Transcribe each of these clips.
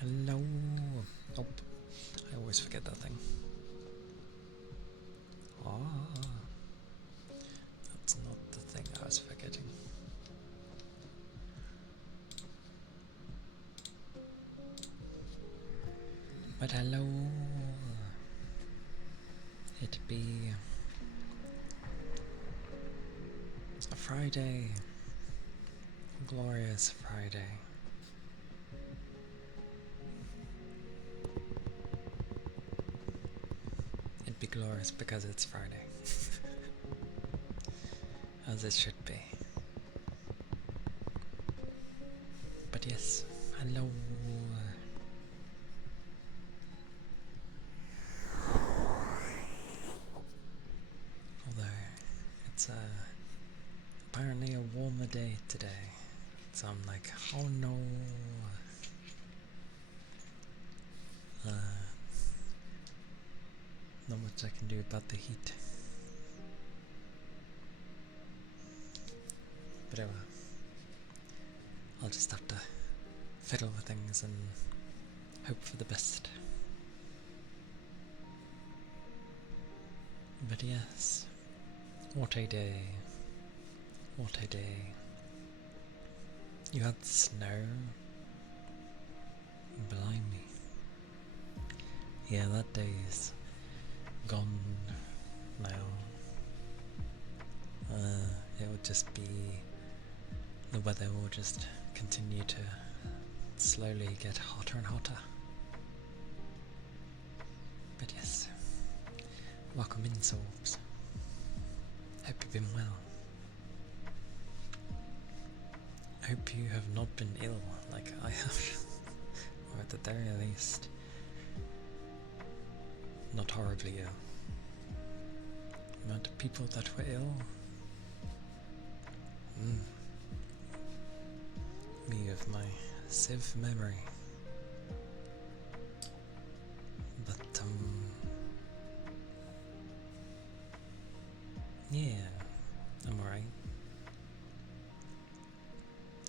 Hello. Oh, I always forget that thing. Ah, that's not the thing I was forgetting. But hello. It be a Friday. A glorious Friday. It'd be glorious because it's Friday. As it should be. But yes, hello. Although it's apparently a warmer day today, so I'm like, oh no. Not much I can do about the heat. But I'll just have to fiddle with things and hope for the best. But yes, what a day. What a day. You had snow? Blimey. Yeah, that day's gone now. It will just be, the weather will just continue to slowly get hotter and hotter. But yes, welcome in, souls. Hope you've been well. I hope you have not been ill like I have, or at the very least, not horribly ill. The amount of people that were ill. Me of my sieve memory. But yeah, I'm alright.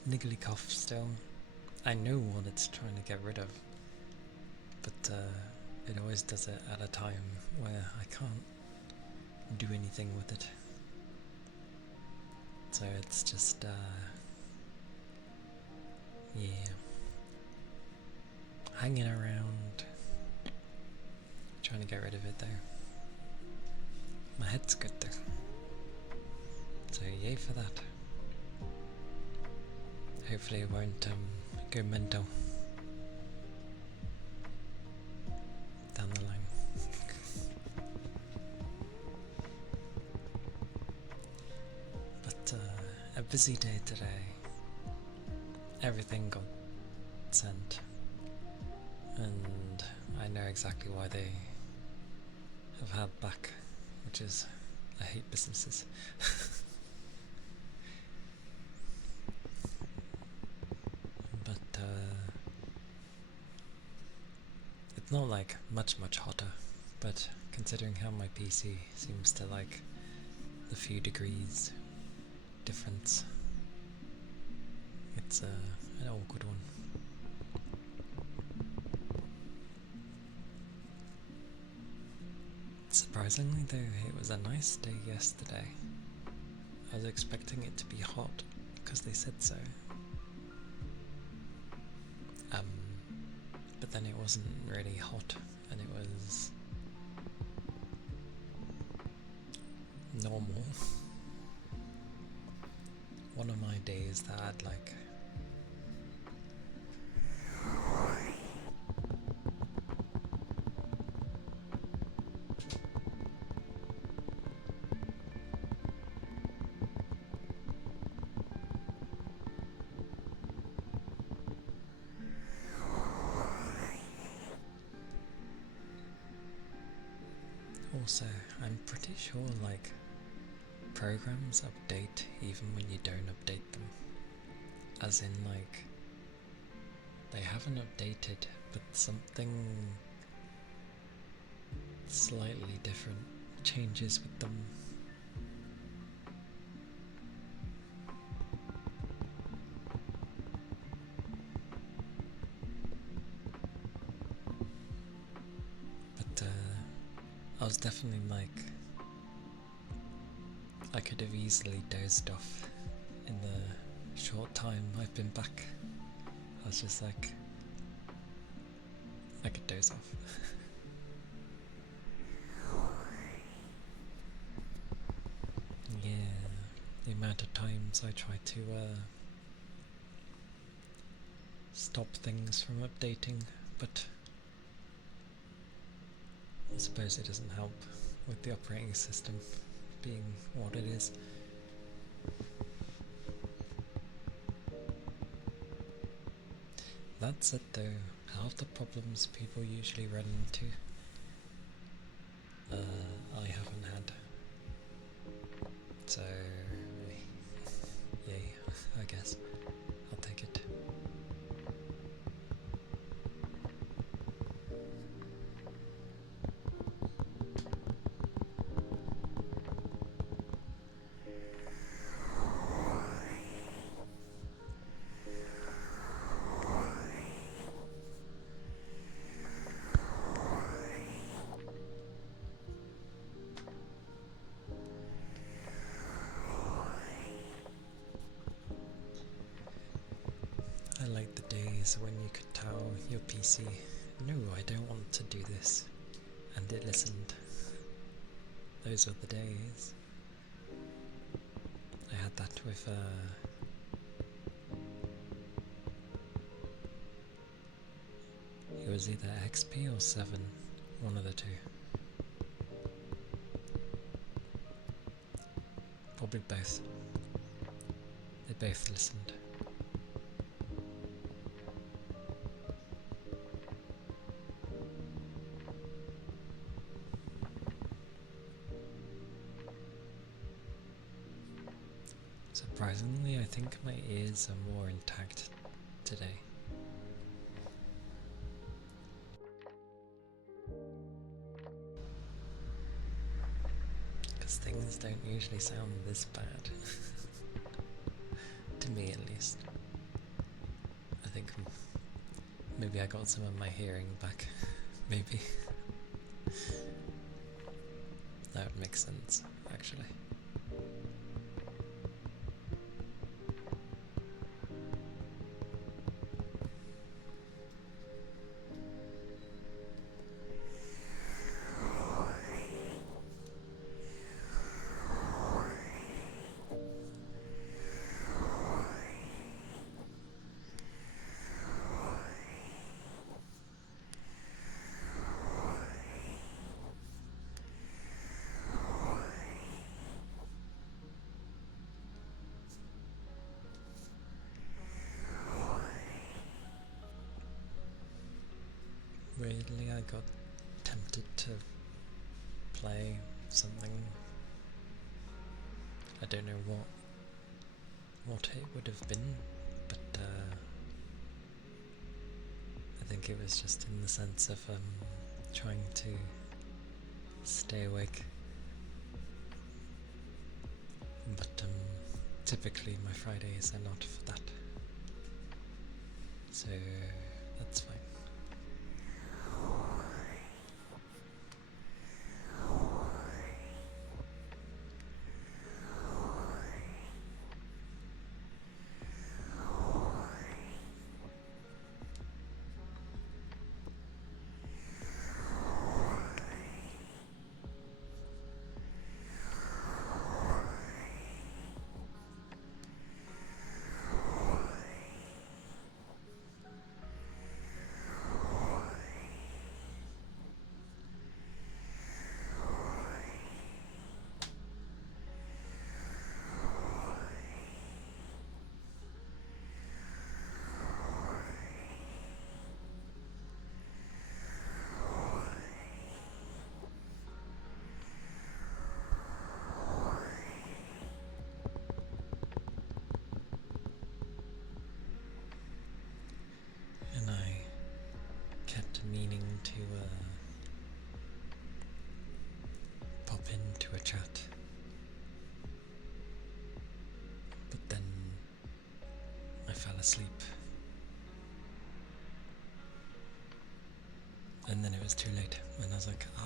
Niggly cough still. I know what it's trying to get rid of, but it always does it at a time where I can't do anything with it. So it's just, yeah, hanging around, trying to get rid of it though. My head's good though, so yay for that. Hopefully it won't go mental down the line. But a busy day today. Everything got sent, and I know exactly why they have held back, which is I hate businesses. But it's not like much hotter, but considering how my PC seems to like the few degrees difference, it's an awkward one. Surprisingly though, it was a nice day yesterday. I was expecting it to be hot, because they said so. But then it wasn't really hot, and it was normal. One of my days that I'd like. Also, I'm pretty sure like programs update even when you don't update them. As in like they haven't updated, but something slightly different changes with them. But I was definitely like, I could have easily dozed off in the short time I've been back. I was just like, I could doze off. Yeah, the amount of times I try to stop things from updating, but I suppose it doesn't help with the operating system being what it is. That's it though, half the problems people usually run into, I haven't had. So, yay, I guess. I'll take it. I like the days when you could tell your PC, no, I don't want to do this, and it listened. Those were the days. I had that with it was either XP or 7, one of the two. Probably both. They both listened. Surprisingly, I think my ears are more intact today. Because things don't usually sound this bad. To me at least. I think maybe I got some of my hearing back. Maybe. That would make sense, actually. Weirdly, I got tempted to play something. I don't know what it would have been, but I think it was just in the sense of trying to stay awake. But typically my Fridays are not for that, so that's fine. meaning to pop into a chat, but then I fell asleep, and then it was too late, and I was like, ah.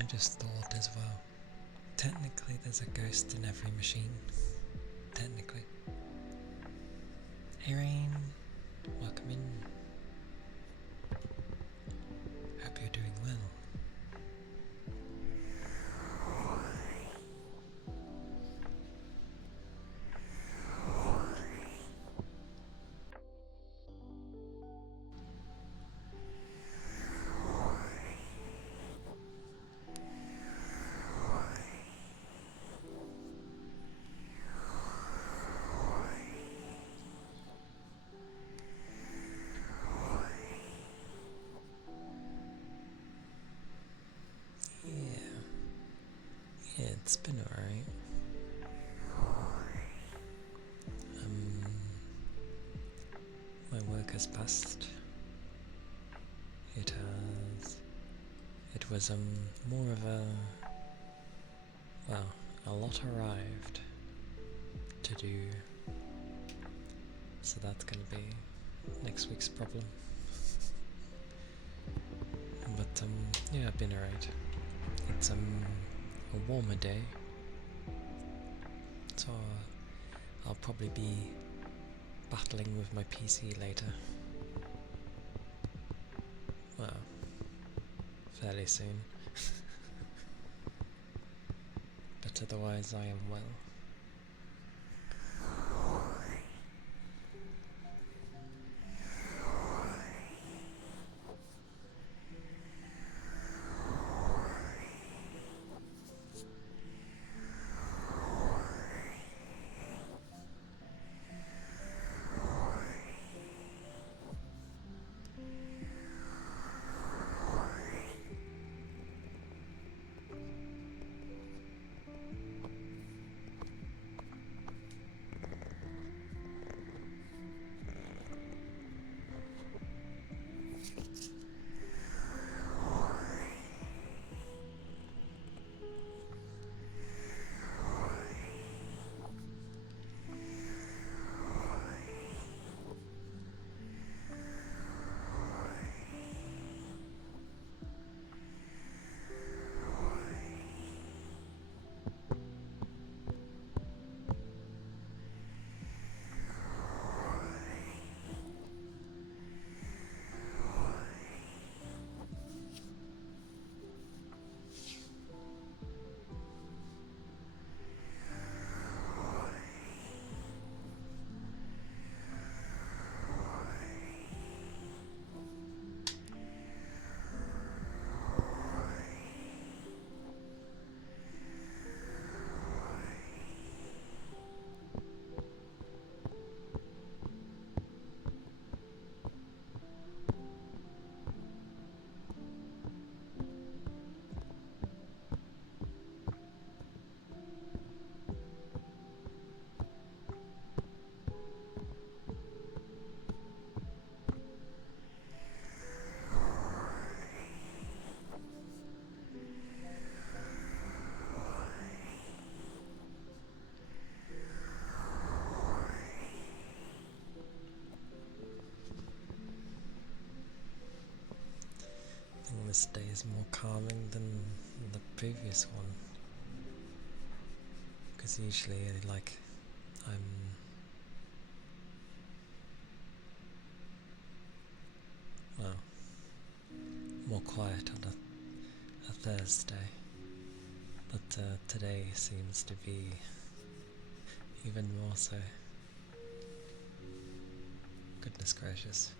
I just thought as well, technically there's a ghost in every machine. Technically. Hey Rain, welcome in. Hope you're doing well. Yeah, it's been alright. My work has passed. It has. It was more of a, well, a lot arrived to do, so that's gonna be next week's problem. But yeah, I've been alright. It's a warmer day, so I'll probably be battling with my PC later. Well, fairly soon. But otherwise I am well. this day is more calming than the previous one. Because usually, like, I'm well, more quiet on a Thursday, but today seems to be even more so. Goodness gracious.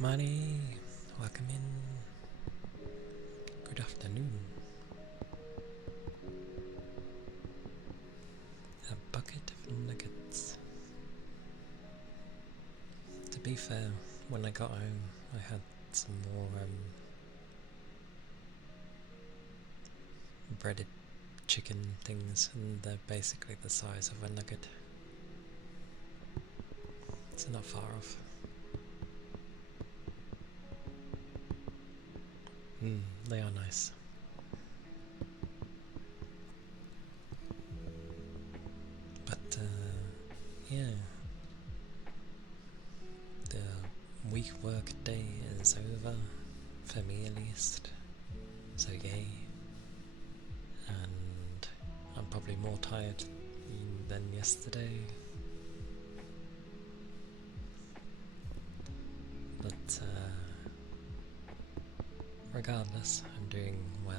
Money, welcome in. Good afternoon. A bucket of nuggets. To be fair, when I got home, I had some more breaded chicken things, and they're basically the size of a nugget. It's not far off. They are nice. But, yeah. The week work day is over, for me at least. So yay. And I'm probably more tired than yesterday. But, regardless, I'm doing well.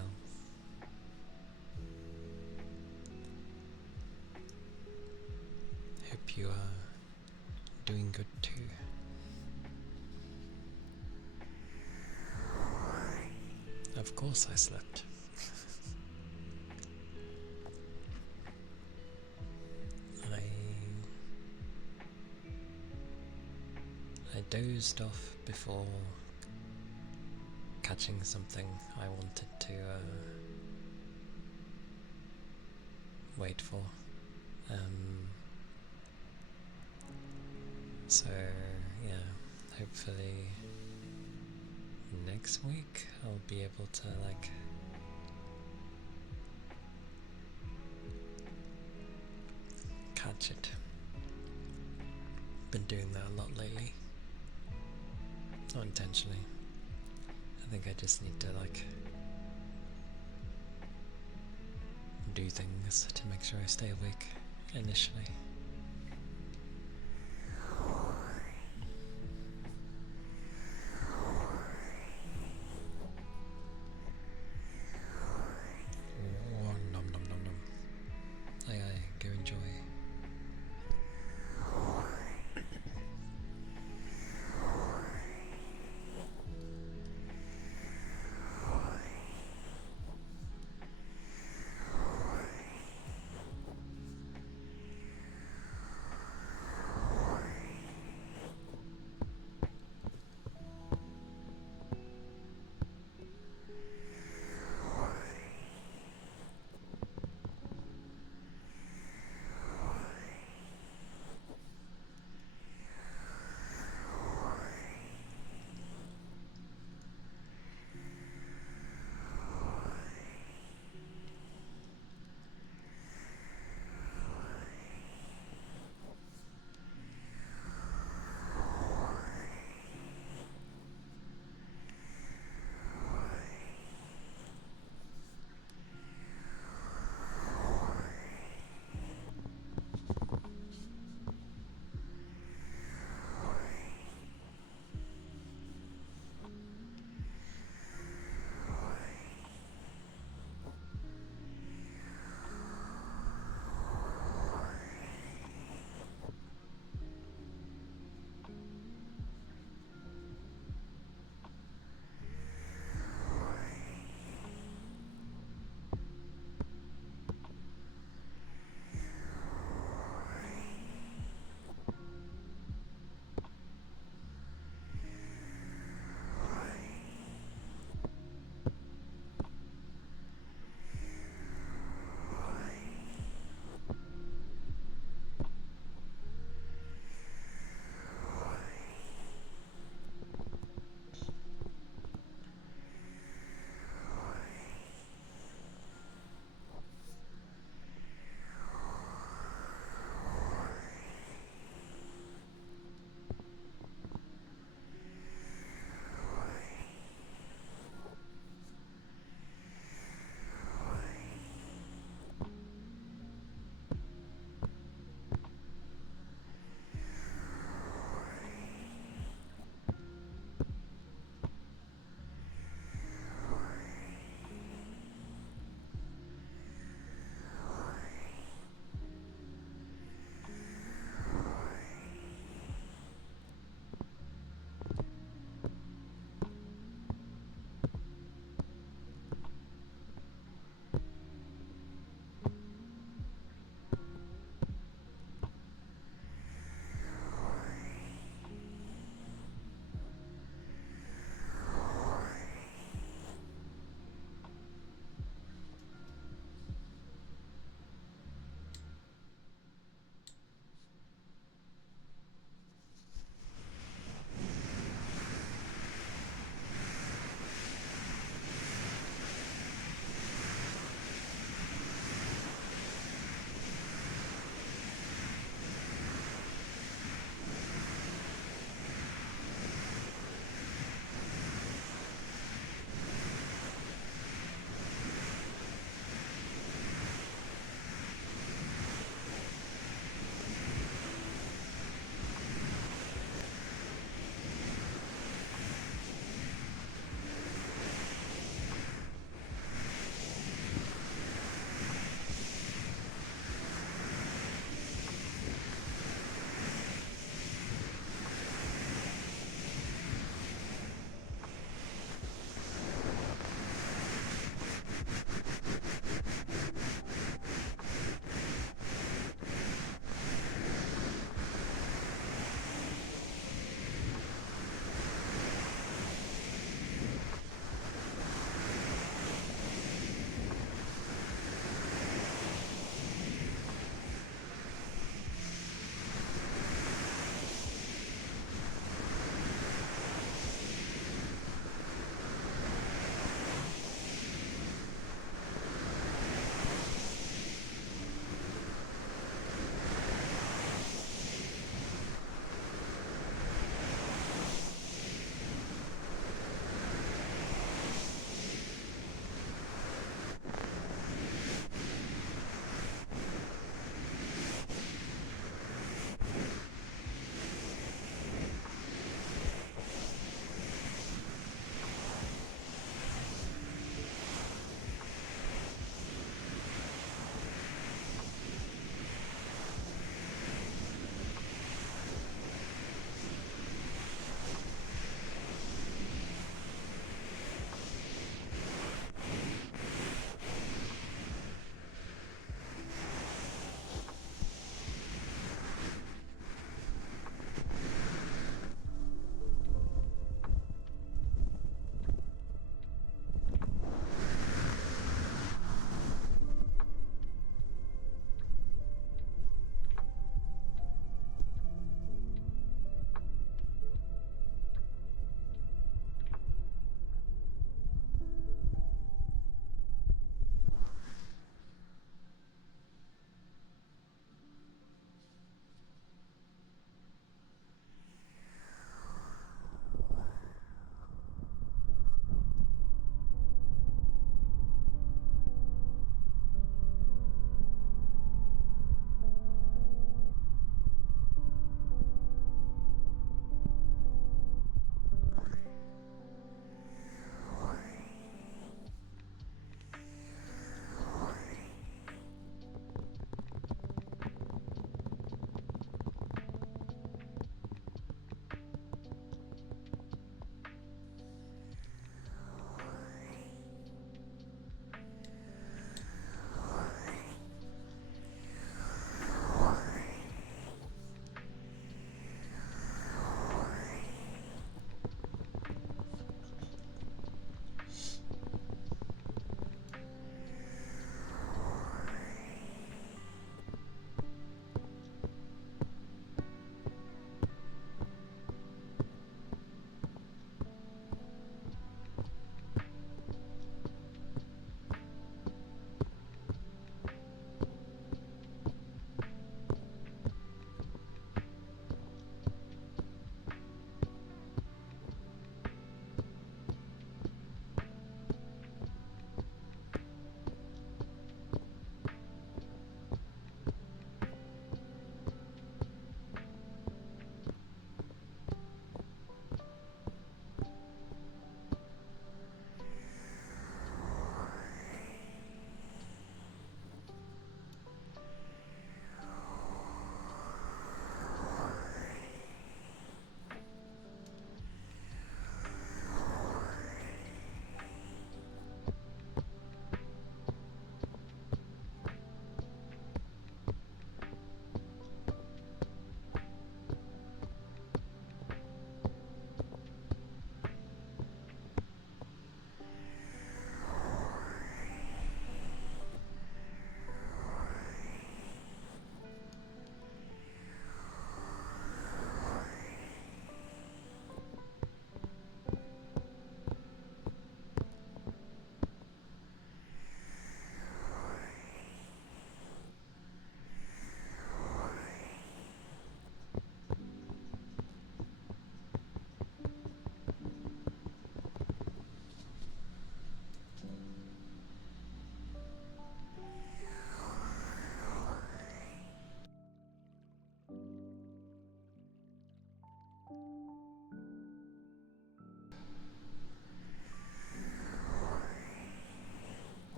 Hope you are doing good too. Of course I slept. I dozed off before catching something I wanted to wait for. So yeah, hopefully next week I'll be able to like catch it. Been doing that a lot lately. Not intentionally. I think I just need to like do things to make sure I stay awake initially.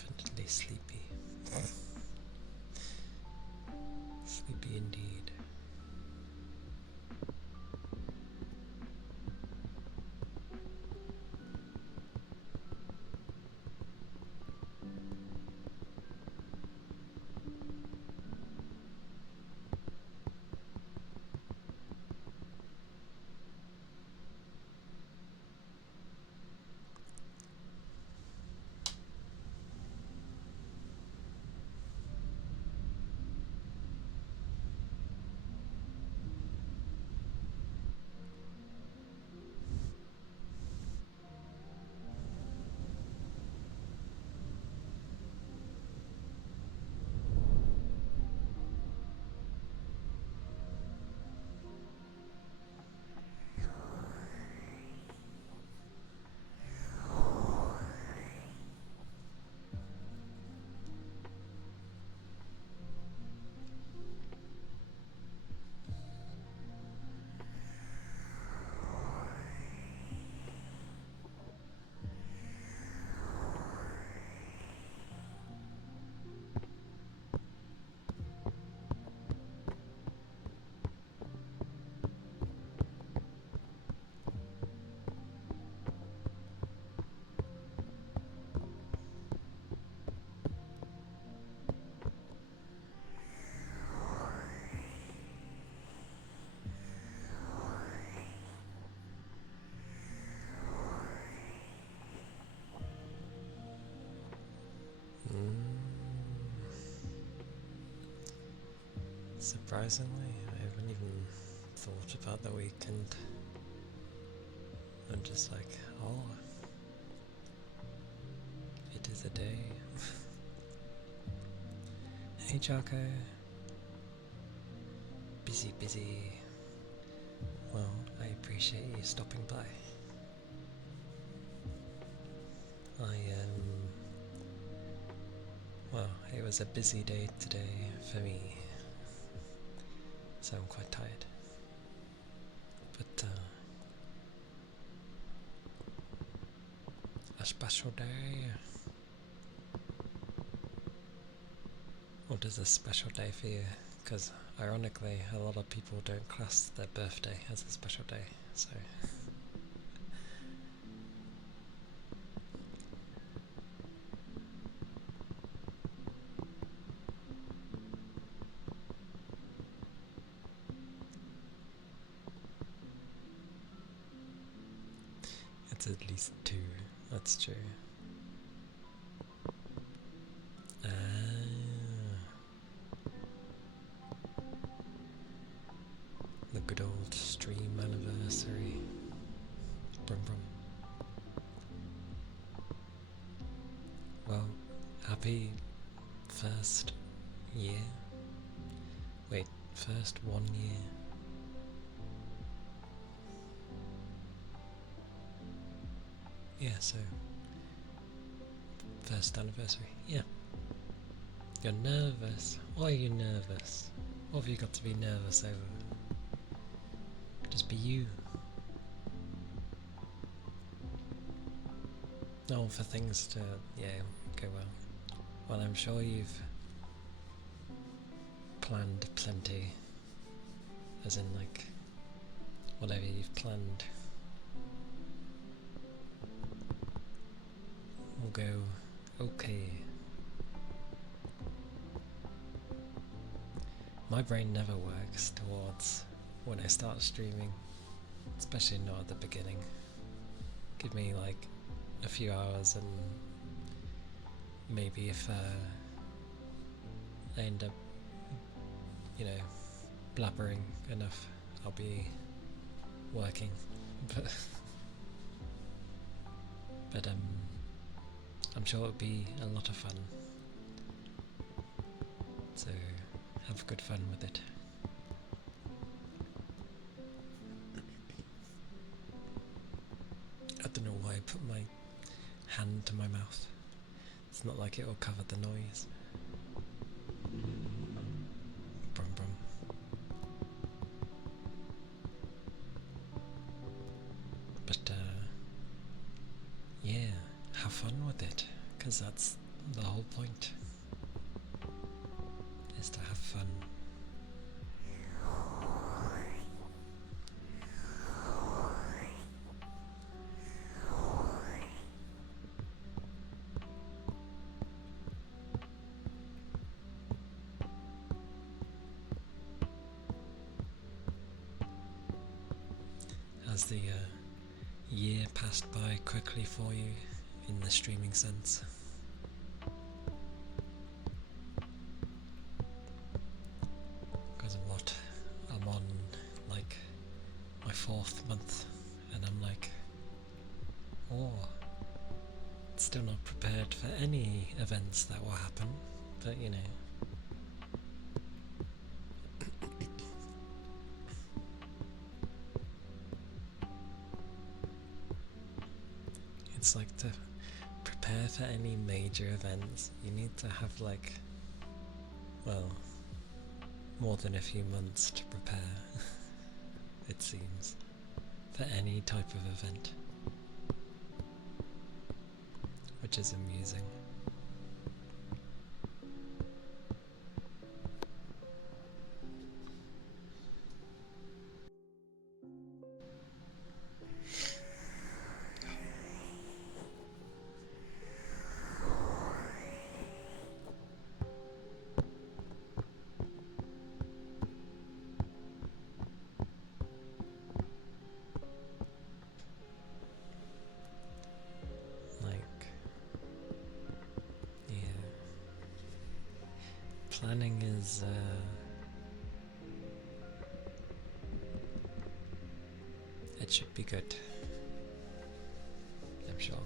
definitely sleepy. Sleepy indeed. Surprisingly, I haven't even thought about the weekend. I'm just like, oh, it is a day. Hey Charco. Busy. Well, I appreciate you stopping by. Well, it was a busy day today for me, so I'm quite tired. But, a special day. What is a special day for you? Because, ironically, a lot of people don't class their birthday as a special day, so... It's at least 2, that's true. The good old stream anniversary. Brum brum. Well, happy first year. Wait, first 1 year. Yeah, so first anniversary. Yeah. You're nervous. Why are you nervous? What have you got to be nervous over? Just be you. No, for things to, go well. Well, I'm sure you've planned plenty. As in, like, whatever you've planned will go okay. My brain never works towards when I start streaming, especially not at the beginning. Give me like a few hours and maybe if I end up, blabbering enough, I'll be working. But I'm sure it'll be a lot of fun. So have good fun with it. I don't know why I put my hand to my mouth. It's not like it will cover the noise. Brum brum. But yeah, have fun with it, because that's The whole point is to have fun. Has the year passed by quickly for you in the streaming sense? Because of what? I'm on like my 4th month and I'm like, oh, still not prepared for any events that will happen, but you know. It's like to prepare for any major events, you need to have like, well, more than a few months to prepare, it seems, for any type of event, which is amusing. Planning is it should be good, I'm sure.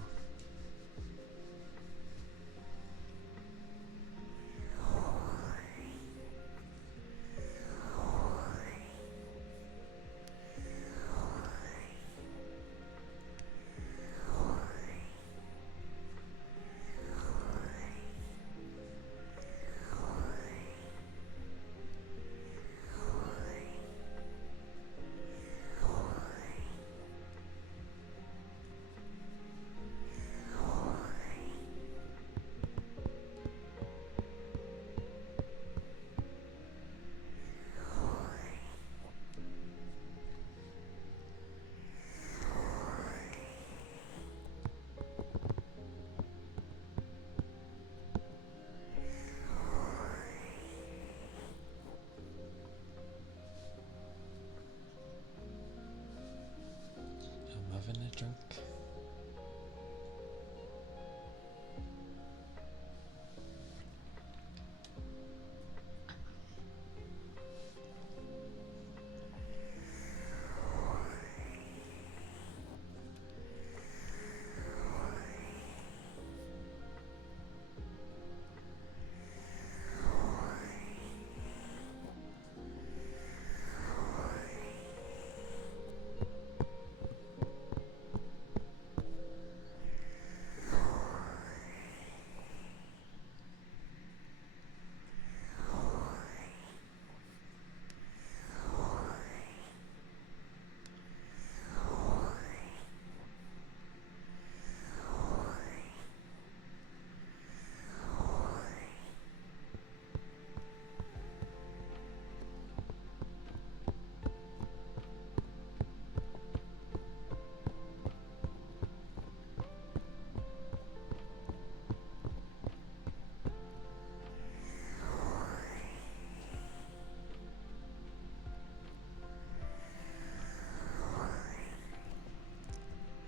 I'm having a drink.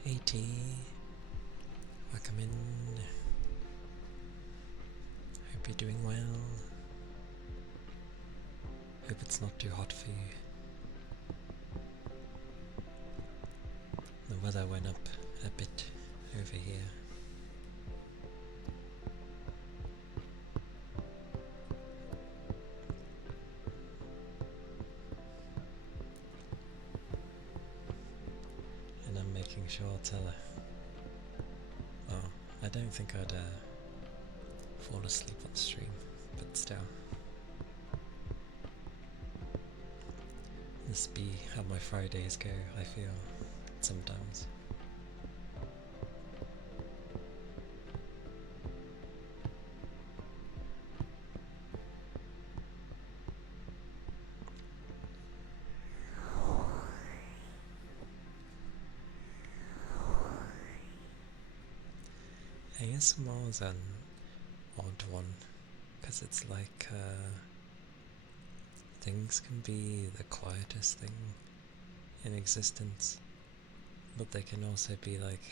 AT, welcome in. Hope you're doing well. Hope it's not too hot for you. The weather went up a bit over here. And I'm making sure to... well, I don't think I'd fall asleep on stream, but still. This be how my Fridays go, I feel, sometimes. ASMR is an odd one, because it's like things can be the quietest thing in existence, but they can also be like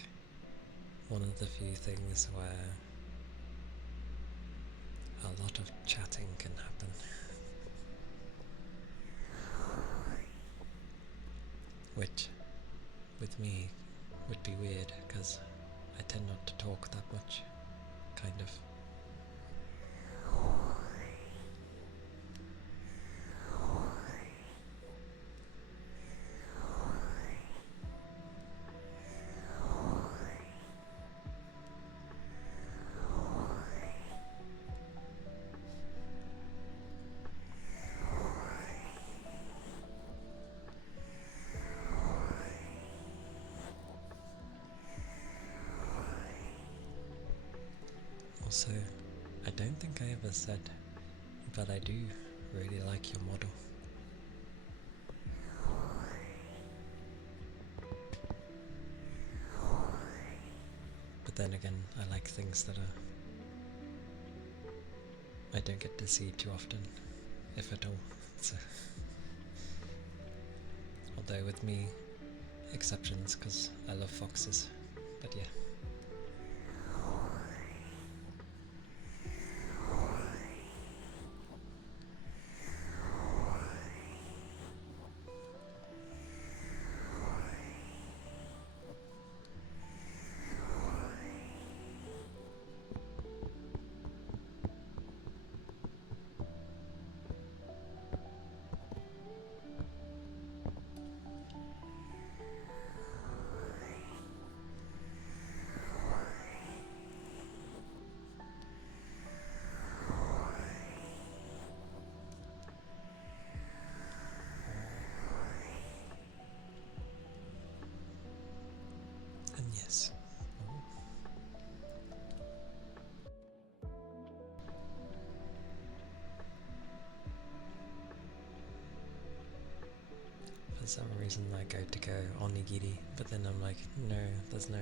one of the few things where a lot of chatting can happen. Which, with me, would be weird, because I tend not to talk that much, kind of. Also, I don't think I ever said, but I do really like your model. But then again, I like things that I don't get to see too often, if at all. So, although with me, exceptions, because I love foxes. But yeah. And yes. For some reason I go onigiri, but then I'm like, no, there's no...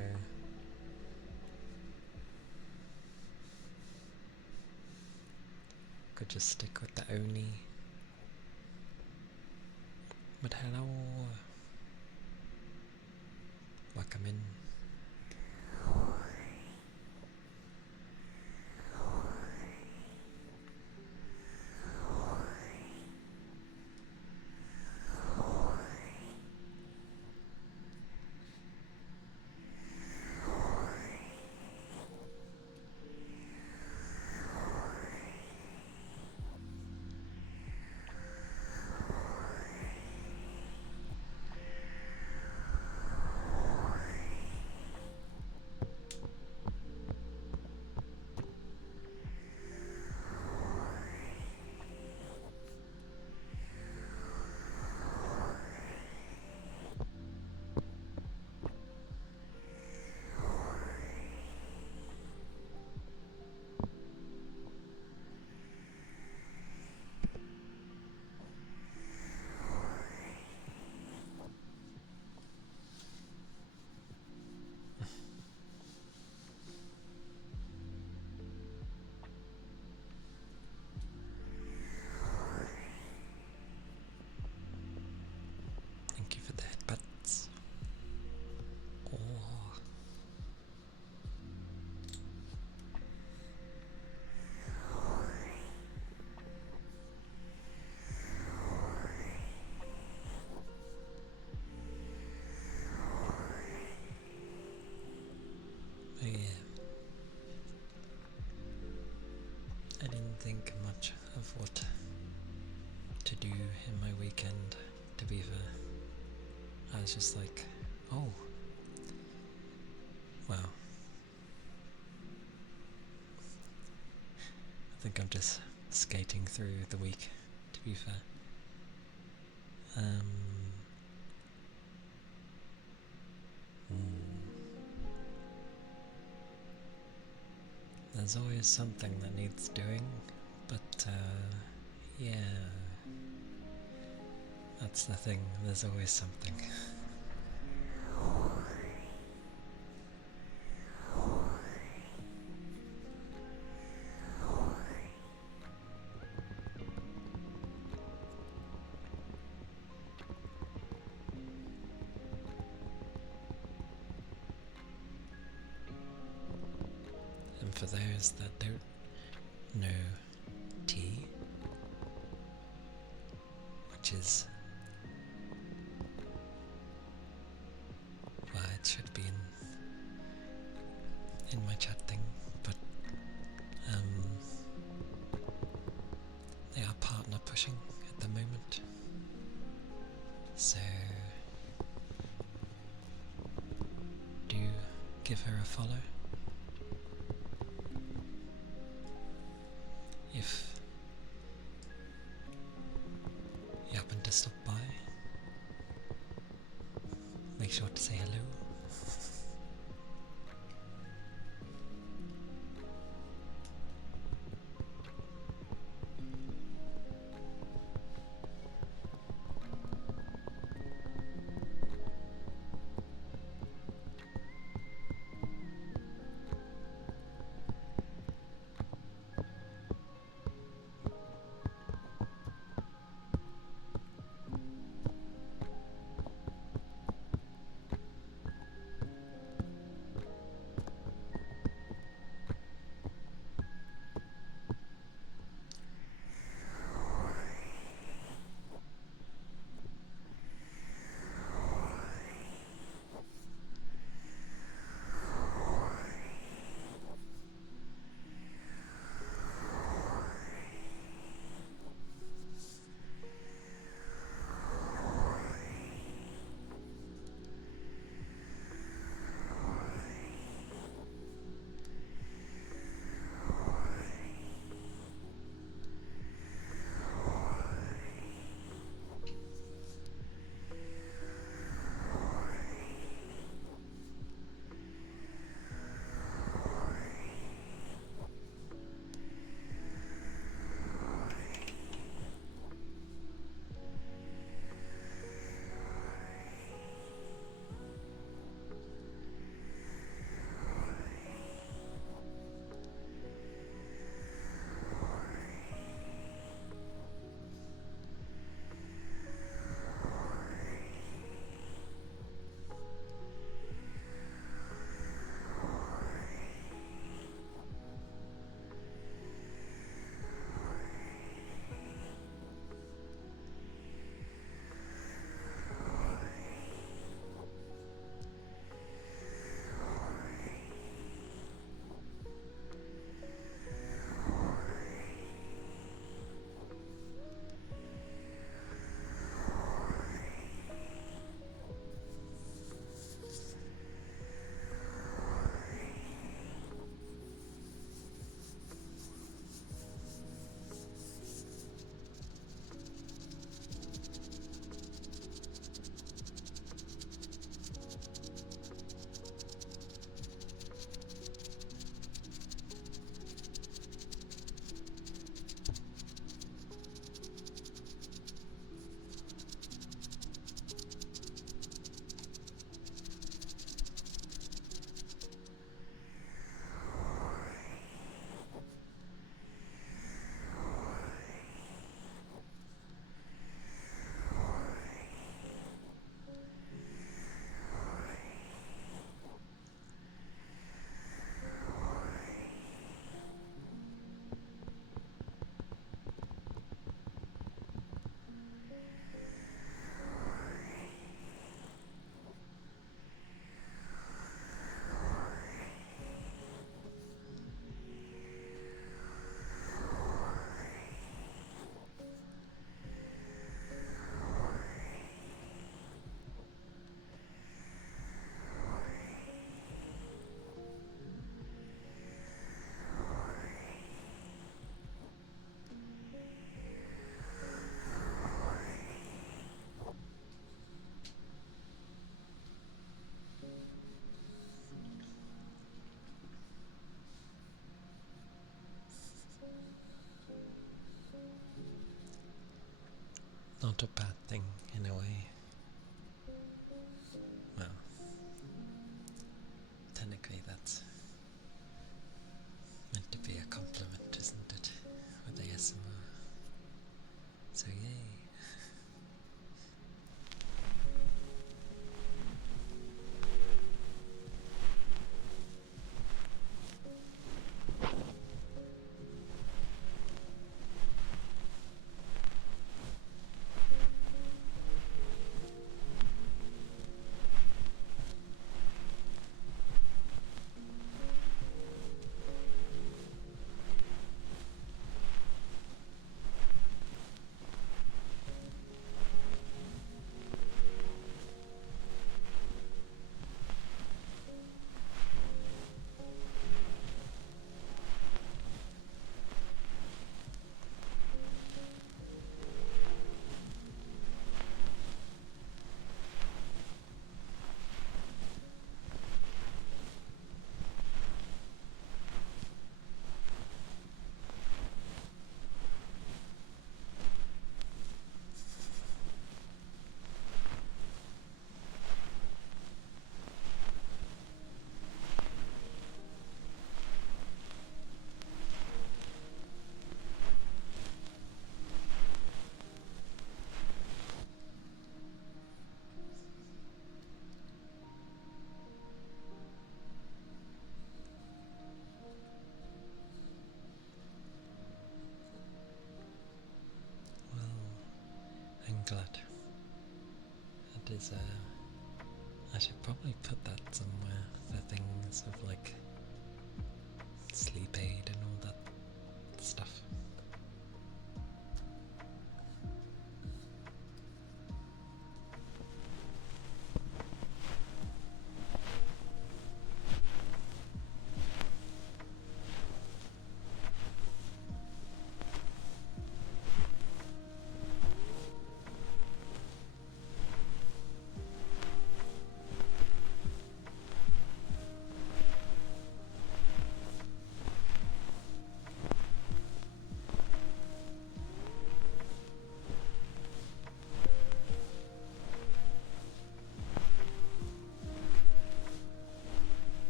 Could just stick with the oni. But hello... Welcome in. Thank you for the headbutts. Oh. Oh yeah. I didn't think much of what to do in my weekend, to be fair. I was just like, oh, wow. I think I'm just skating through the week, to be fair. There's always something that needs doing, but yeah, that's the thing, there's always something. for those that don't know tea, which is, well, it should be in my chat thing, but they are partner pushing at the moment, so do give her a follow if you happen to stop by. Make sure to say hello. Not a bad thing in a way. Well, technically that's meant to be a compliment, isn't it? With ASMR. So yay. glad. It is, I should probably put that somewhere, the things of like sleep aid and all that stuff.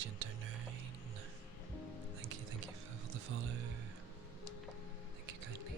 Agent 09. Thank you for the follow. Thank you kindly.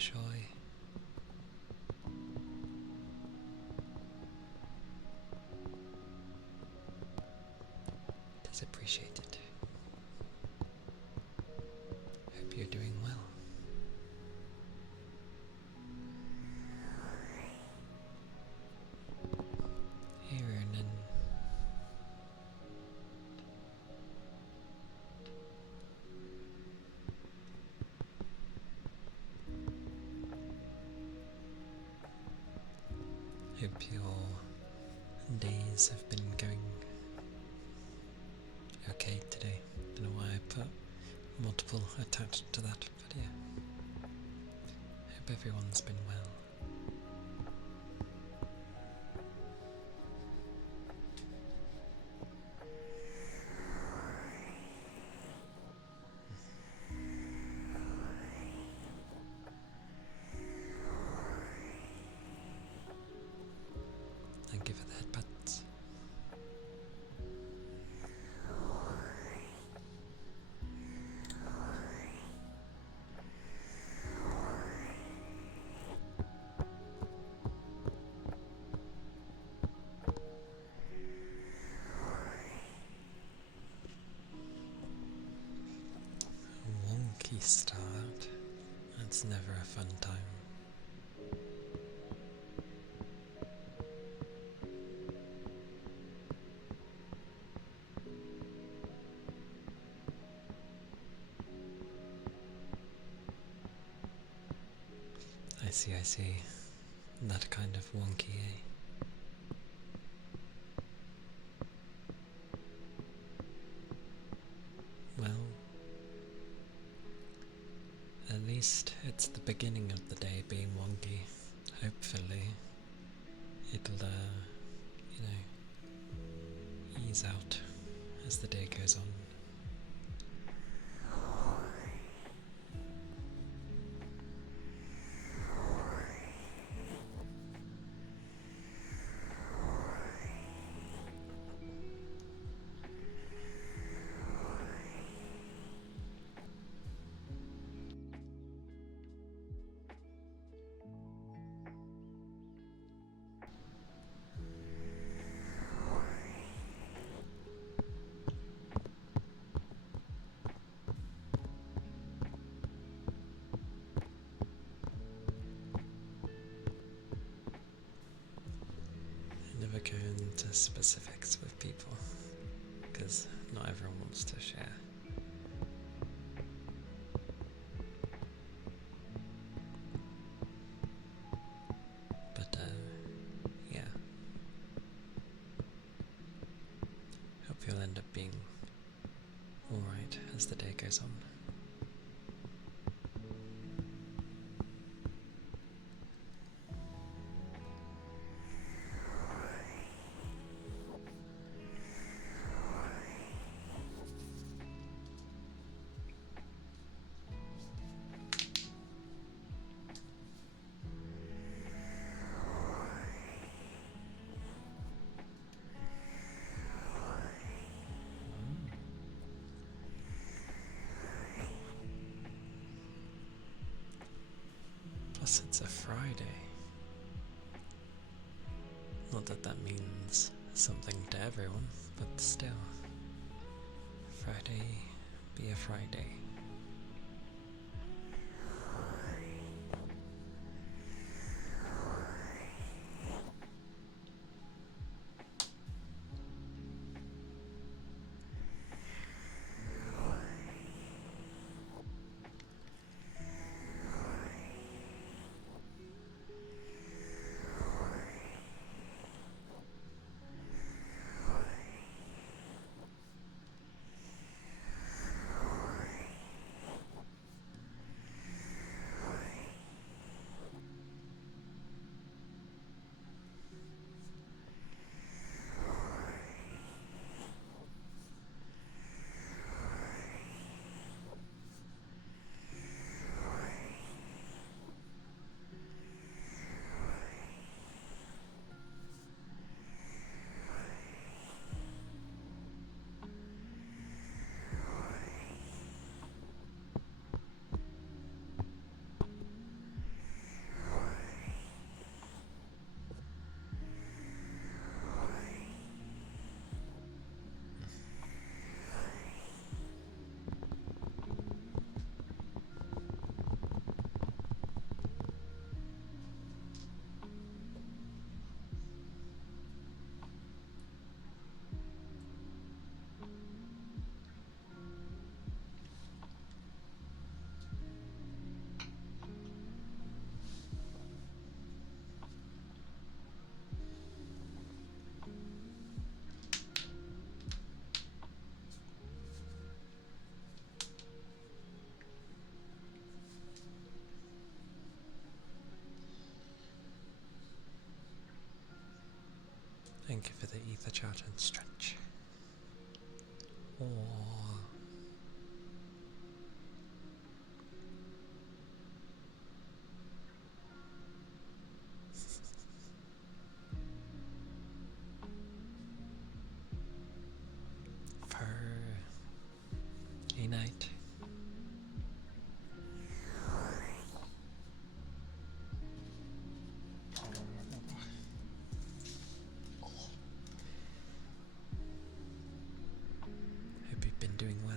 shy. It is appreciated. Hope you're doing well. Here and then. Hope your days have been going okay today. Don't know why I put multiple attached to that, but yeah. Hope everyone's been well. Thank you for the headbutts. Wonky start. That's never a fun time. I see. That kind of wonky, eh? Well, at least it's the beginning of the day being wonky. Hopefully, it'll, ease out as the day goes on. Never go into specifics with people, because not everyone wants to share. But, yeah. Hope you'll end up being alright as the day goes on. Plus it's a Friday. Not that that means something to everyone, but still. Friday be a Friday. Thank you for the ether charge and stretch. Oh. Furday night. Hope you've been doing well.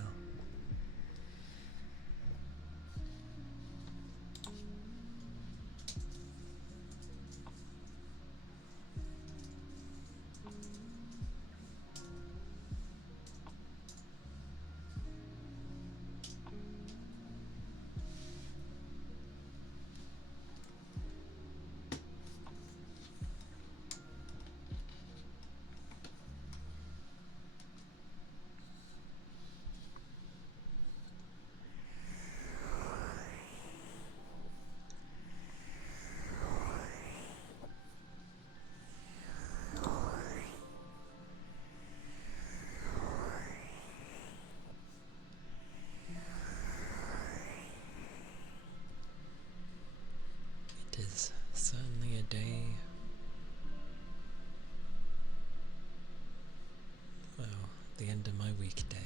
It is certainly a day, well, the end of my weekday.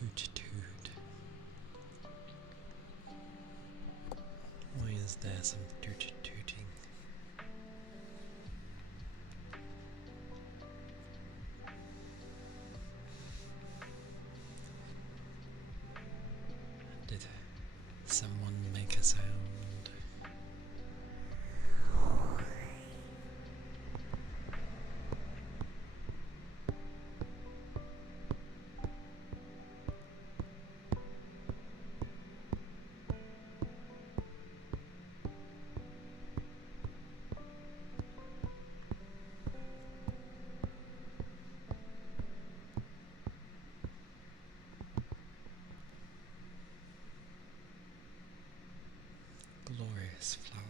Toot toot. Why is there some toot tooting? Did someone make a sound? Glorious flower.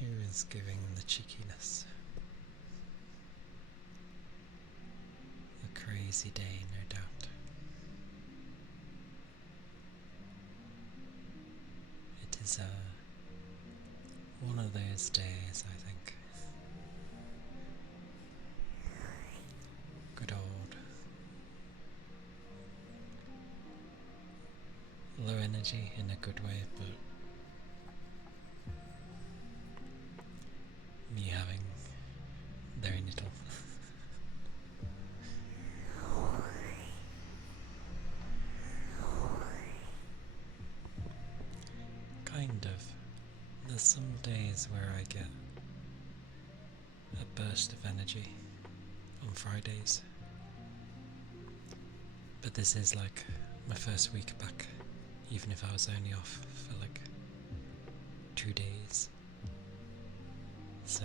Here is giving the cheekiness. A crazy day, no doubt. It is one of those days, I think. Good old low energy in a good way, but me having very little. Kind of. There's some days where I get a burst of energy on Fridays, but this is like my first week back, even if I was only off for like 2 days. So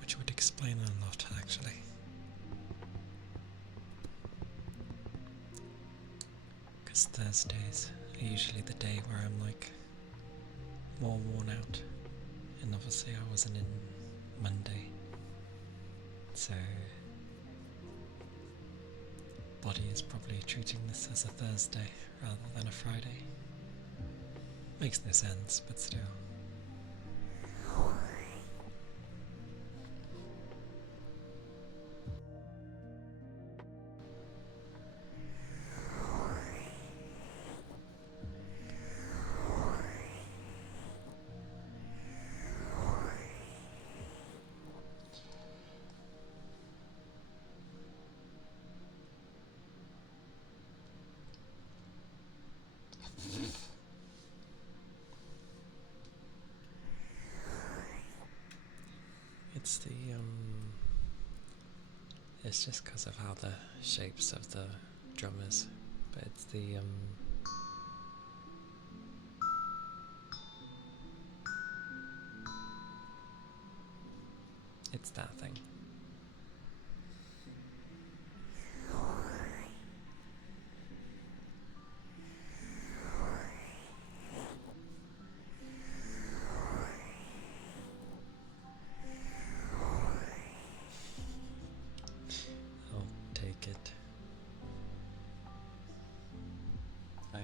which would explain a lot, actually. Because Thursdays are usually the day where I'm like more worn out, and obviously I wasn't in Monday, so body is probably treating this as a Thursday rather than a Friday. Makes no sense, but still. It's the, it's just because of how the shapes of the drum is, but it's the, it's that thing. I'll take it. I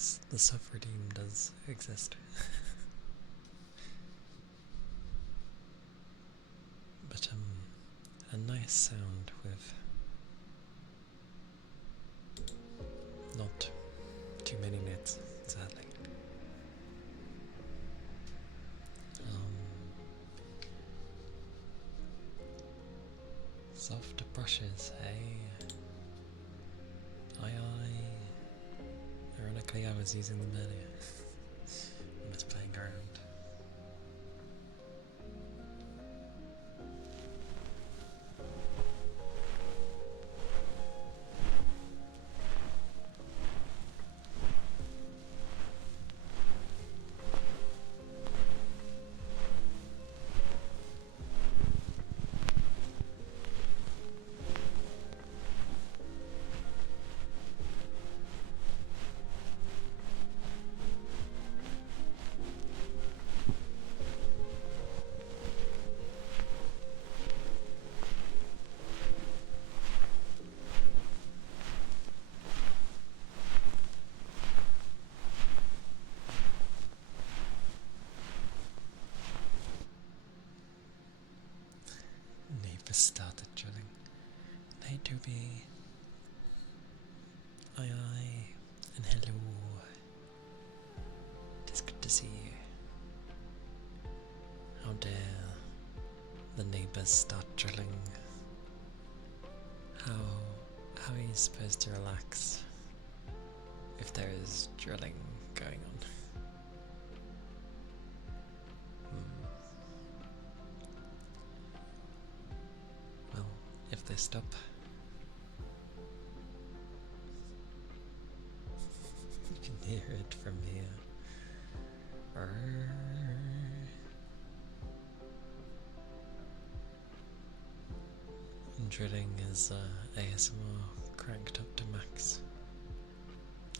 yes, the suffer-team does exist. But a nice sound with not too many nits, sadly. Soft brushes, hey. Ironically, I was using them earlier. I was playing around. Neighbours started drilling. Hey Toby. Aye aye. And hello. It is good to see you. How dare the neighbours start drilling? How are you supposed to relax if there is drilling going on? Well, if they stop, you can hear it from here. And drilling is ASMR cranked up to max.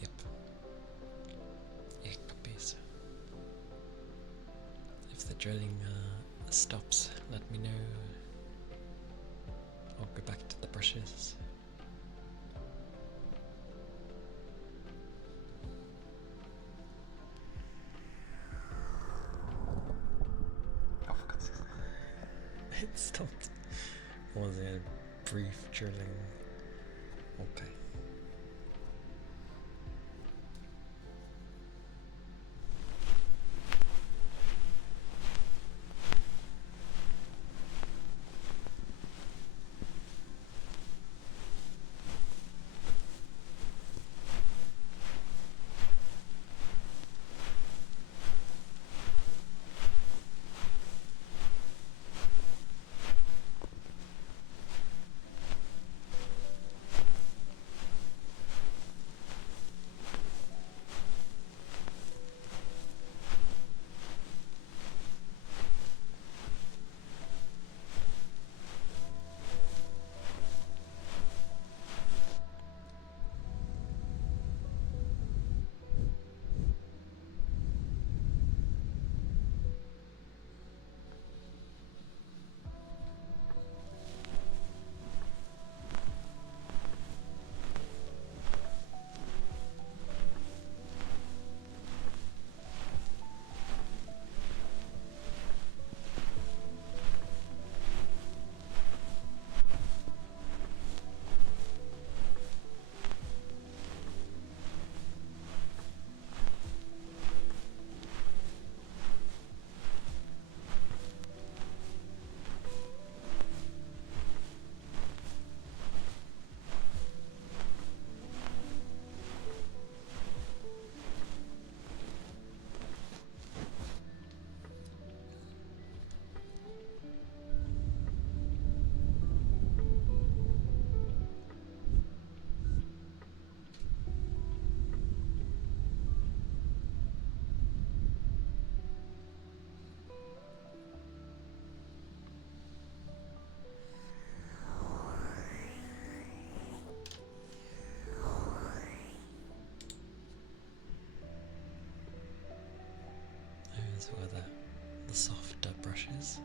Yep. Puppies. If the drilling stops, let me know. I'll go back to the brushes. Oh, for God's sake. It stopped. Was it a brief drilling? Okay. Those were the softer brushes.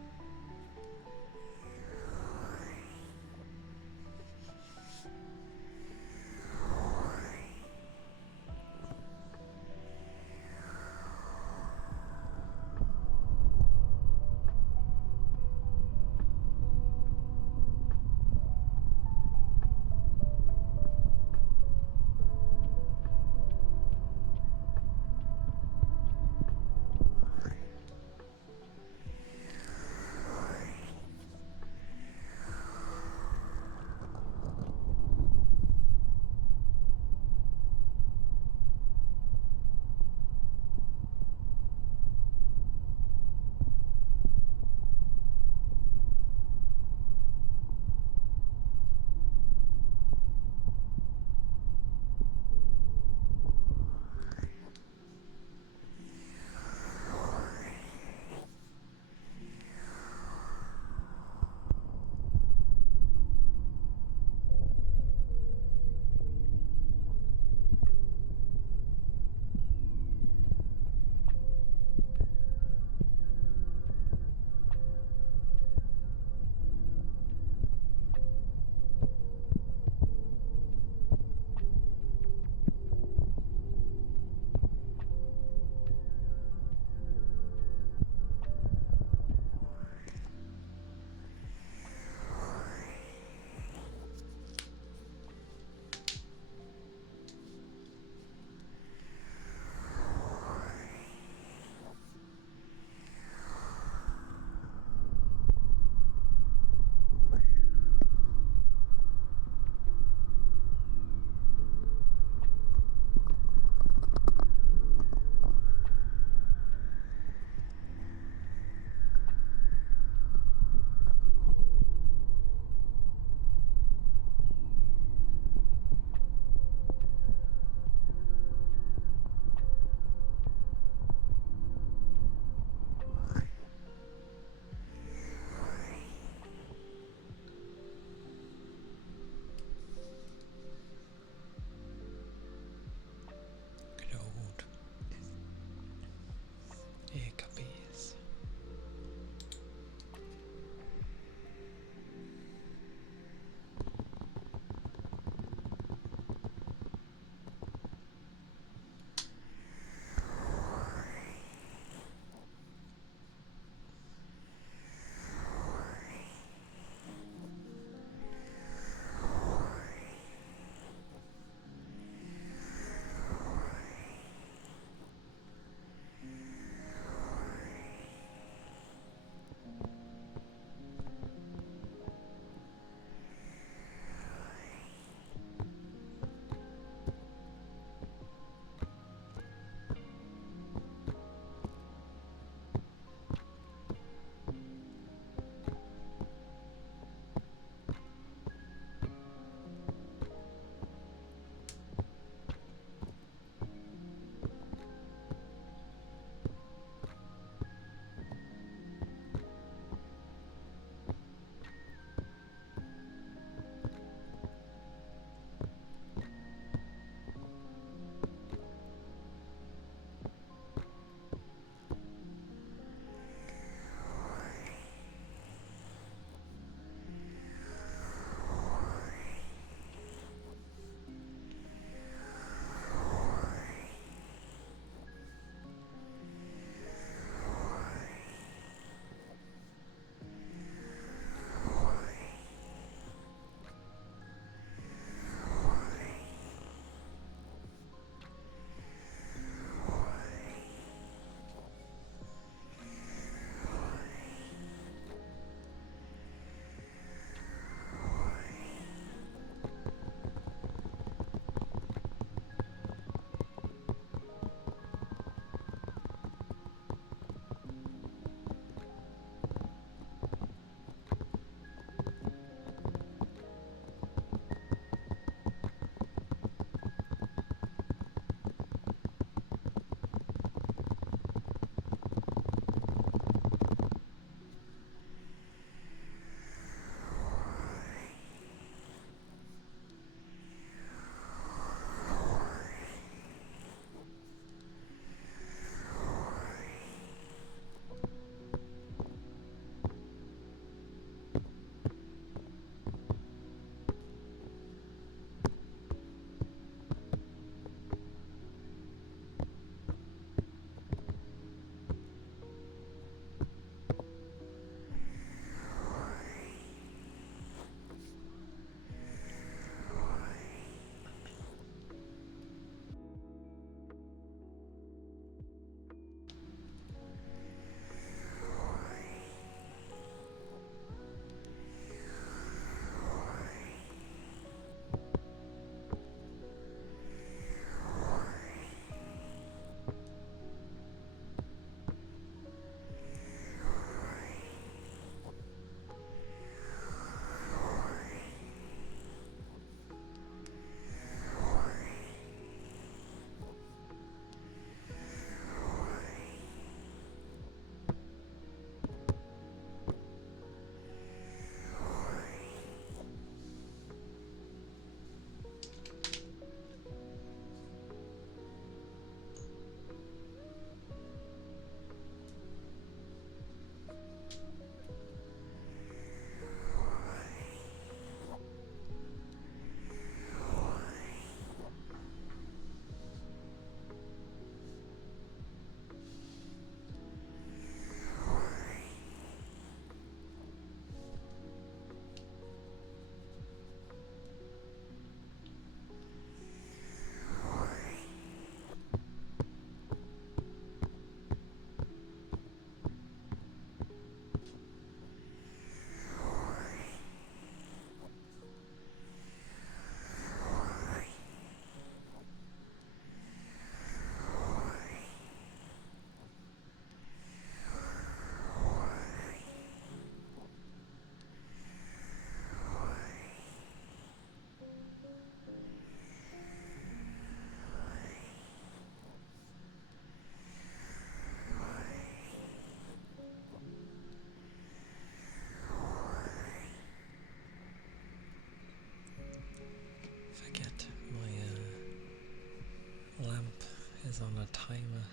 is on a timer.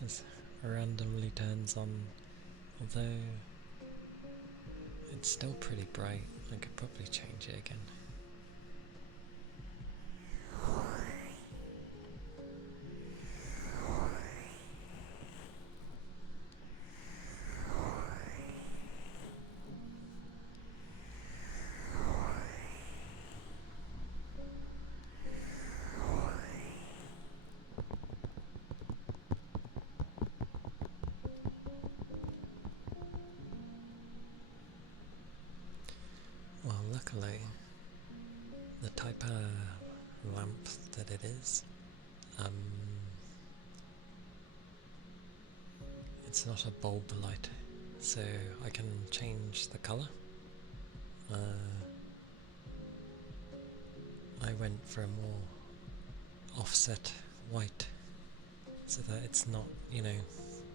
This randomly turns on, although it's still pretty bright. I could probably change it again. Well, luckily, the type of lamp that it is, it's not a bulb light, so I can change the colour. I went for a more offset white, so that it's not,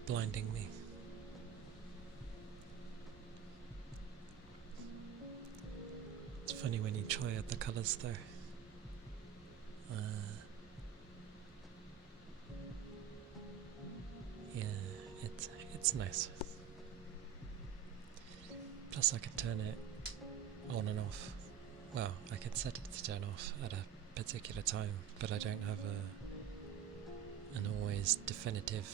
blinding me. It's funny when you try out the colours though. Yeah, it's nice. Plus I could turn it on and off. Well, I could set it to turn off at a particular time, but I don't have an always definitive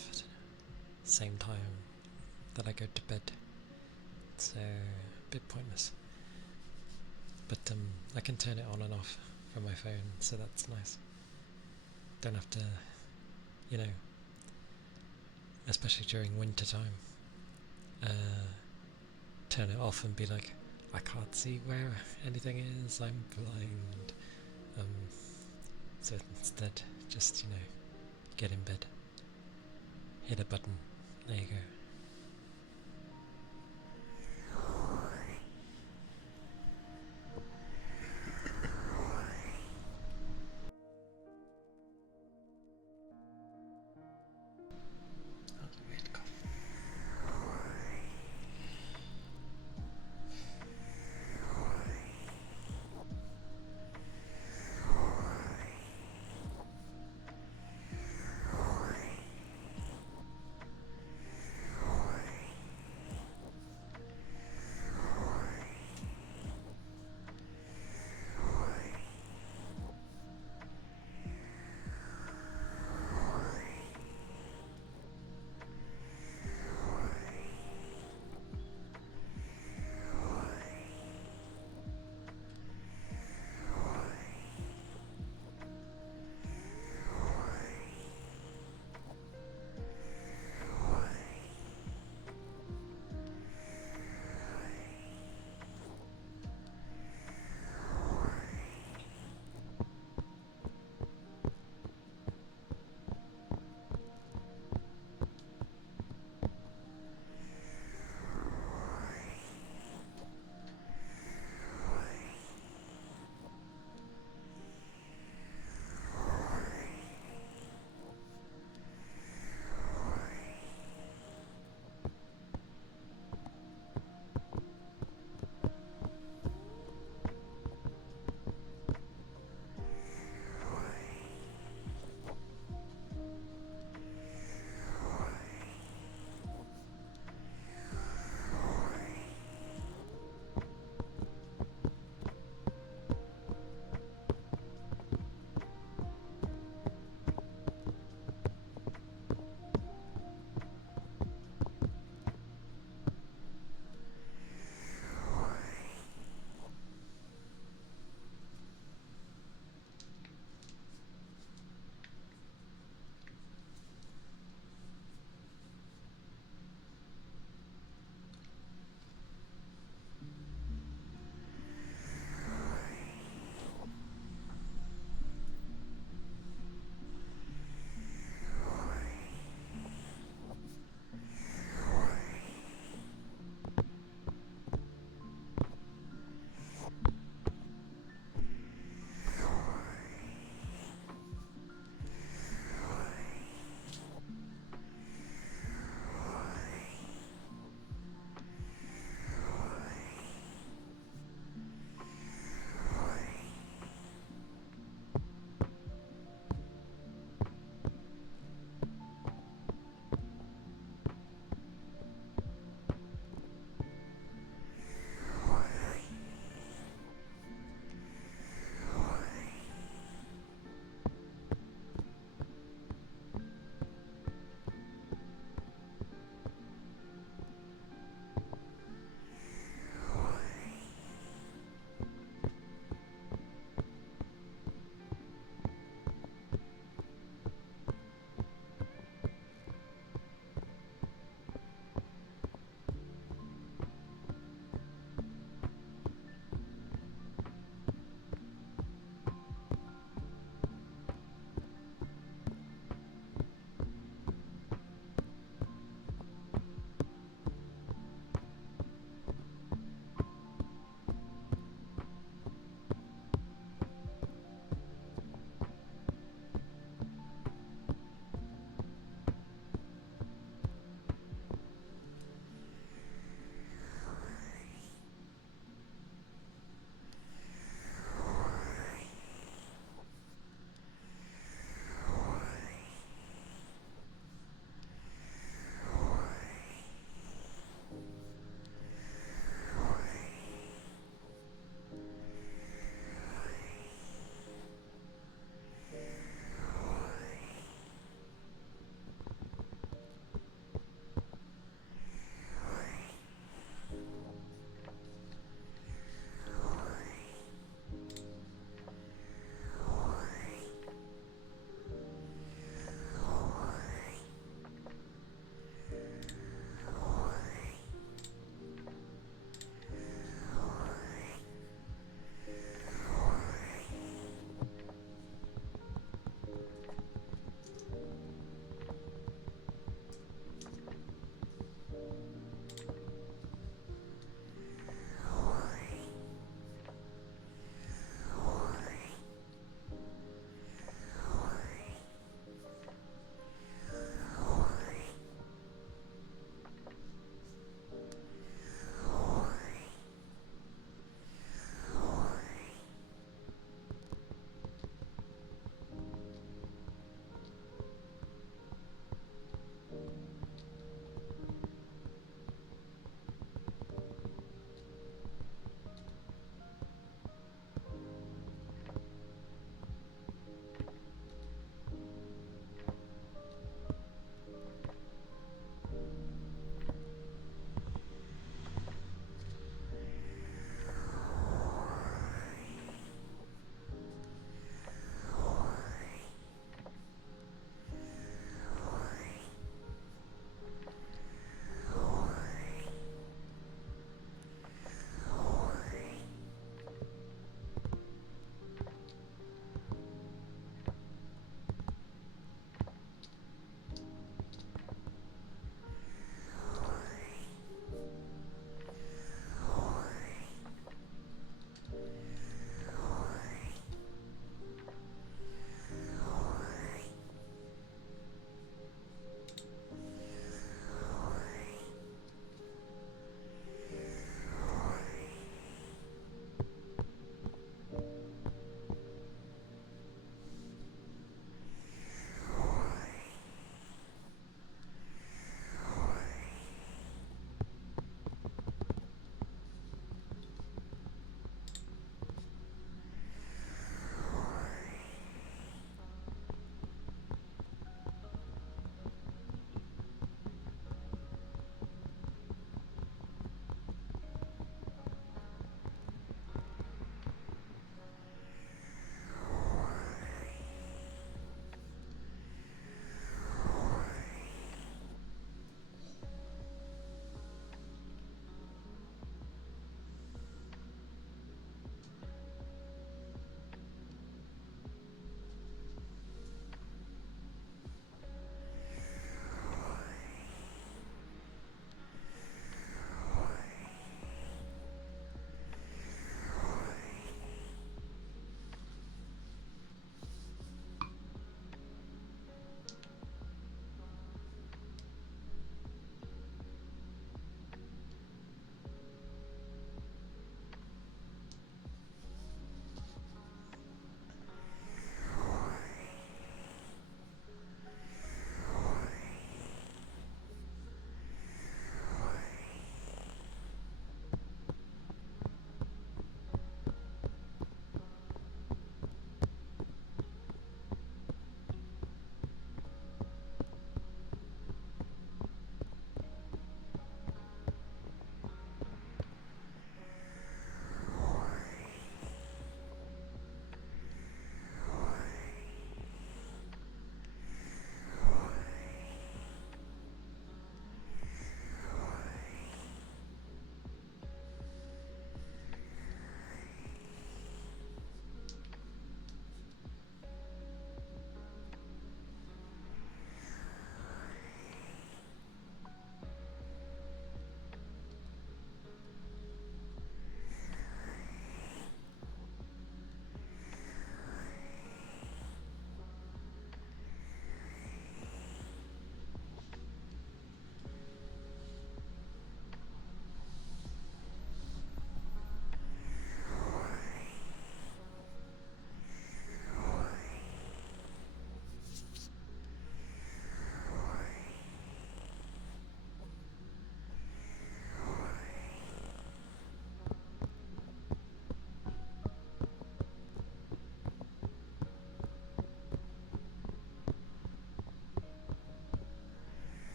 same time that I go to bed. So a bit pointless. But I can turn it on and off from my phone, so that's nice. Don't have to, especially during winter time, turn it off and be like, I can't see where anything is, I'm blind. So instead, just, get in bed, hit a button, there you go.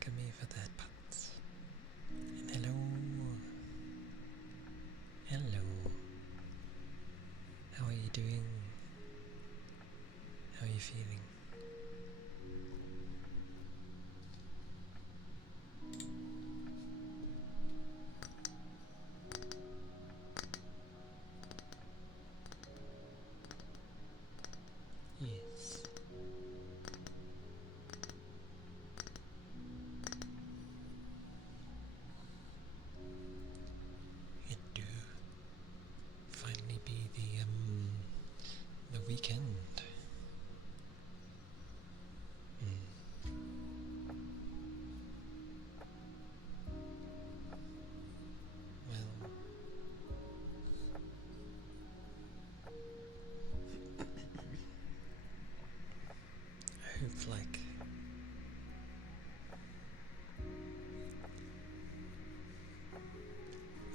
trigger me for the headpats. And hello. Hello. How are you doing? How are you feeling? Yes. It do finally be the weekend. Well,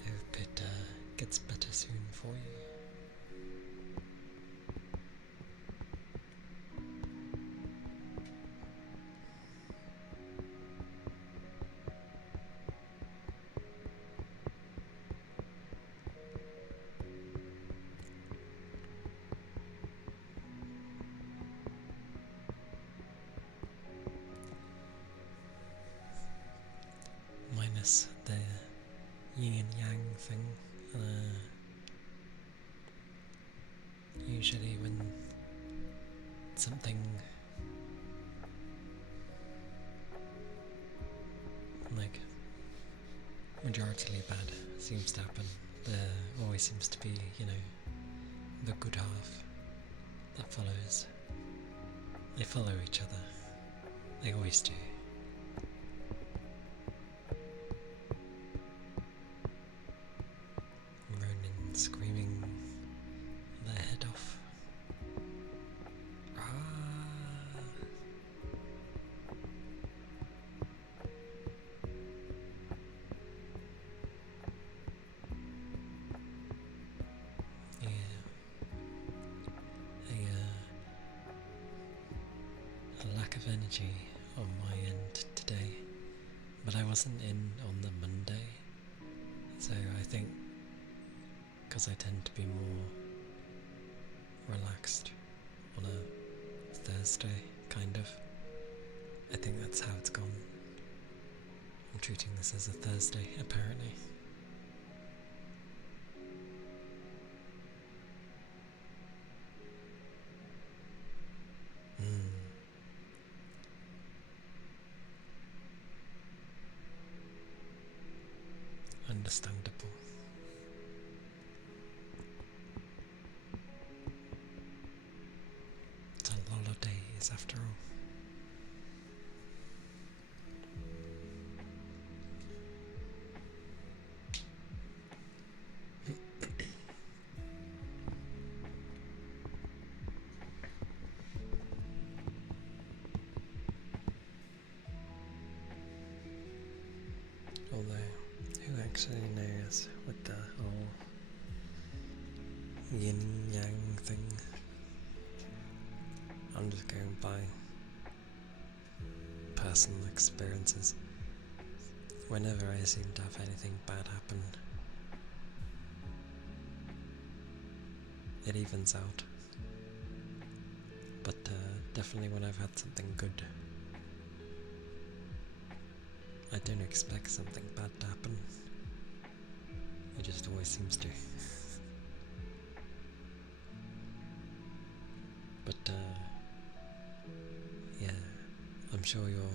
I hope it gets better soon for you. Minus the yin and yang thing. Usually when something like majoritarily bad seems to happen, there always seems to be, the good half that follows. They follow each other. They always do. Ronin screaming their head off. A lack of energy on my end today, but I wasn't in on the Monday, so I think because I tend to be more relaxed on a Thursday, kind of. I think that's how it's gone. I'm treating this as a Thursday, apparently. Understandable. It's a lot of days after all. Although, who actually knows with the whole yin-yang thing? I'm just going by personal experiences. Whenever I seem to have anything bad happen, it evens out. But definitely when I've had something good, I don't expect something bad to happen. It just always seems to. But yeah, I'm sure your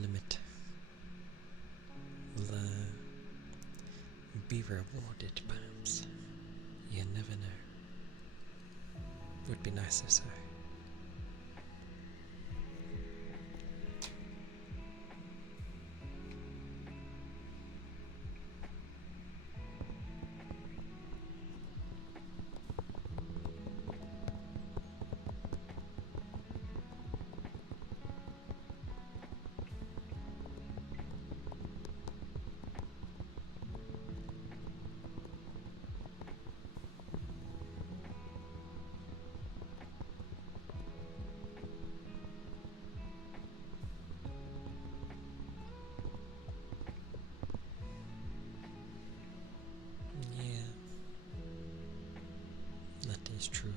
limit will be rewarded, perhaps. You never know. Would be nice if so. It's true.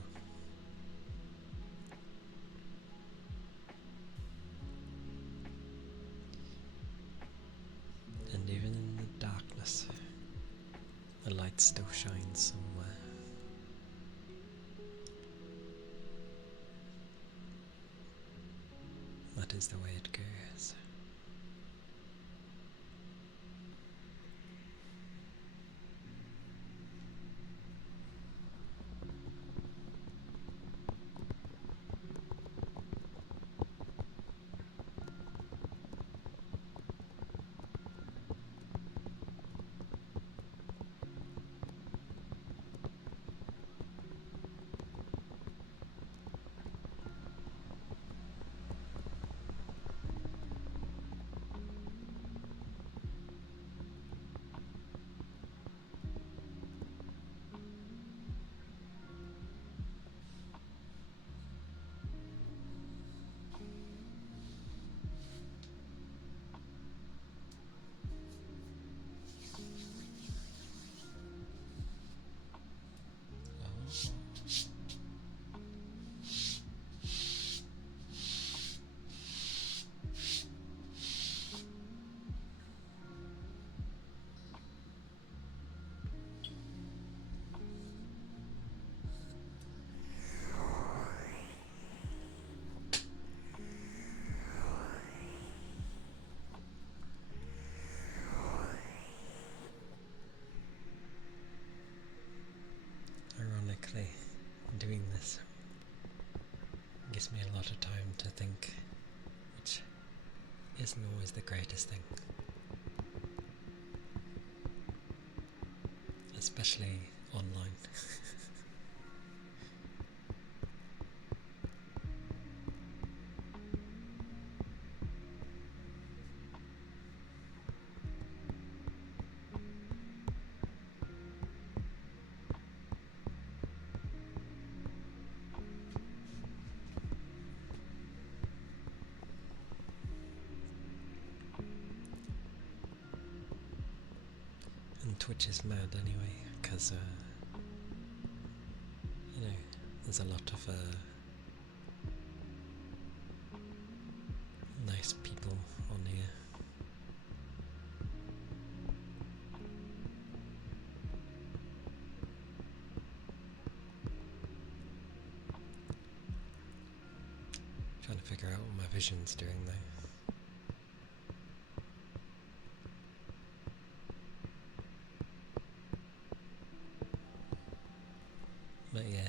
And even in the darkness, the light still shines somewhere. That is the way it goes. Ironically, doing this gives me a lot of time to think, which isn't always the greatest thing. Especially online. And Twitch is mad anyway, because, you know, there's a lot of nice people on here. Trying to figure out what my vision's doing though. But yeah,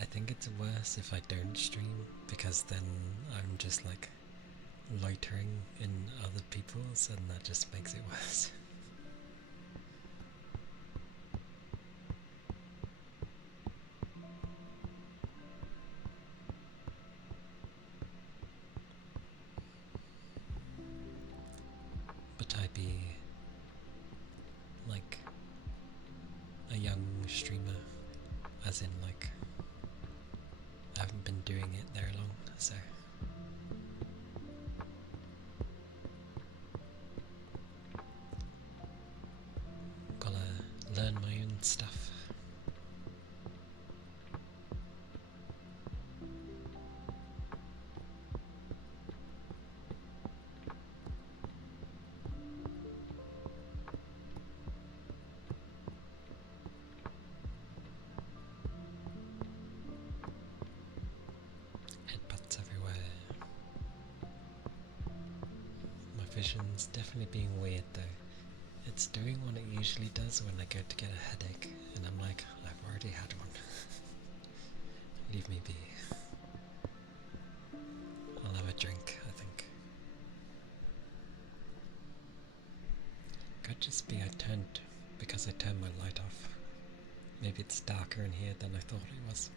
I think it's worse if I don't stream, because then I'm just like loitering in other people's, and that just makes it worse. But I'd be like a young streamer, as in like I haven't been doing it there long, so gotta learn my own stuff. Headbutts everywhere. My vision's definitely being weird though. It's doing what it usually does when I go to get a headache, and I'm like, I've already had one. Leave me be. I'll have a drink, I think. Could just be because I turned my light off. Maybe it's darker in here than I thought it was.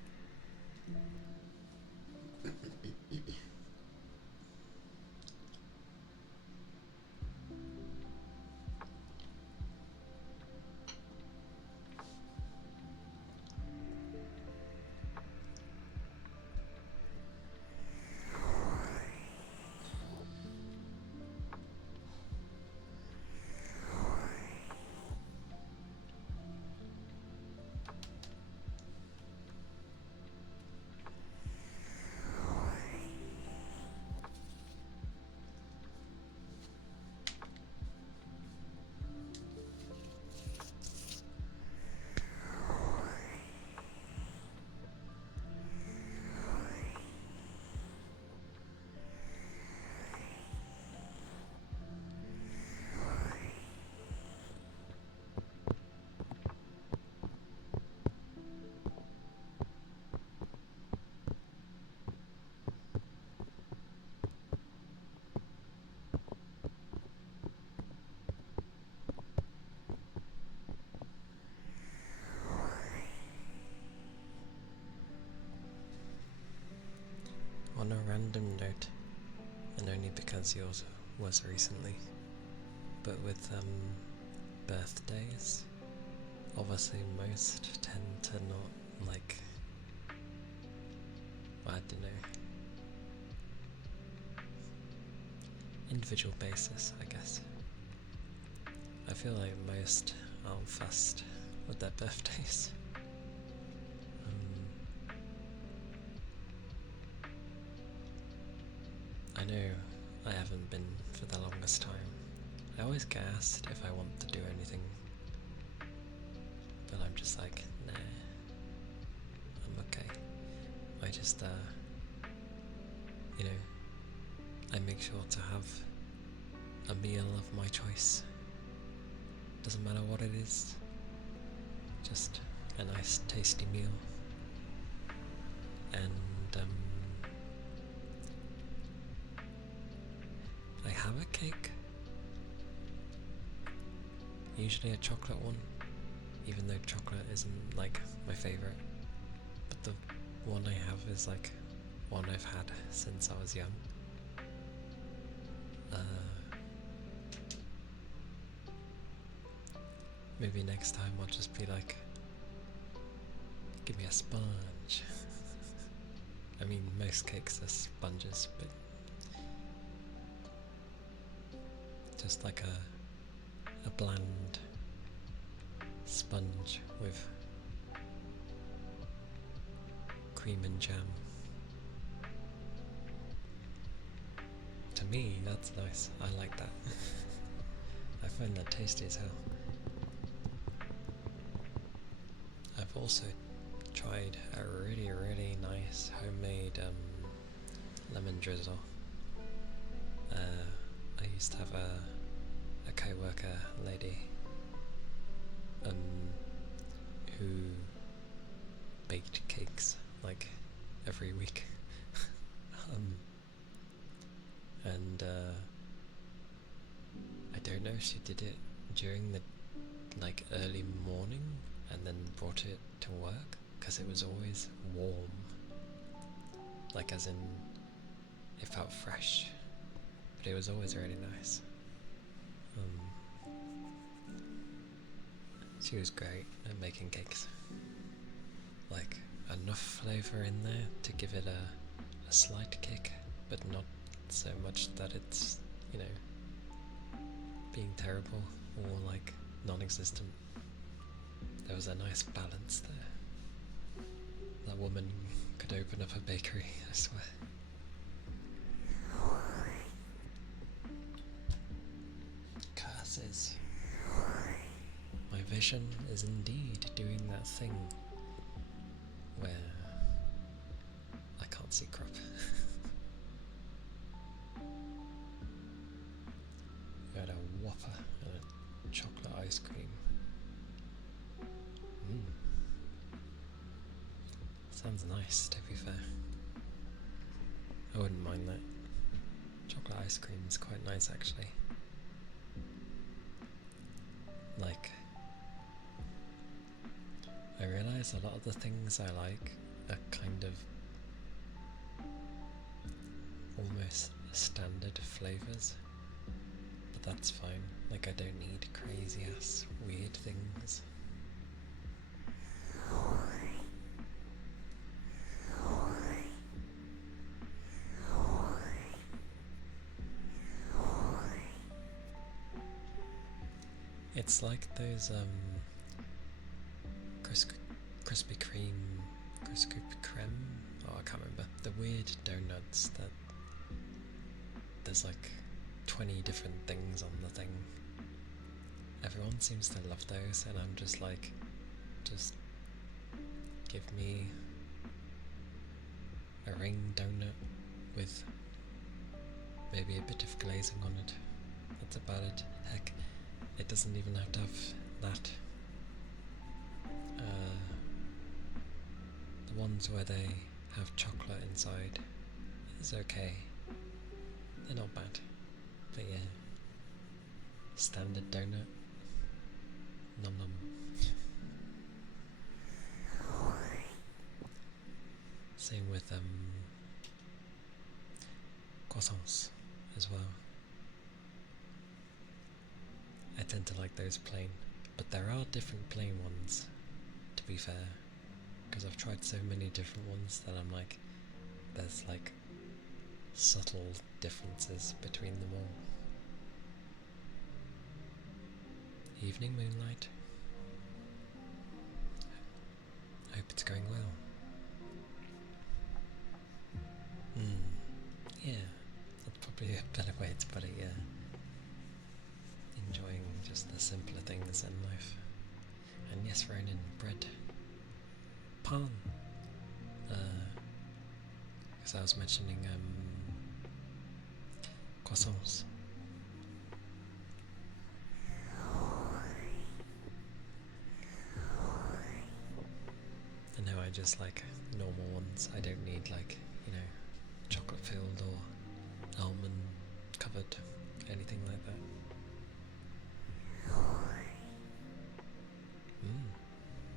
random note, and only because yours was recently, but with birthdays, obviously most tend to not like, I don't know, individual basis, I guess. I feel like most aren't fussed with their birthdays. I know I haven't been for the longest time. I always get asked if I want to do anything, but I'm just like, nah, I'm okay. I just, you know, I make sure to have a meal of my choice. Doesn't matter what it is, just a nice tasty meal. And I have a cake, usually a chocolate one, even though chocolate isn't like my favourite, but the one I have is like one I've had since I was young. Maybe next time I'll just be like, give me a sponge. I mean, most cakes are sponges, but just like a bland sponge with cream and jam. To me, that's nice. I like that. I find that tasty as hell. I've also tried a really nice homemade lemon drizzle. I used to have a co-worker lady who baked cakes like every week. And I don't know if she did it during the like early morning and then brought it to work, because it was always warm, like as in it felt fresh, but it was always really nice. She was great at making cakes, like enough flavour in there to give it a slight kick, but not so much that it's, you know, being terrible or like non-existent. There was a nice balance there. That woman could open up a bakery, I swear. Curses. My vision is indeed doing that thing where I can't see crap. We had a Whopper and a chocolate ice cream. Sounds nice, to be fair. I wouldn't mind that. Chocolate ice cream is quite nice, actually. Like, I realise a lot of the things I like are kind of almost standard flavours, but that's fine. Like, I don't need crazy ass weird things. It's like those Krispy Kreme, oh I can't remember, the weird donuts that there's like 20 different things on the thing. Everyone seems to love those, and I'm just like, just give me a ring donut with maybe a bit of glazing on it. That's about it. Heck, it doesn't even have to have that. The ones where they have chocolate inside is okay. They're not bad. But yeah, standard donut. Nom nom. Same with croissants as well. I tend to like those plain, but there are different plain ones, to be fair, because I've tried so many different ones that I'm like, there's like subtle differences between them all. Evening moonlight. Hope it's going well. Yeah, that's probably a better way to put it, yeah. Enjoying just the simpler things in life. And yes, Ronan, bread. Pan. Because I was mentioning croissants. And now I just like normal ones. I don't need like, chocolate filled or almond covered, anything like that.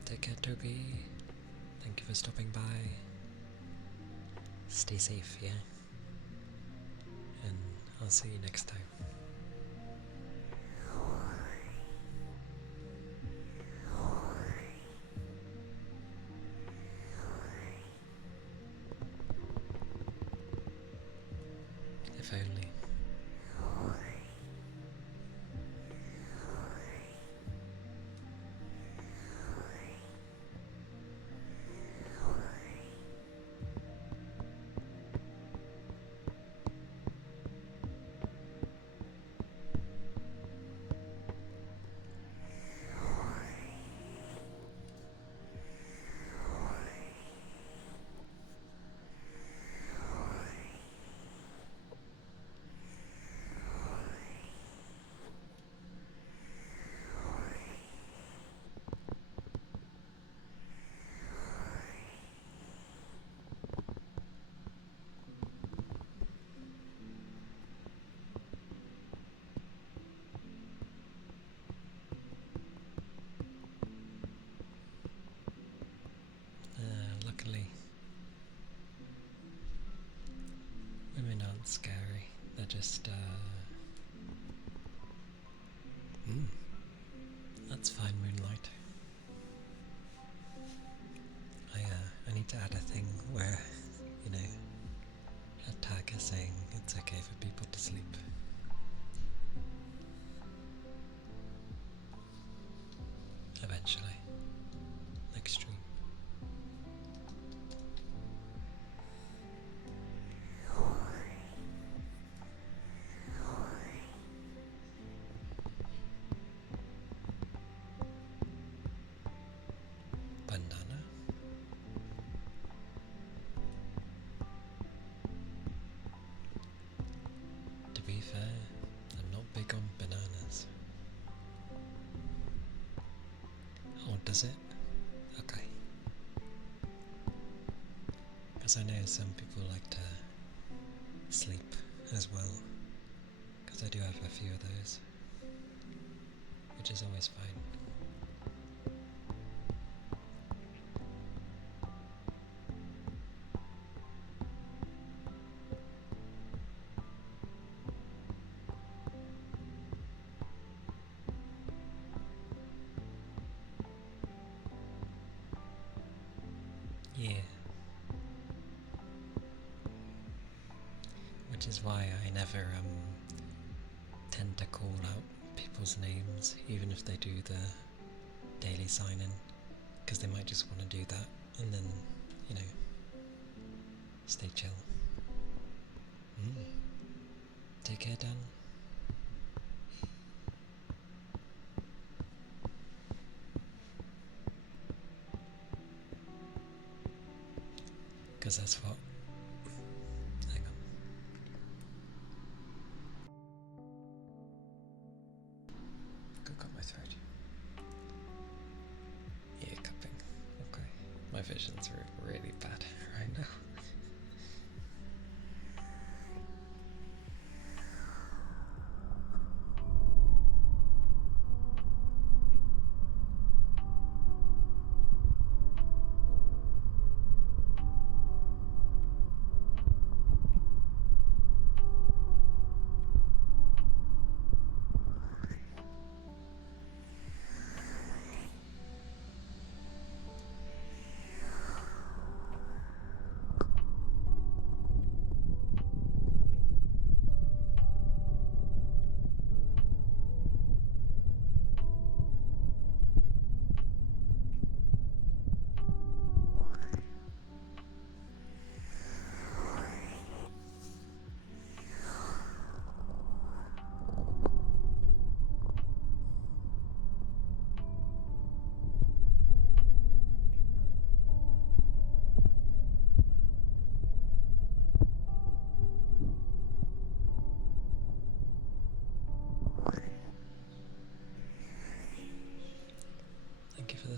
Take care, Toby. Thank you for stopping by. Stay safe, yeah? And I'll see you next time. If only. Luckily, women aren't scary. They're just, that's fine, Moonlight. I need to add a thing where, a tag is saying it's okay for people to sleep. Eventually. Next stream. Banana. To be fair, I'm not big on bananas. Oh, does it? Okay. Because I know some people like to sleep as well. Because I do have a few of those. Which is always fine. Yeah. Which is why I never tend to call out people's names, even if they do the daily sign-in, because they might just want to do that and then, stay chill. Take care, Dan. Because that's what. Hang on. Got my throat. Yeah, cupping. Okay. My vision's really bad right now.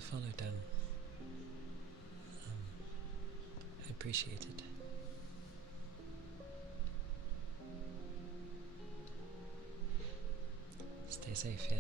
follow down. I appreciate it. Stay safe, yeah?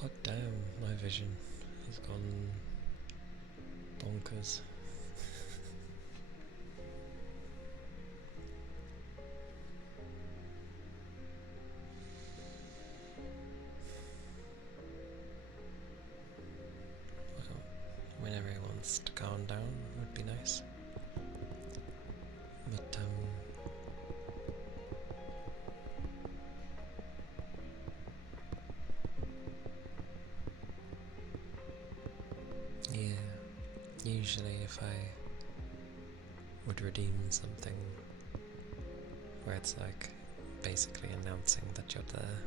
Hot damn, my vision has gone bonkers. Well, whenever he wants to calm down would be nice. But, yeah, usually if I would redeem something where it's like basically announcing that you're there,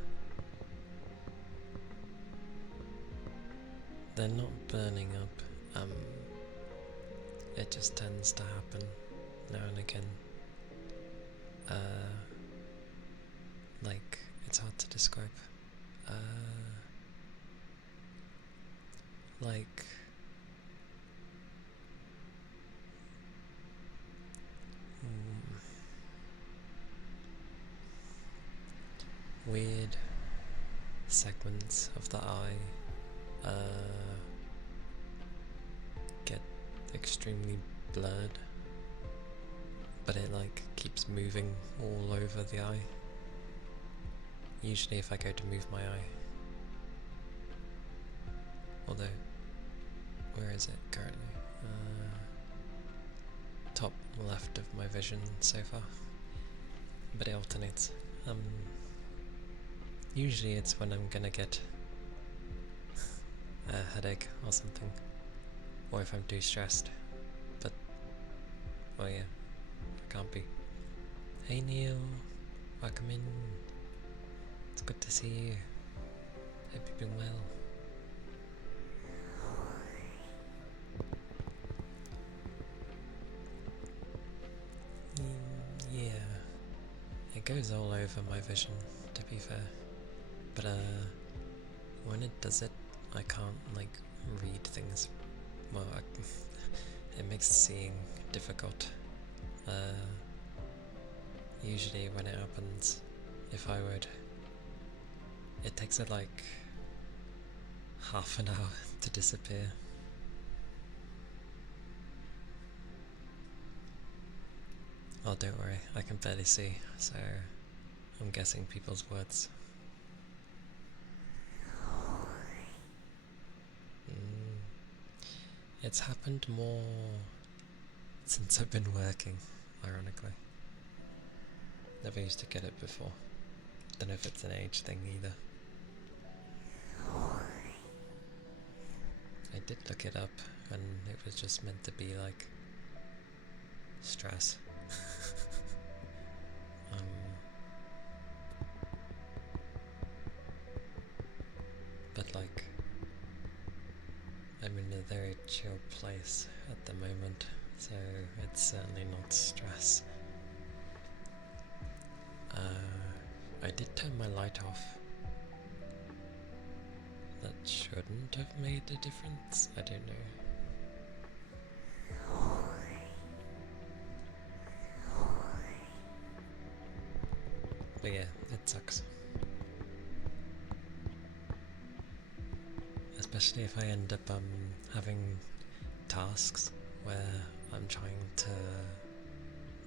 they're not burning up, it just tends to happen now and again. Like, it's hard to describe. Like, weird segments of the eye get extremely blurred, but it like keeps moving all over the eye. Usually if I go to move my eye. Although, where is it currently? Top left of my vision so far. But it alternates. Usually it's when I'm gonna get a headache or something. Or if I'm too stressed. But, oh yeah, I can't be. Hey Neil, welcome in. It's good to see you. Hope you've been well. Yeah, it goes all over my vision, to be fair. But when it does it, I can't like read things. Well, it makes seeing difficult. Usually when it happens, if I would, it takes it like half an hour to disappear. Oh, don't worry, I can barely see, so I'm guessing people's words. It's happened more since I've been working, ironically. Never used to get it before. Don't know if it's an age thing either. I did look it up, and it was just meant to be like stress. But like, I'm in a very chill place at the moment, so it's certainly not stress. I did turn my light off. That shouldn't have made a difference, I don't know. But yeah, it sucks. especially if I end up having tasks where I'm trying to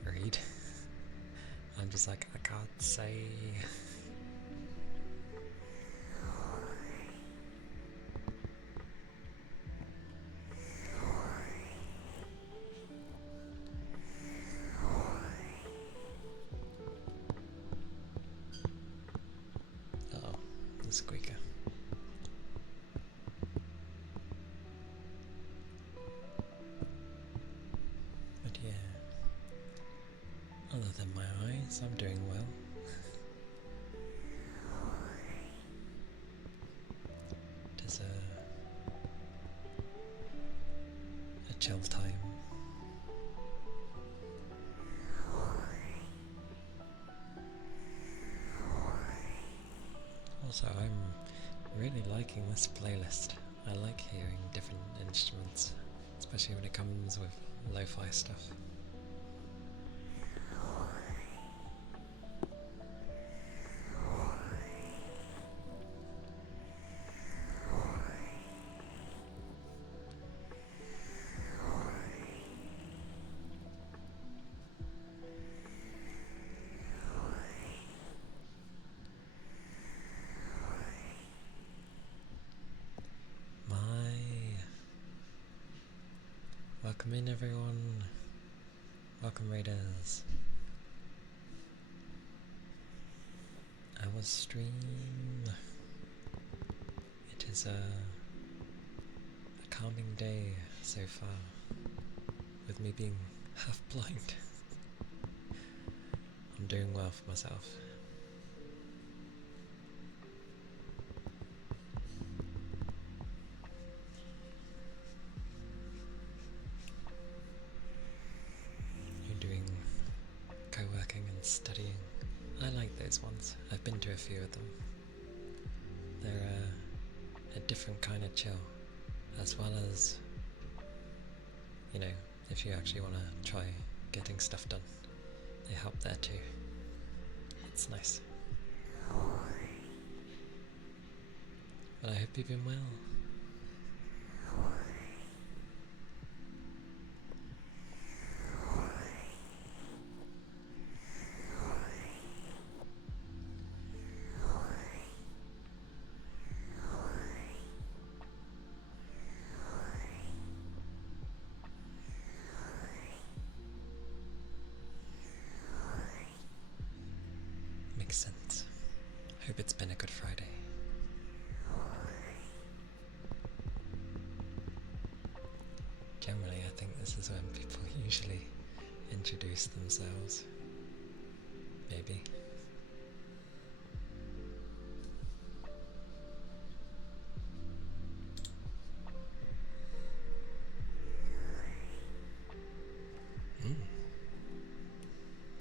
read. I'm just like, I can't say. Oh, the squeaker. But yeah, other than my eyes, I'm doing well. It is a chill time. Also, I'm really liking this playlist. I like hearing different instruments, especially when it comes with lo-fi stuff. Welcome in, everyone. Welcome, raiders. Our stream. It is a calming day so far, with me being half blind. I'm doing well for myself. Co-working and studying. I like those ones. I've been to a few of them. They're a different kind of chill, as well as, you know, if you actually want to try getting stuff done, they help there too. It's nice. But I hope you've been well. Makes sense. Hope it's been a good Friday. Generally, I think this is when people usually introduce themselves. Maybe.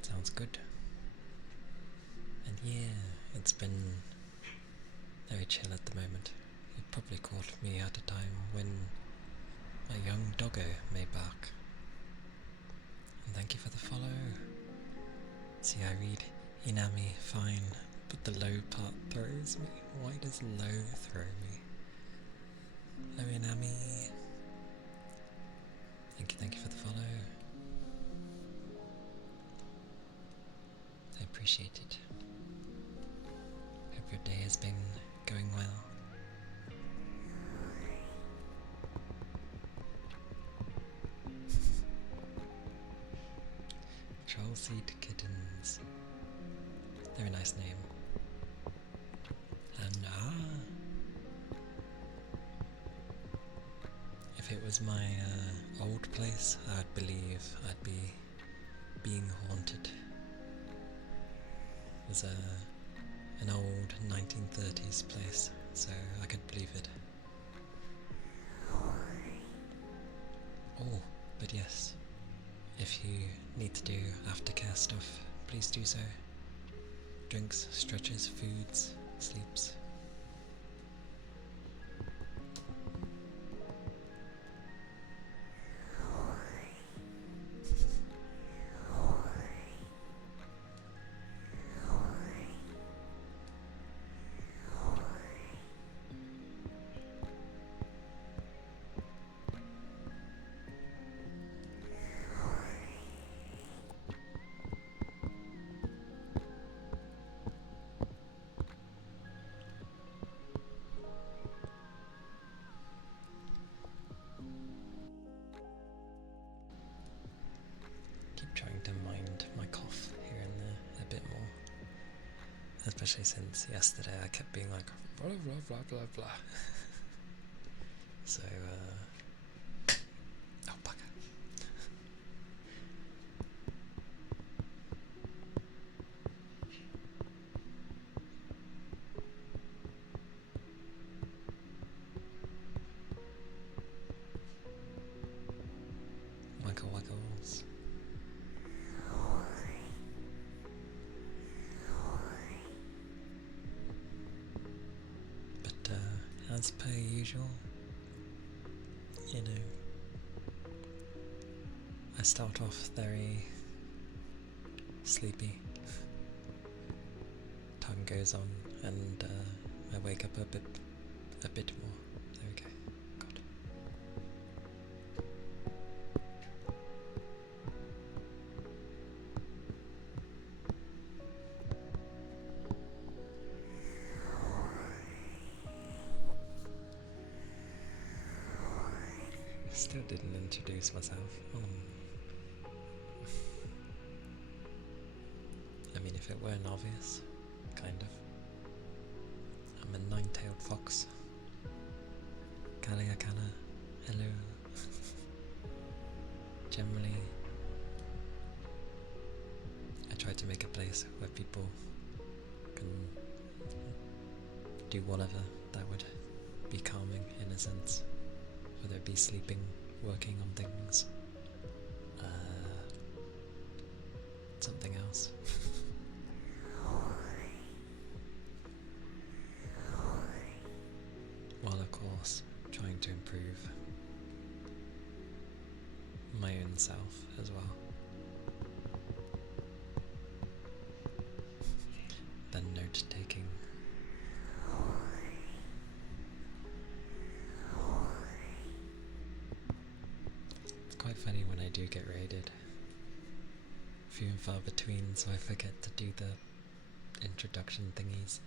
Sounds good. And yeah, it's been very chill at the moment. It probably caught me at a time when my young doggo may bark. And thank you for the follow. See, I read Inami fine, but the low part throws me. Why does low throw me? Hello, Inami. Thank you for the follow. I appreciate it. Hope your day has been going well. Troll Seed Kittens. They're a nice name. And if it was my old place, I'd believe I'd be being haunted. It was an old 1930s place, so I could believe it. Oh, but yes, if you need to do aftercare stuff, please do so. Drinks, stretches, foods, sleeps. Especially since yesterday I kept being like blah blah blah blah blah. So oh bugger. Waggle waggles. But as per usual, you know, I start off very sleepy. Time goes on, and I wake up a bit more. There we go. God. Still didn't introduce myself. I mean, if it weren't obvious, kind of. I'm a nine-tailed fox. Calia, Kana, hello. Generally, I try to make a place where people can do whatever that would be calming in a sense. Whether it be sleeping, working on things, something else. While of course trying to improve my own self as well. Then note taking. It's quite funny when I do get raided. Few and far between, so I forget to do the introduction thingies.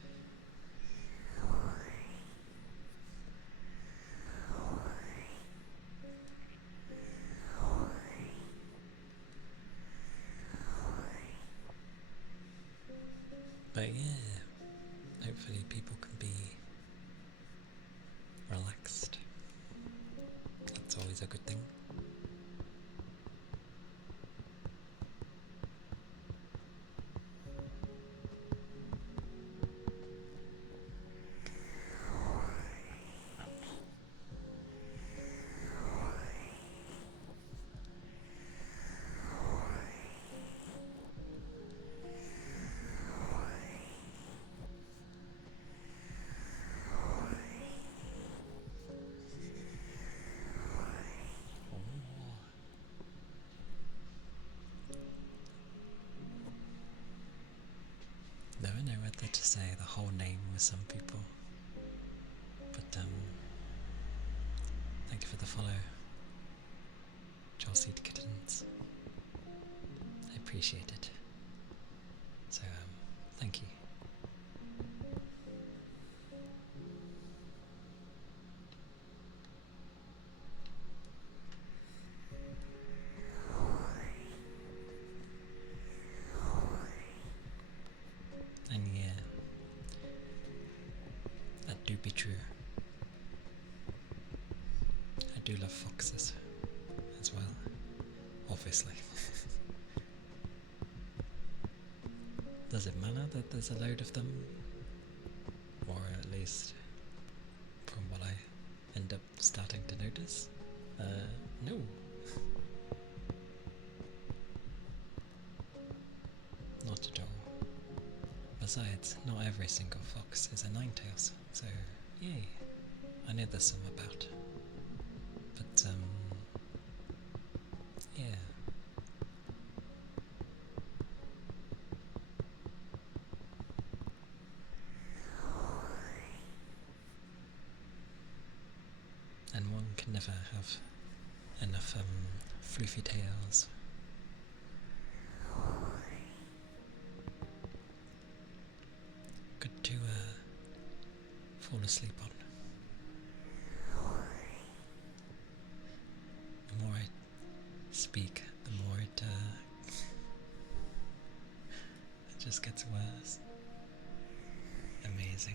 But yeah, hopefully people can be relaxed. That's always a good thing. Never know whether to say the whole name with some people. But thank you for the follow, Chelsea Kittens. I appreciate it. So thank you. And yeah, that do be true. I do love foxes as well, obviously. Does it matter that there's a load of them? Or at least from what I end up starting to notice? No. Not at all. Besides, not every single fox is a nine-tails, so yay. I know there's some about. But yeah. And one can never have enough floofy tails. Good to fall asleep on. The more I speak, the more it just gets worse. Amazing.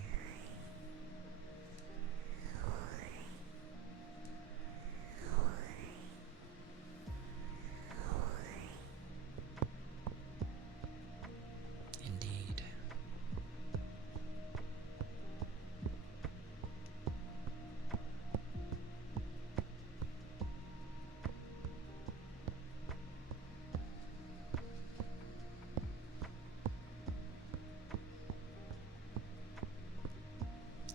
Indeed.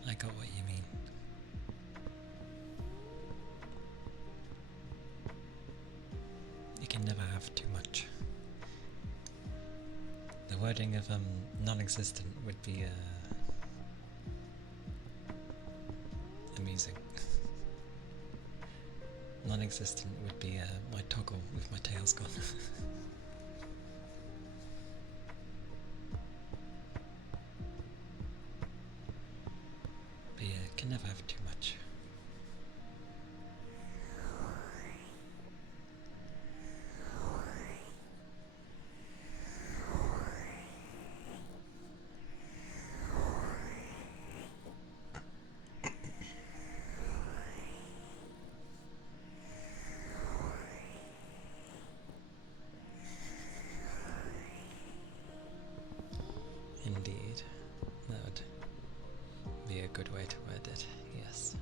I got what you mean. You can never have too much. The wording of non-existent would be amusing. Non-existent would be my toggle with my tails gone. But yeah, can never have too much. Indeed, that would be a good way to word it, yes.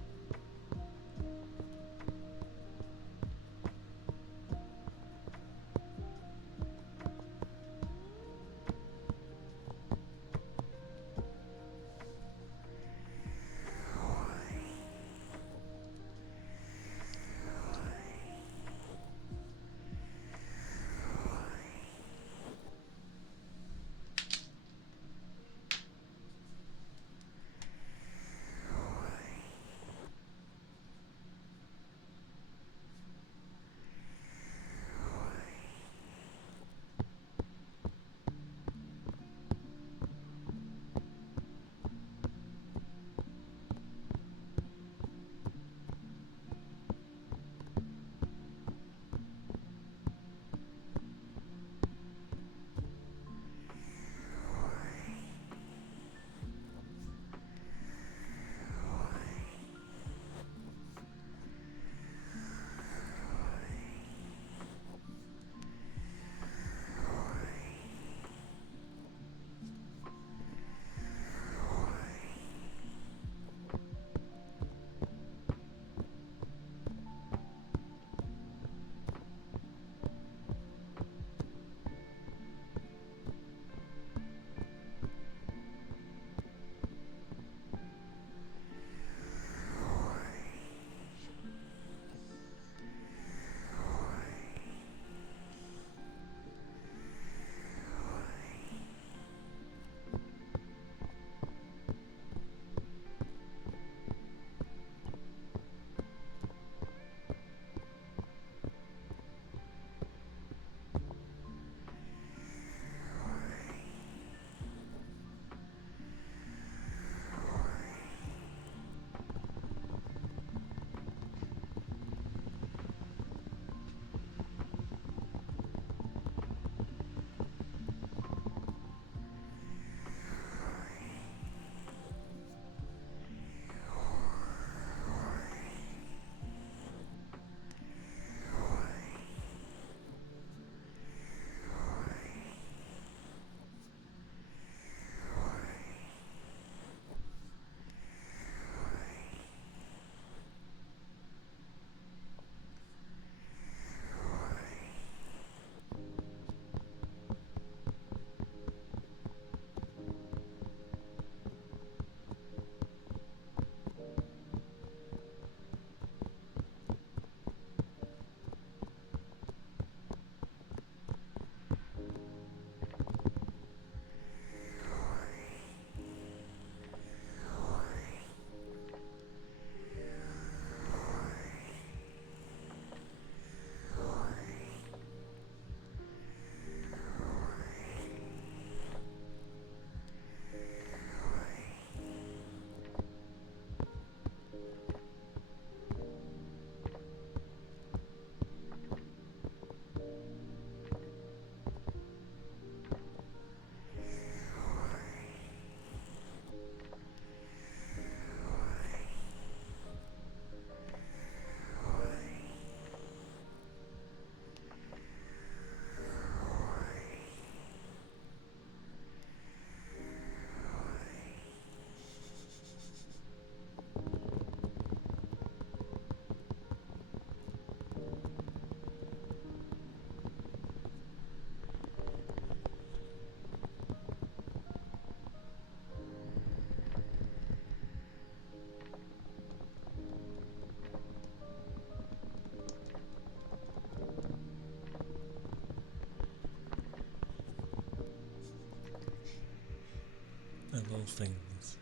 of all things,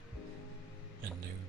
a gnome.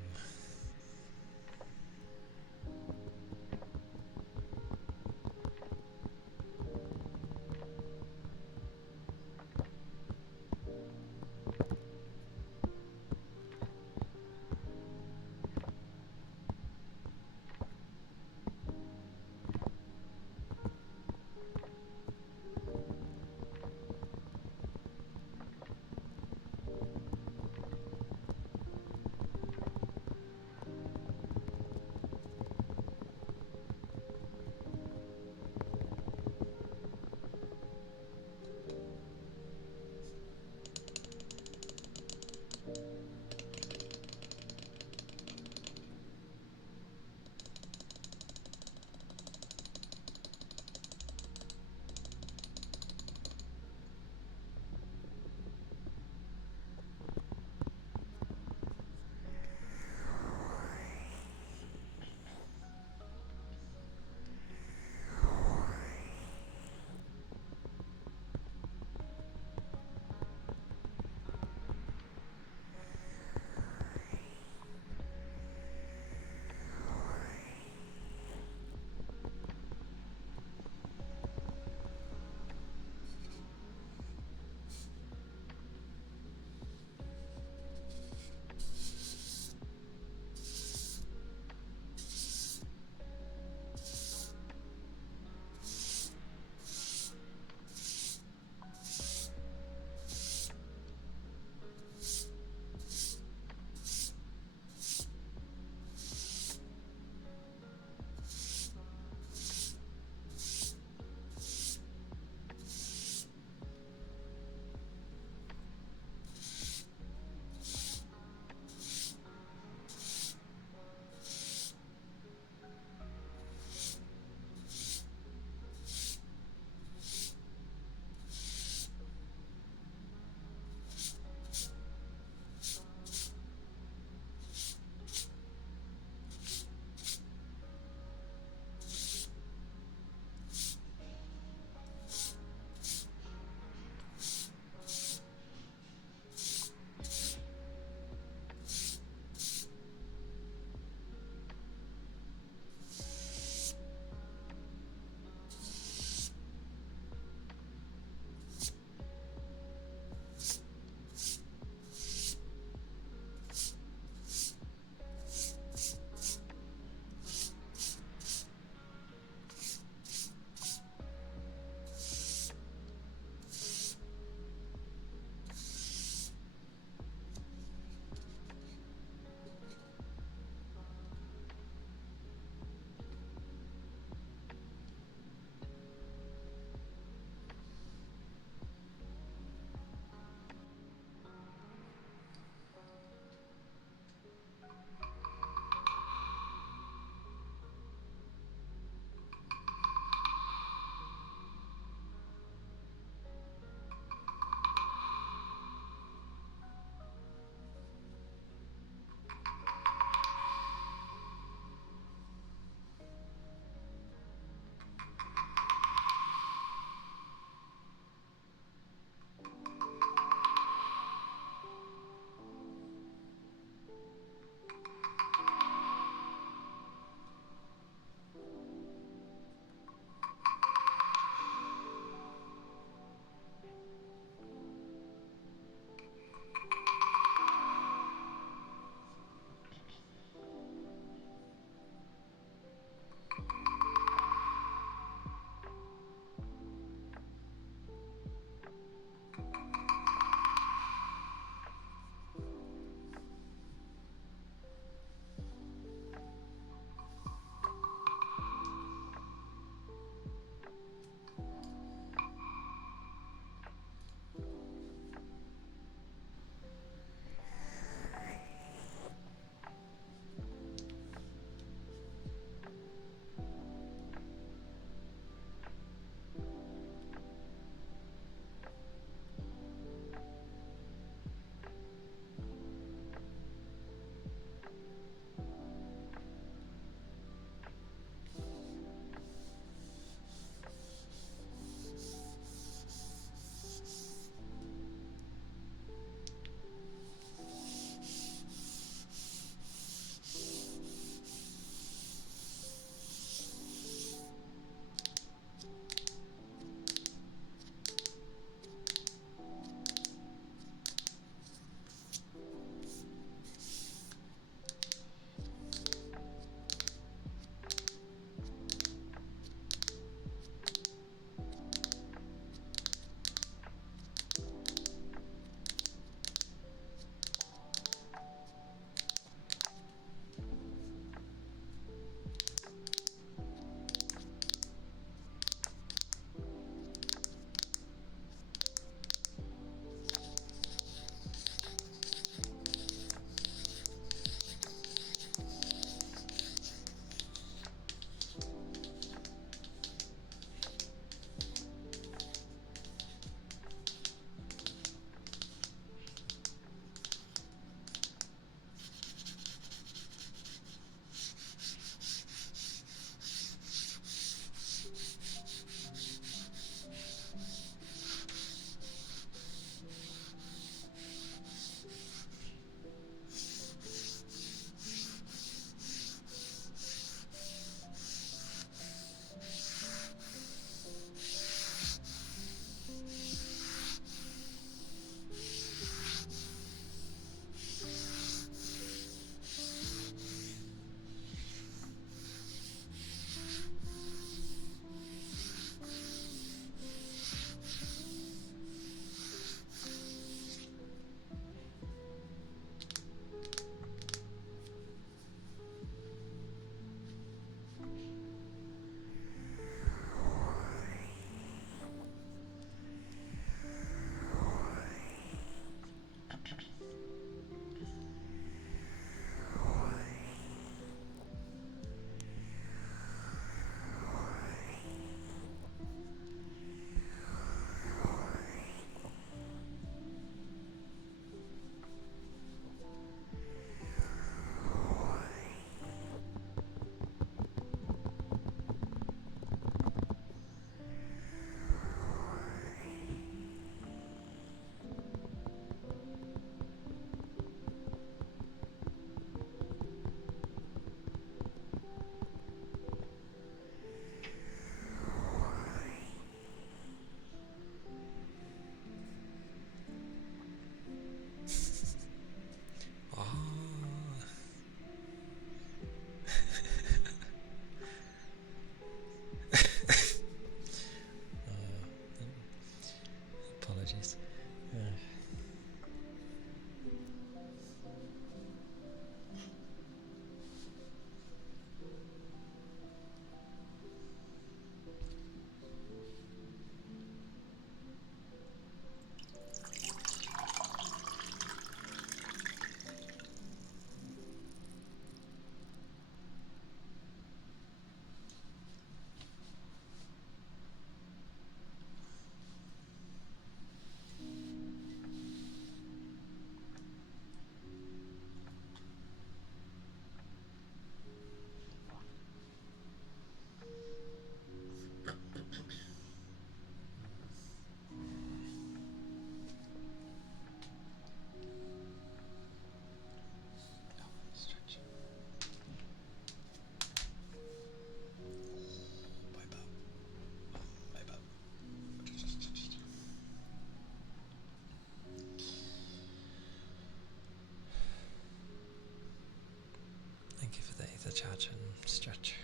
give the charge and stretch.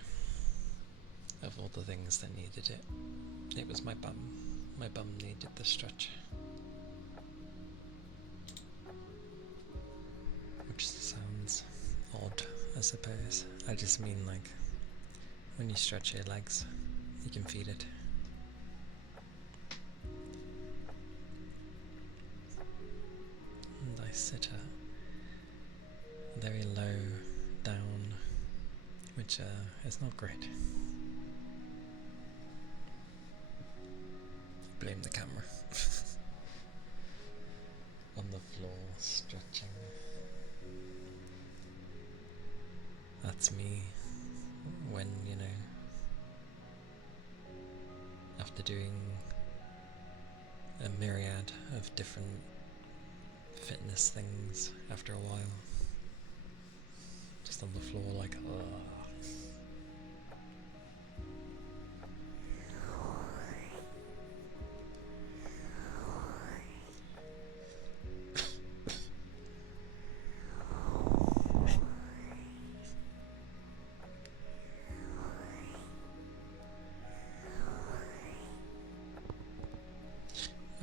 Of all the things that needed it, it was my bum. My bum needed the stretch. Which sounds odd, I suppose. I just mean like, when you stretch your legs, you can feel it. And I sit very low down, which is not great. Blame the camera. On the floor, stretching. That's me when, you know, after doing a myriad of different fitness things after a while, just on the floor like, ugh.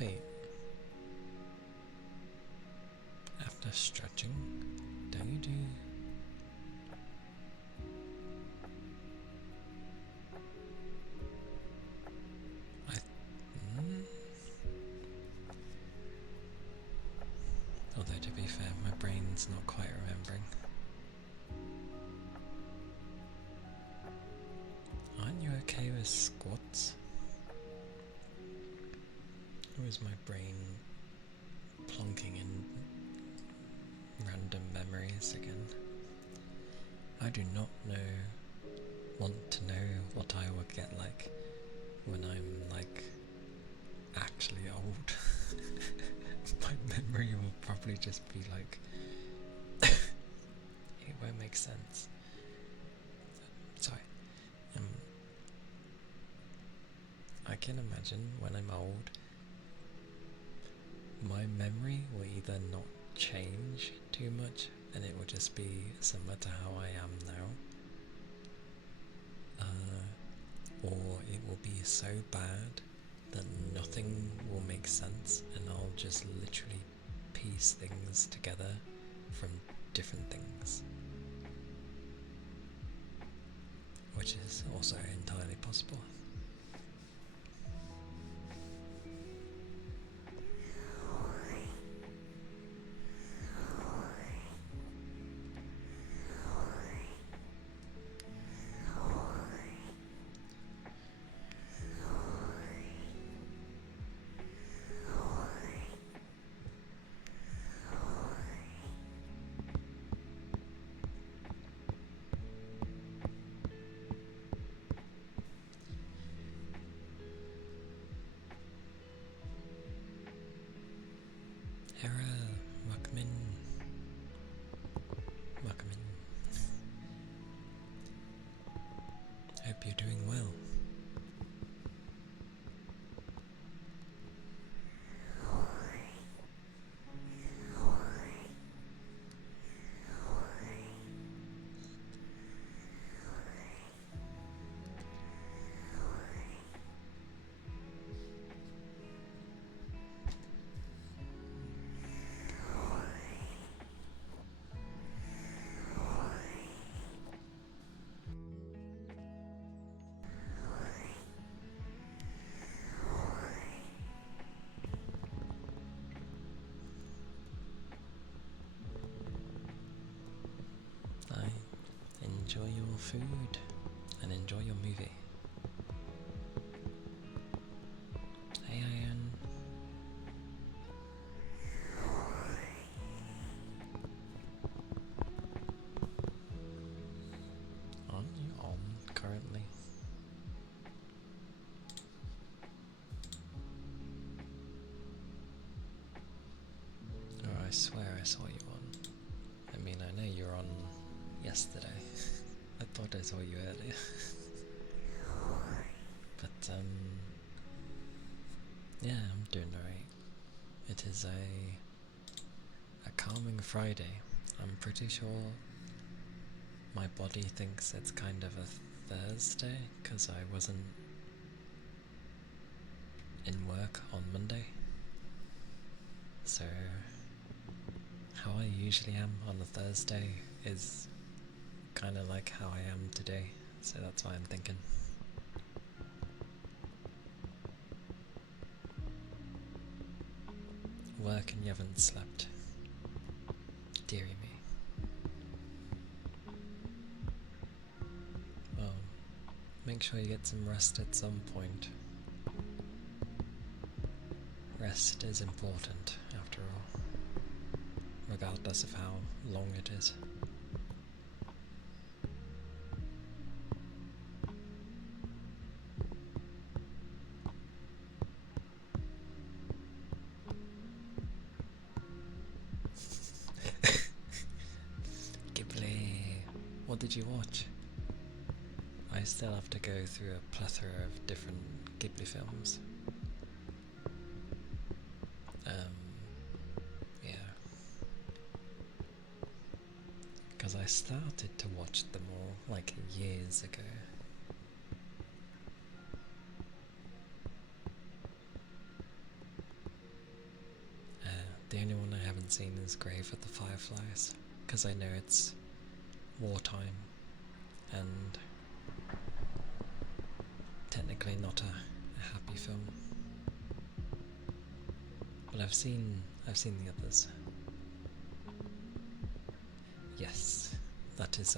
Wait, after stretching, don't you do... Although to be fair, my brain's not quite remembering. Aren't you okay with squats? Or is my brain plonking in random memories again? I do not want to know what I would get like when I'm like actually old. My memory will probably just be like it won't make sense. Sorry. I can imagine when I'm old, my memory will either not change too much and it will just be similar to how I am now, or it will be so bad that nothing will make sense and I'll just literally piece things together from different things, which is also entirely possible. Welcome in. Hope you're doing well. Enjoy your food and enjoy your movie. Hey Ian. Aren't you on currently? Oh, I swear I saw you on. I mean, I know you were on yesterday. I thought I saw you earlier. But, yeah, I'm doing alright. It is a calming Friday. I'm pretty sure my body thinks it's kind of a Thursday because I wasn't in work on Monday. So how I usually am on a Thursday is kind of like how I am today, so that's why I'm thinking. Work and you haven't slept. Dearie me. Well, make sure you get some rest at some point. Rest is important, after all, regardless of how long it is. Ghibli! What did you watch? I still have to go through a plethora of different Ghibli films. Yeah. Because I started to watch them all like years ago. The only one I haven't seen is Grave of the Fireflies, because I know it's wartime and technically not a happy film. But I've seen the others. Yes, that is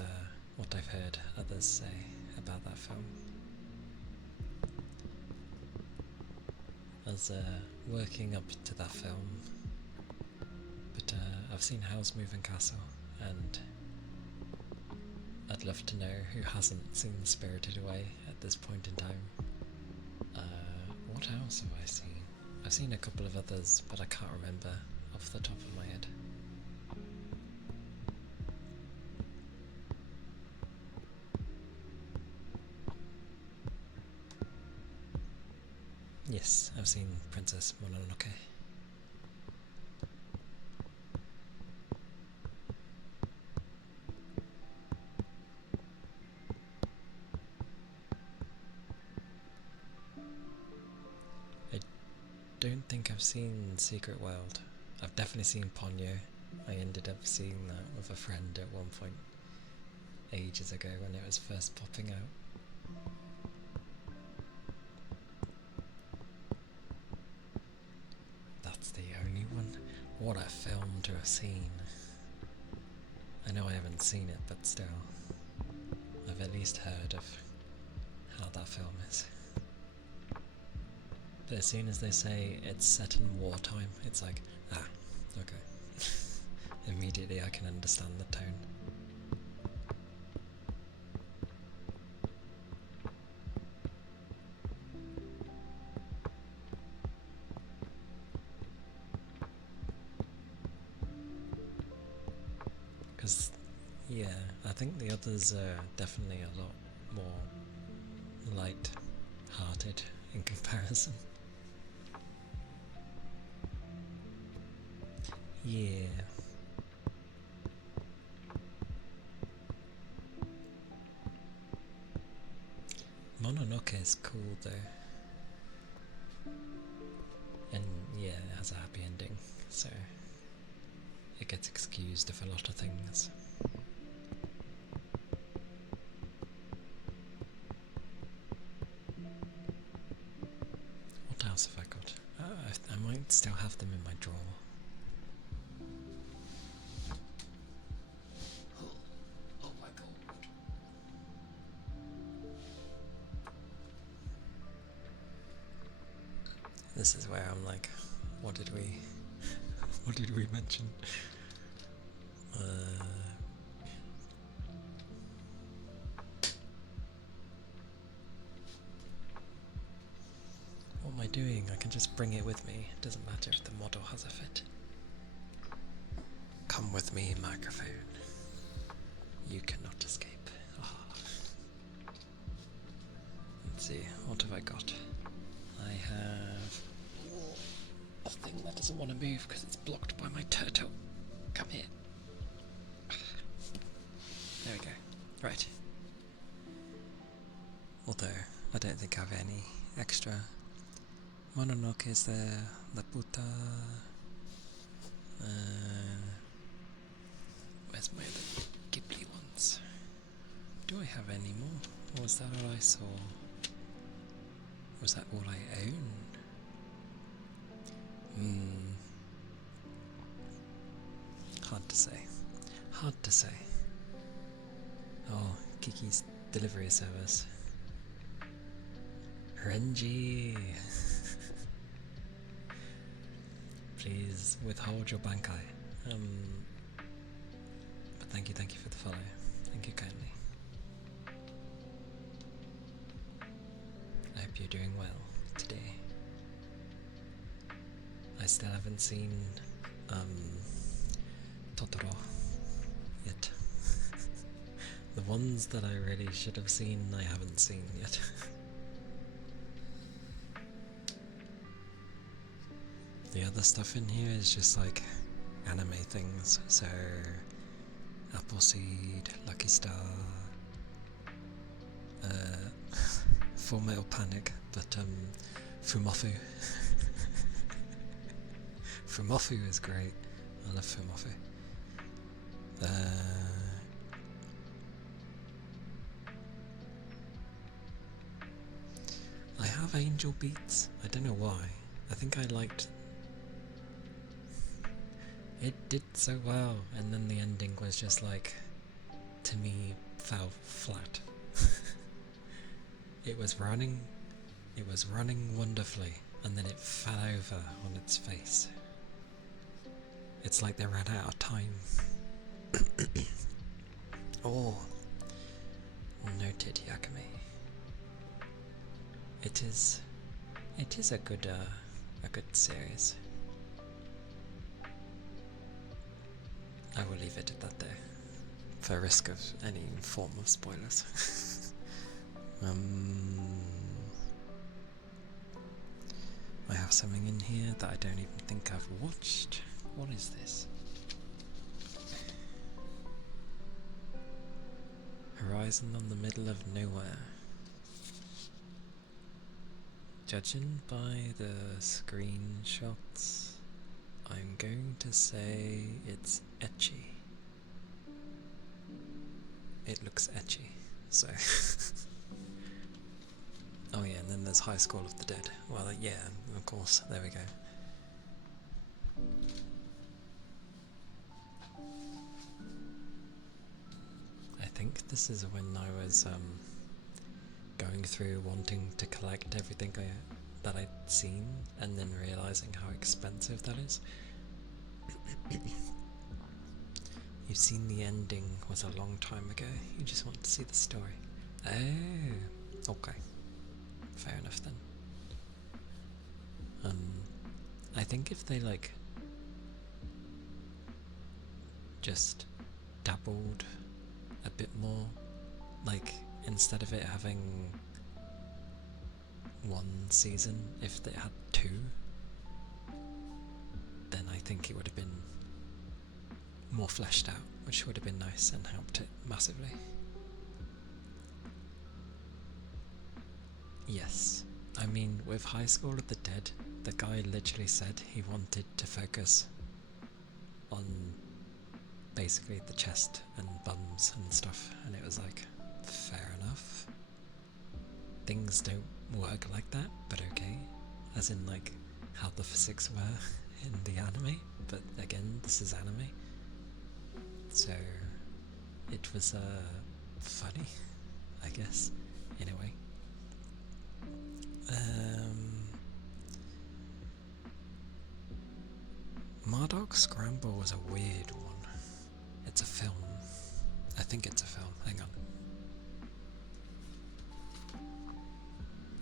what I've heard others say about that film. I was working up to that film, but I've seen Howl's Moving Castle, and I'd love to know who hasn't seen Spirited Away at this point in time. What else have I seen? I've seen a couple of others, but I can't remember off the top of my head. Yes, I've seen Princess Mononoke. I don't think I've seen Secret World. I've definitely seen Ponyo. I ended up seeing that with a friend at one point, ages ago when it was first popping out. That's the only one. What a film to have seen. I know I haven't seen it, but still, I've at least heard of how that film is. But as soon as they say it's set in wartime, it's like, okay. Immediately I can understand the tone. Because, yeah, I think the others are definitely a lot more light-hearted in comparison. Yeah. Mononoke is cool though. And yeah, it has a happy ending, so it gets excused of a lot of things. What else have I got? I might still have them in my drawer. Oh my god. This is where I'm like, what did we mention? What am I doing? I can just bring it with me. It doesn't matter if the model has a fit. Come with me, microphone. You cannot escape. Oh. Let's see, what have I got? I have a thing that doesn't want to move because it's blocked by my turtle. Come here. There we go. Right. Although, I don't think I have any extra. Mononoke is there, La Puta. Where's my other Ghibli ones? Do I have any more? Or was that all I saw? Was that all I own? Hard to say. Hard to say. Oh, Kiki's delivery service. Renji! Please withhold your bankai. But thank you for the follow. Thank you kindly. I hope you're doing well today. I still haven't seen Totoro yet. The ones that I really should have seen, I haven't seen yet. The other stuff in here is just like anime things, so Appleseed, Lucky Star, Full Metal Panic, but Fumofu. Fumofu is great. I love Fumofu. I have Angel Beats. I don't know why. I think I liked. It did so well, and then the ending was just like, to me, fell flat. It was running wonderfully, and then it fell over on its face. It's like they ran out of time. Oh, noted, Yakame. It is a good series. I will leave it at that there, for risk of any form of spoilers. I have something in here that I don't even think I've watched. What is this? Horizon on the middle of nowhere. Judging by the screenshots, I'm going to say it's ecchi. It looks ecchi, so. Oh yeah, and then there's High School of the Dead. Well, yeah, of course, there we go. I think this is when I was going through wanting to collect everything that I'd seen, and then realising how expensive that is. You've seen the ending was a long time ago, you just want to see the story. Oh, okay. Fair enough then. I think if they just dabbled a bit more, instead of it having one season, if they had two, then I think it would have been more fleshed out, which would have been nice and helped it massively. Yes, I mean, with High School of the Dead, the guy literally said he wanted to focus on basically the chest and bums and stuff, and it was like, fair enough. Things don't work like that, but okay. As in how the physics were in the anime, but again, this is anime. So, it was funny, I guess, in a way. Marduk Scramble was a weird one. It's a film. I think it's a film. Hang on.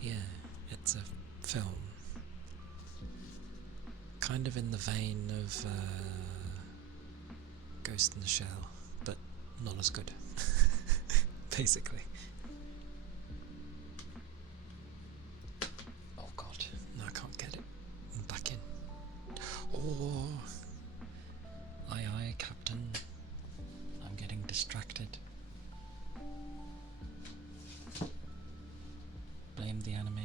Yeah, it's a film. Kind of in the vein of Ghost in the Shell, but not as good. Basically. Oh god, no, I can't get it back in. Oh, aye, Captain. I'm getting distracted. blame the anime.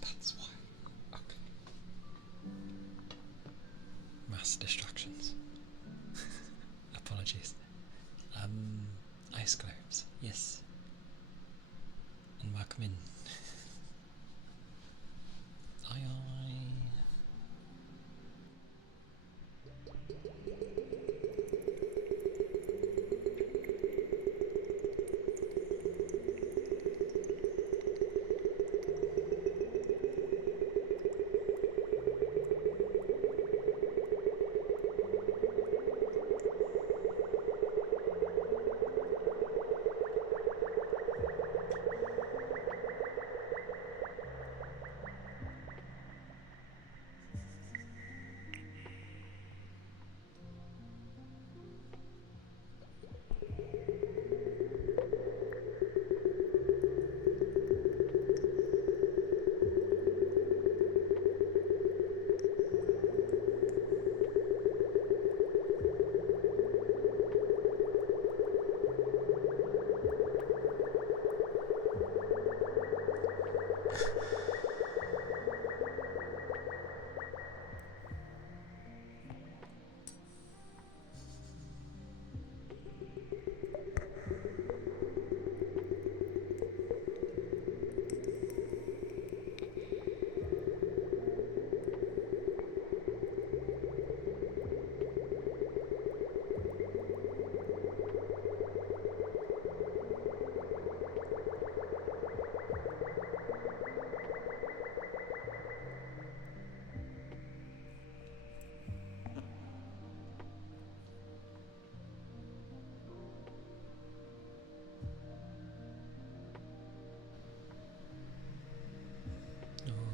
That's why. Okay. Mass distractions. Apologies. Ice globes, yes. And welcome in. Aye aye.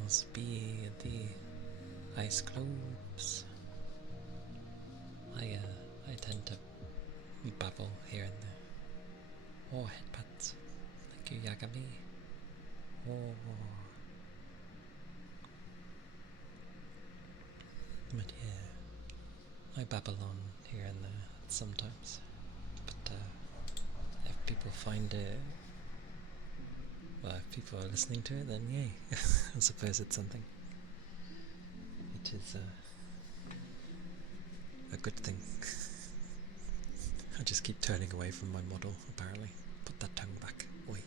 Those be the ice globes. I tend to babble here and there. Oh, headpads. Thank you, Yagami. Oh. But yeah, I babble on here and there sometimes. But if people find it, well, if people are listening to it, then yay. I suppose it's something. It is a good thing. I just keep turning away from my model, apparently. Put that tongue back. Oi.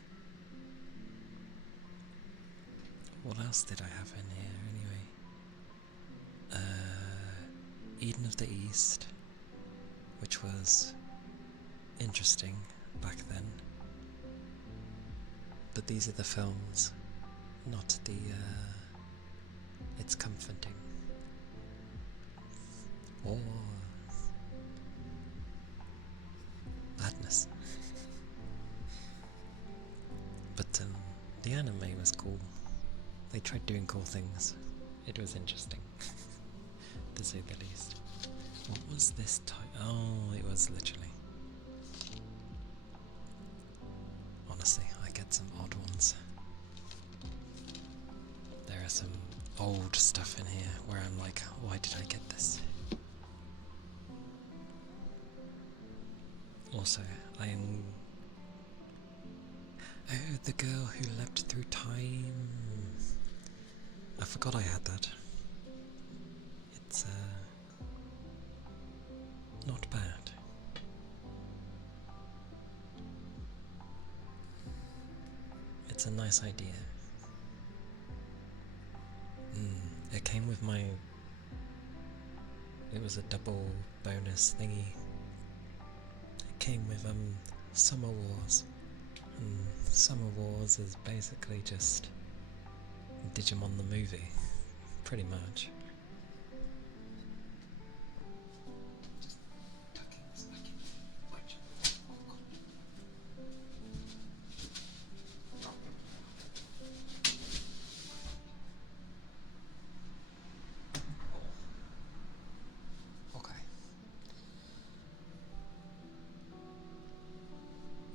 What else did I have in here, anyway? Eden of the East, which was interesting back then. But these are the films, not the, it's comforting. Oh. Madness. But the anime was cool. They tried doing cool things. It was interesting, to say the least. What was this type? Oh, it was literally. Honestly, I get some odd ones. There are some old stuff in here where I'm like, why did I get this? Also, I am... Oh, the girl who leapt through time. I forgot I had that. It's, not bad. It's a nice idea. It came with my... It was a double bonus thingy. It came with, Summer Wars. And Summer Wars is basically just Digimon the movie. Pretty much.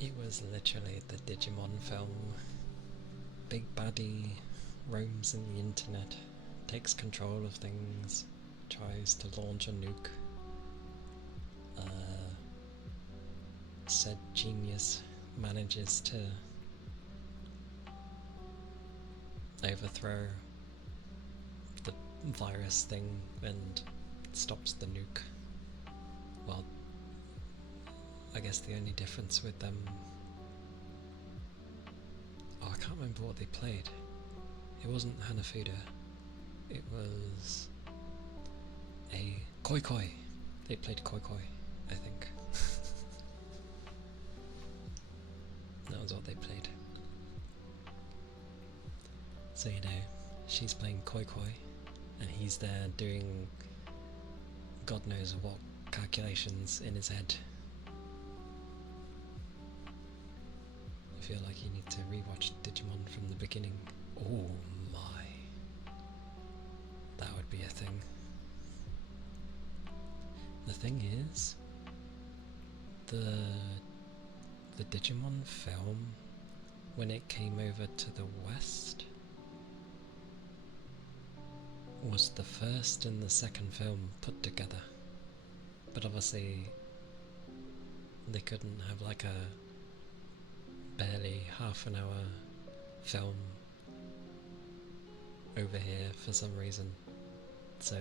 It was literally the Digimon film. Big baddie roams in the internet, takes control of things, tries to launch a nuke. Said genius manages to overthrow the virus thing and stops the nuke. Well, I guess the only difference with them... Oh, I can't remember what they played. It wasn't Hanafuda. It was a Koi Koi. They played Koi Koi, I think. That was what they played. So, you know, she's playing Koi Koi, and he's there doing God knows what calculations in his head. I feel like you need to rewatch Digimon from the beginning. Oh my. That would be a thing. The thing is, the Digimon film, when it came over to the West, was the first and the second film put together. But obviously they couldn't have like a barely half an hour film over here for some reason, so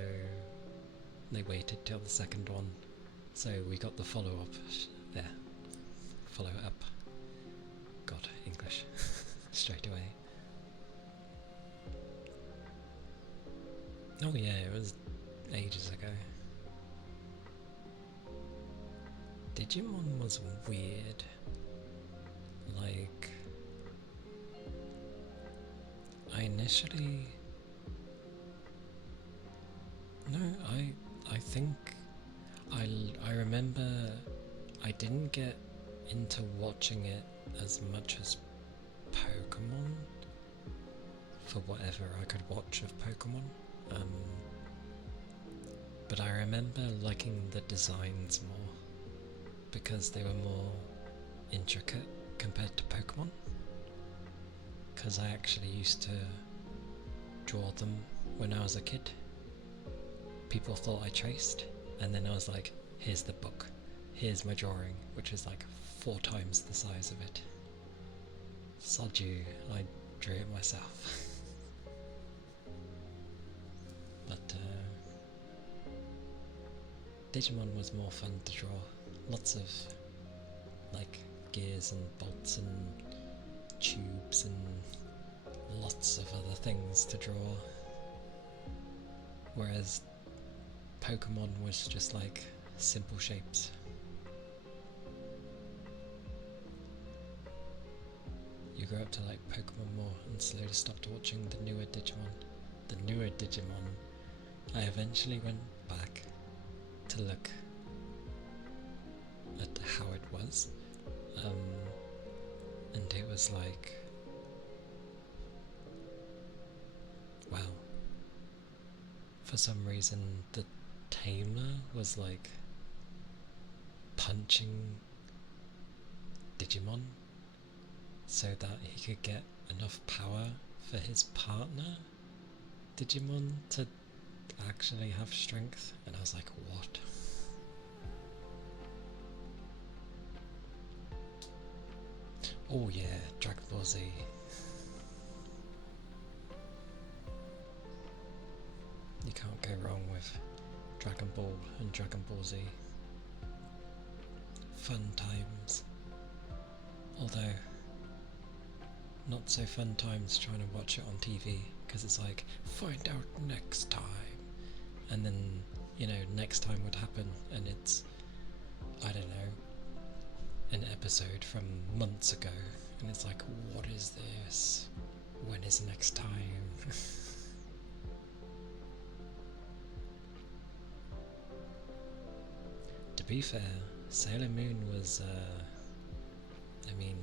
they waited till the second one, so we got the follow-up there. Follow-up. God, English. Straight away. Oh yeah, it was ages ago. Digimon was weird. Like, I initially... No, I think I remember I didn't get into watching it as much as Pokemon, for whatever I could watch of Pokemon. But I remember liking the designs more because they were more intricate compared to Pokemon, because I actually used to draw them when I was a kid. People thought I traced, and then I was like, here's the book, here's my drawing, which is like 4 times the size of it. Sod you, I drew it myself. But Digimon was more fun to draw. Lots of like gears and bolts and tubes and lots of other things to draw. Whereas Pokemon was just like simple shapes. You grow up to like Pokemon more and slowly stopped watching the newer Digimon. The newer Digimon, I eventually went back to look at how it was, and it was like, wow. For some reason the tamer was like punching Digimon so that he could get enough power for his partner Digimon to actually have strength, and I was like, what? Oh yeah, Dragon Ball Z. You can't go wrong with Dragon Ball and Dragon Ball Z. Fun times. Although, not so fun times trying to watch it on TV, because it's like, find out next time. And then, you know, next time would happen, and it's, I don't know, an episode from months ago, and it's like, what is this? When is next time? To be fair, Sailor Moon was, I mean,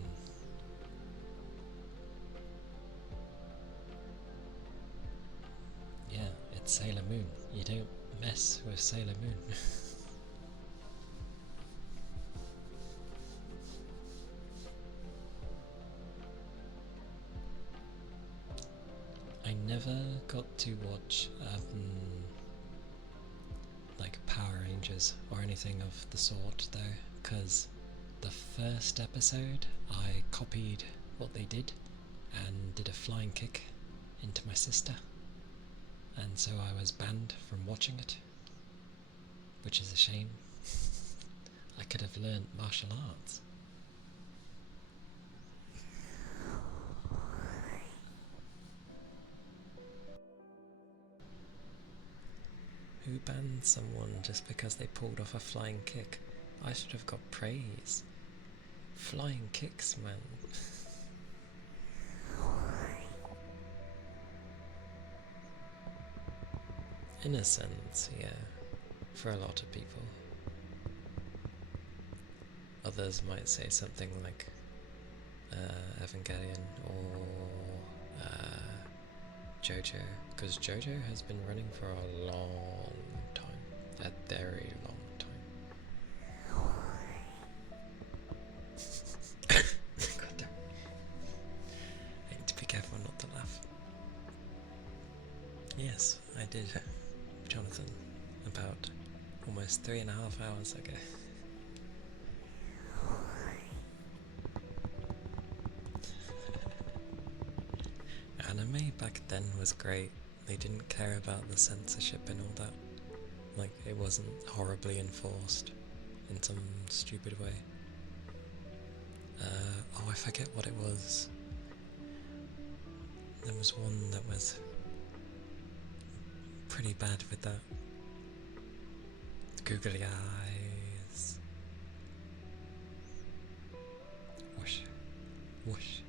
yeah, it's Sailor Moon. You don't mess with Sailor Moon. I never got to watch like Power Rangers or anything of the sort though, because the first episode, I copied what they did and did a flying kick into my sister, and so I was banned from watching it, which is a shame. I could have learned martial arts. Who banned someone just because they pulled off a flying kick? I should have got praise. Flying kicks, man. In a sense, yeah, for a lot of people. Others might say something like Evangelion or JoJo, because JoJo has been running for a long time, a very long time. God damn. I need to be careful not to laugh. Yes, I did, Jonathan, about almost 3.5 hours ago. Anime back then was great. They didn't care about the censorship and all that. Like, it wasn't horribly enforced in some stupid way. Oh, I forget what it was. There was one that was pretty bad with that. Googly eyes. Whoosh. Whoosh.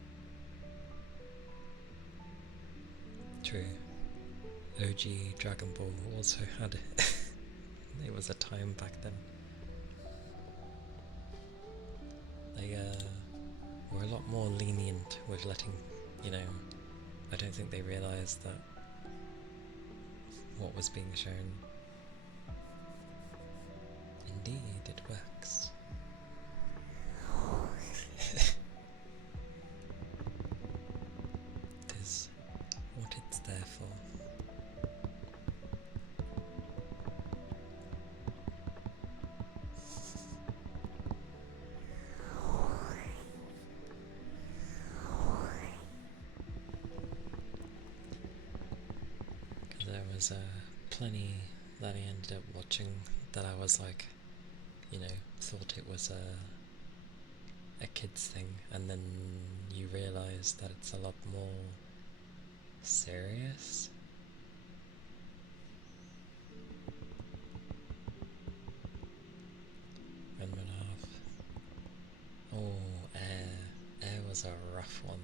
True. OG Dragon Ball also had it. It was a time back then. They were a lot more lenient with letting, I don't think they realised that what was being shown. Indeed, it works. It is what it's there for. There was plenty that I ended up watching that I was like, thought it was a kid's thing, and then you realise that it's a lot more serious. And oh, Air was a rough one.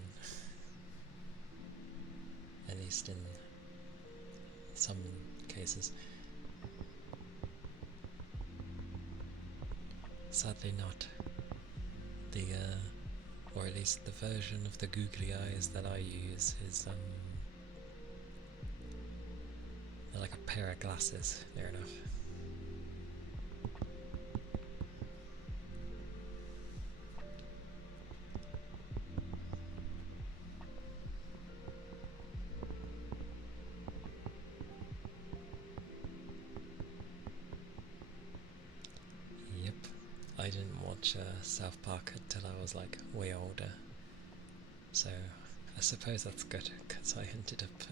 At least in some cases. Sadly not. The, or at least the version of the googly eyes that I use is, they're like a pair of glasses, near enough. I didn't watch South Park until I was like way older, so I suppose that's good, because I ended up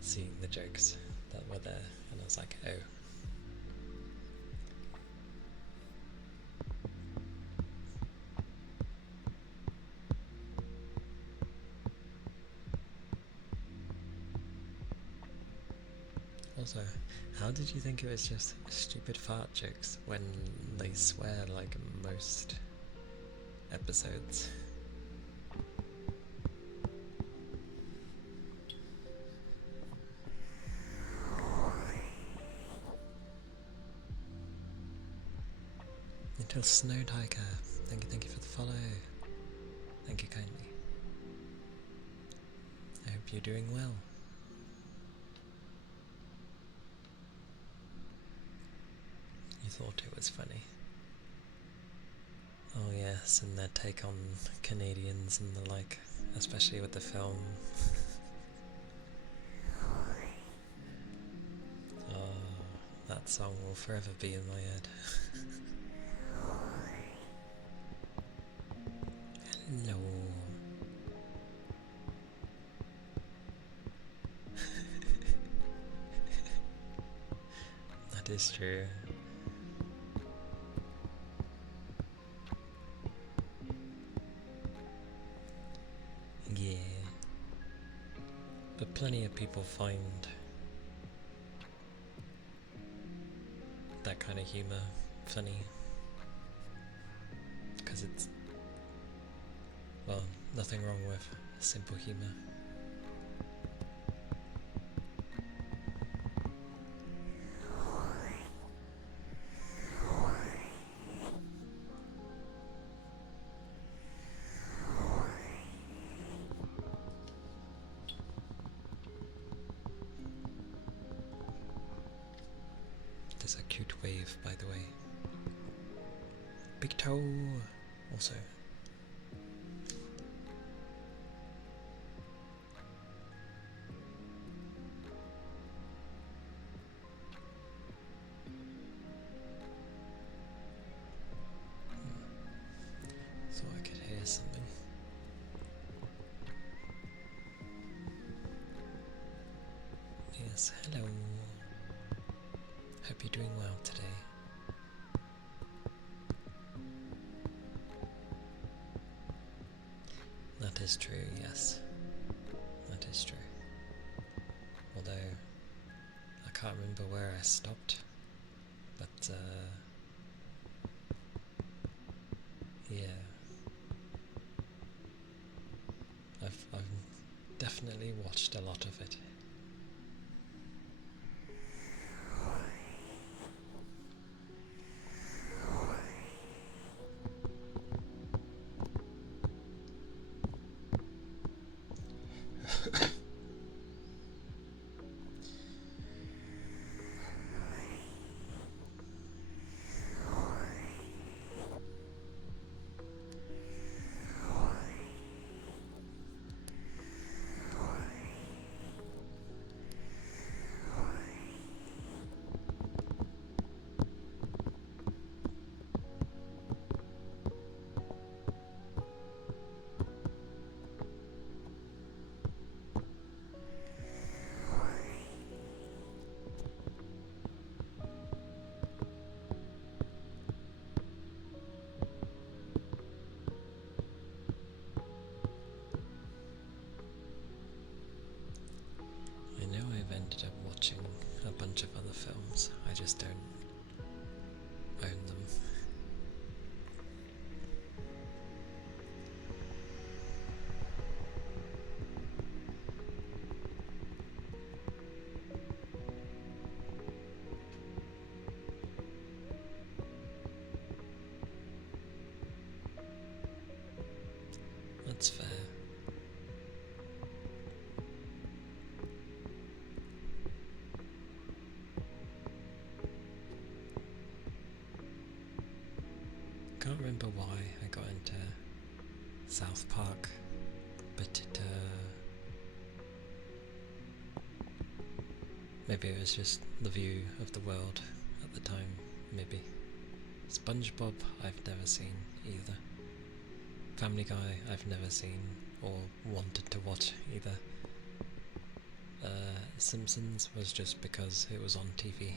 seeing the jokes that were there, and I was like, oh. Also, how did you think it was just stupid fart jokes when they swear like most episodes? Until Snowed Hiker, thank you for the follow. Thank you kindly. I hope you're doing well. You thought it was funny. Oh yes, and their take on Canadians and the like, especially with the film. Oh, that song will forever be in my head. Hello. That is true. Yeah. But plenty of people find that kind of humour funny. Because it's, well, nothing wrong with simple humour. There's a cute wave, by the way. Big toe, also. Thought I could hear something. Yes, hello. Hope you're doing well today. That is true, yes. That is true. Although, I can't remember where I stopped. But, yeah. I've definitely watched a lot of it. I know I've ended up watching a bunch of other films, I just don't own them. That's fair. Can't remember why I got into South Park, but it, maybe it was just the view of the world at the time, maybe. SpongeBob I've never seen either. Family Guy I've never seen or wanted to watch either. Simpsons was just because it was on TV.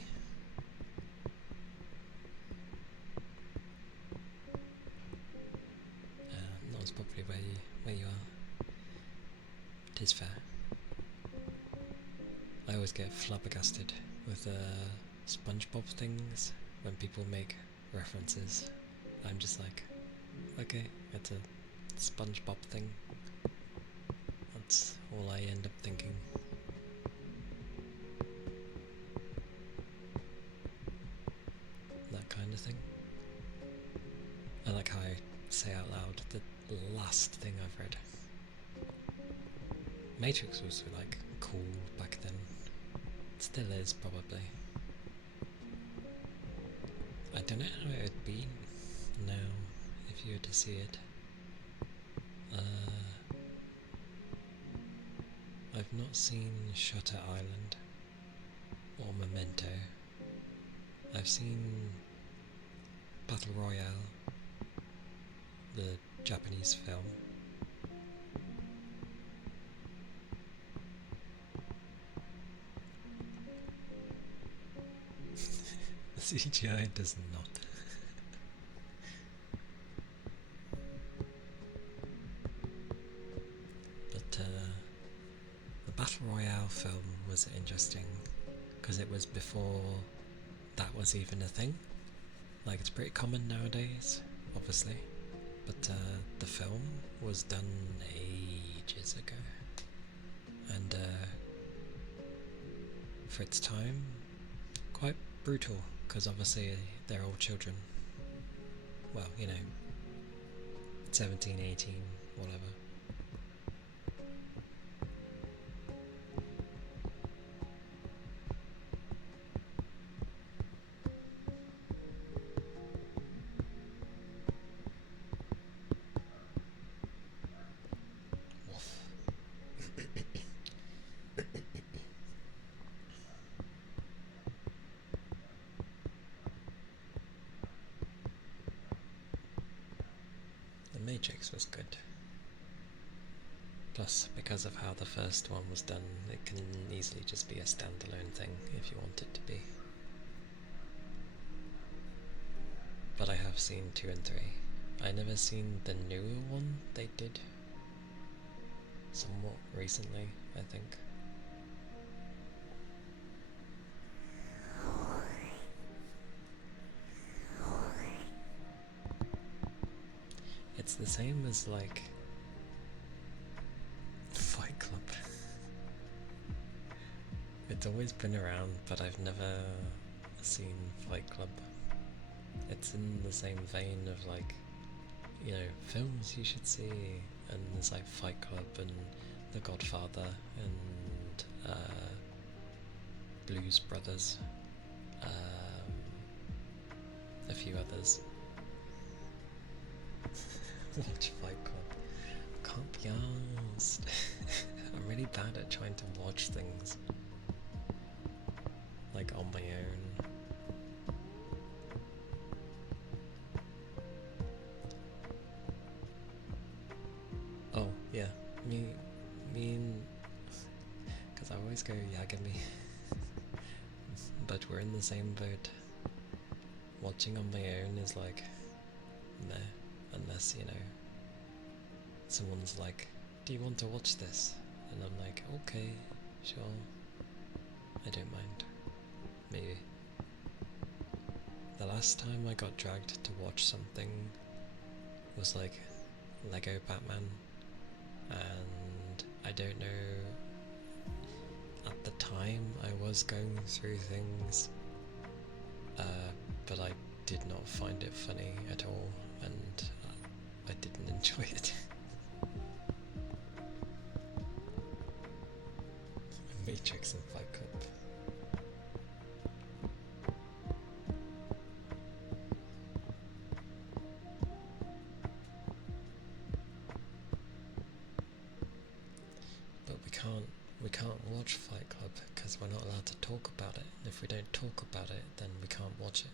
That was probably where you are. It is fair. I always get flabbergasted with SpongeBob things when people make references. I'm just like, okay, it's a SpongeBob thing. That's all I end up thinking. That kind of thing. I like how I say out loud the last thing I've read. Matrix was like cool back then. It still is, probably. I don't know how it would be now if you were to see it. I've not seen Shutter Island or Memento. I've seen Battle Royale, the Japanese film, CGI does not. But the Battle Royale film was interesting because it was before that was even a thing. Like, it's pretty common nowadays, obviously, but the film was done ages ago, and for its time, quite brutal, because obviously they're all children. Well, you know, 17, 18, whatever. The Matrix was good. Plus, because of how the first one was done, it can easily just be a standalone thing if you want it to be. But I have seen 2 and 3. I never seen the newer one they did. Somewhat recently, I think. It's the same as, like, Fight Club. It's always been around, but I've never seen Fight Club. It's in the same vein of, like, you know, films you should see, and there's like Fight Club and The Godfather and Blues Brothers, a few others. Watch Fight Club. Can't be arsed. I'm really bad at trying to watch things like on my own. Oh yeah, me and because I always go Yagami, but we're in the same boat. Watching on my own is like, nah, unless, you know, someone's like, do you want to watch this? And I'm like, okay, sure, I don't mind, maybe. The last time I got dragged to watch something was like Lego Batman, and I don't know, at the time I was going through things, but I did not find it funny at all, and I didn't enjoy it. Matrix and Fight Club. But we can't watch Fight Club because we're not allowed to talk about it. And if we don't talk about it, then we can't watch it.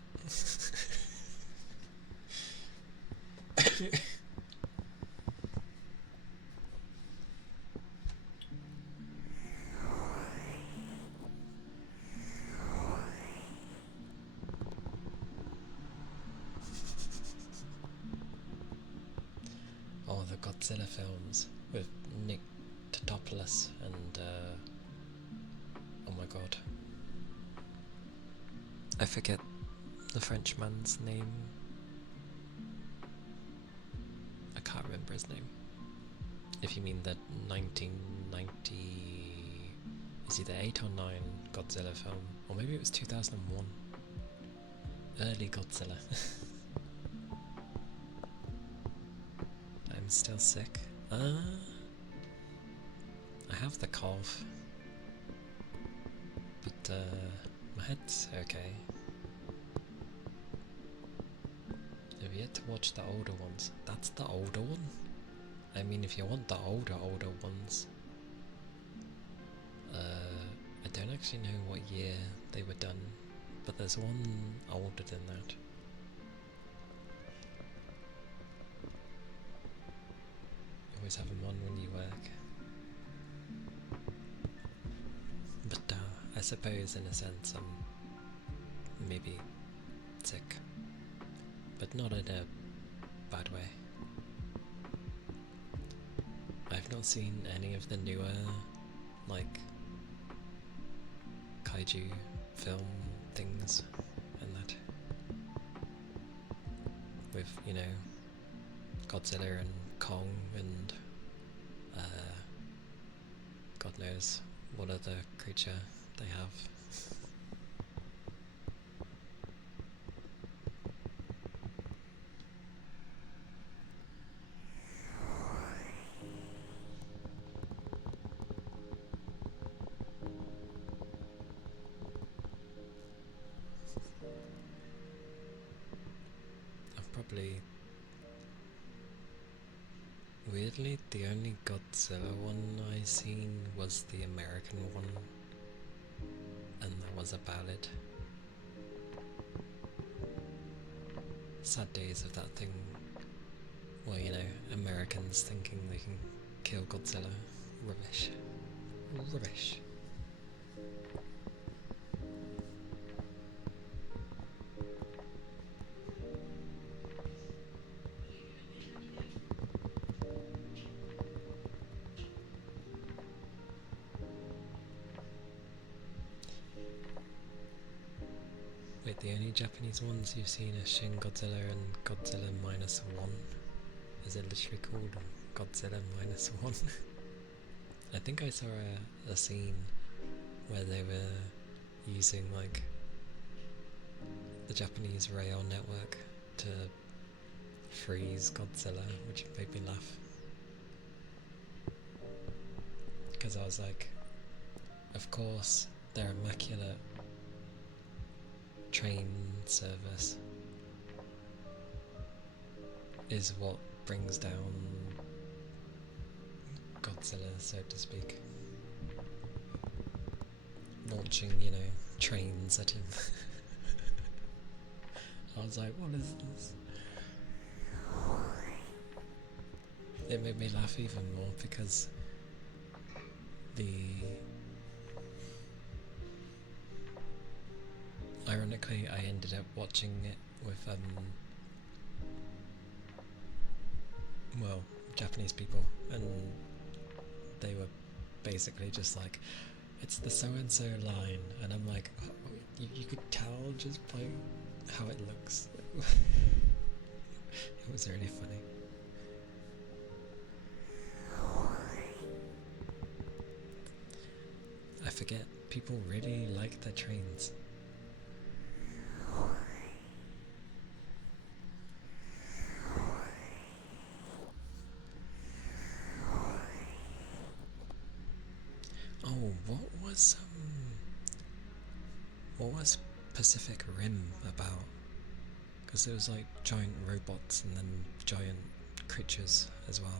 Oh, the Godzilla films with Nick Totopoulos and oh my god, I forget the Frenchman's name. I can't remember his name. If you mean the 1990, is either 8 or 9 Godzilla film, or maybe it was 2001. Early Godzilla. I'm still sick. I have the cough, but my head's okay. I've yet to watch the older ones. That's the older one? I mean, if you want the older ones, I don't actually know what year they were done, but there's one older than that. Always have them on when you work. But I suppose in a sense I'm maybe sick, but not in a bad way. I've not seen any of the newer, like, kaiju film things and that. With, you know, Godzilla and Kong and God knows what other creature they have. Weirdly, the only Godzilla one I seen was the American one, and that was about it. Sad days of that thing. Well, you know, Americans thinking they can kill Godzilla. Rubbish. Rubbish. Wait, the only Japanese ones you've seen are Shin Godzilla and Godzilla Minus One? Is it literally called Godzilla Minus One? I think I saw a scene where they were using like the Japanese rail network to freeze Godzilla, which made me laugh. Because I was like, of course their immaculate train service is what brings down Godzilla, so to speak. Launching, you know, trains at him. I was like, what is this? It made me laugh even more because ironically, I ended up watching it with well, Japanese people, and they were basically just like, it's the so-and-so line, and I'm like, oh, you could tell just by how it looks. It was really funny. I forget, people really like their trains. Oh, what was Pacific Rim about? Because there was like giant robots and then giant creatures as well.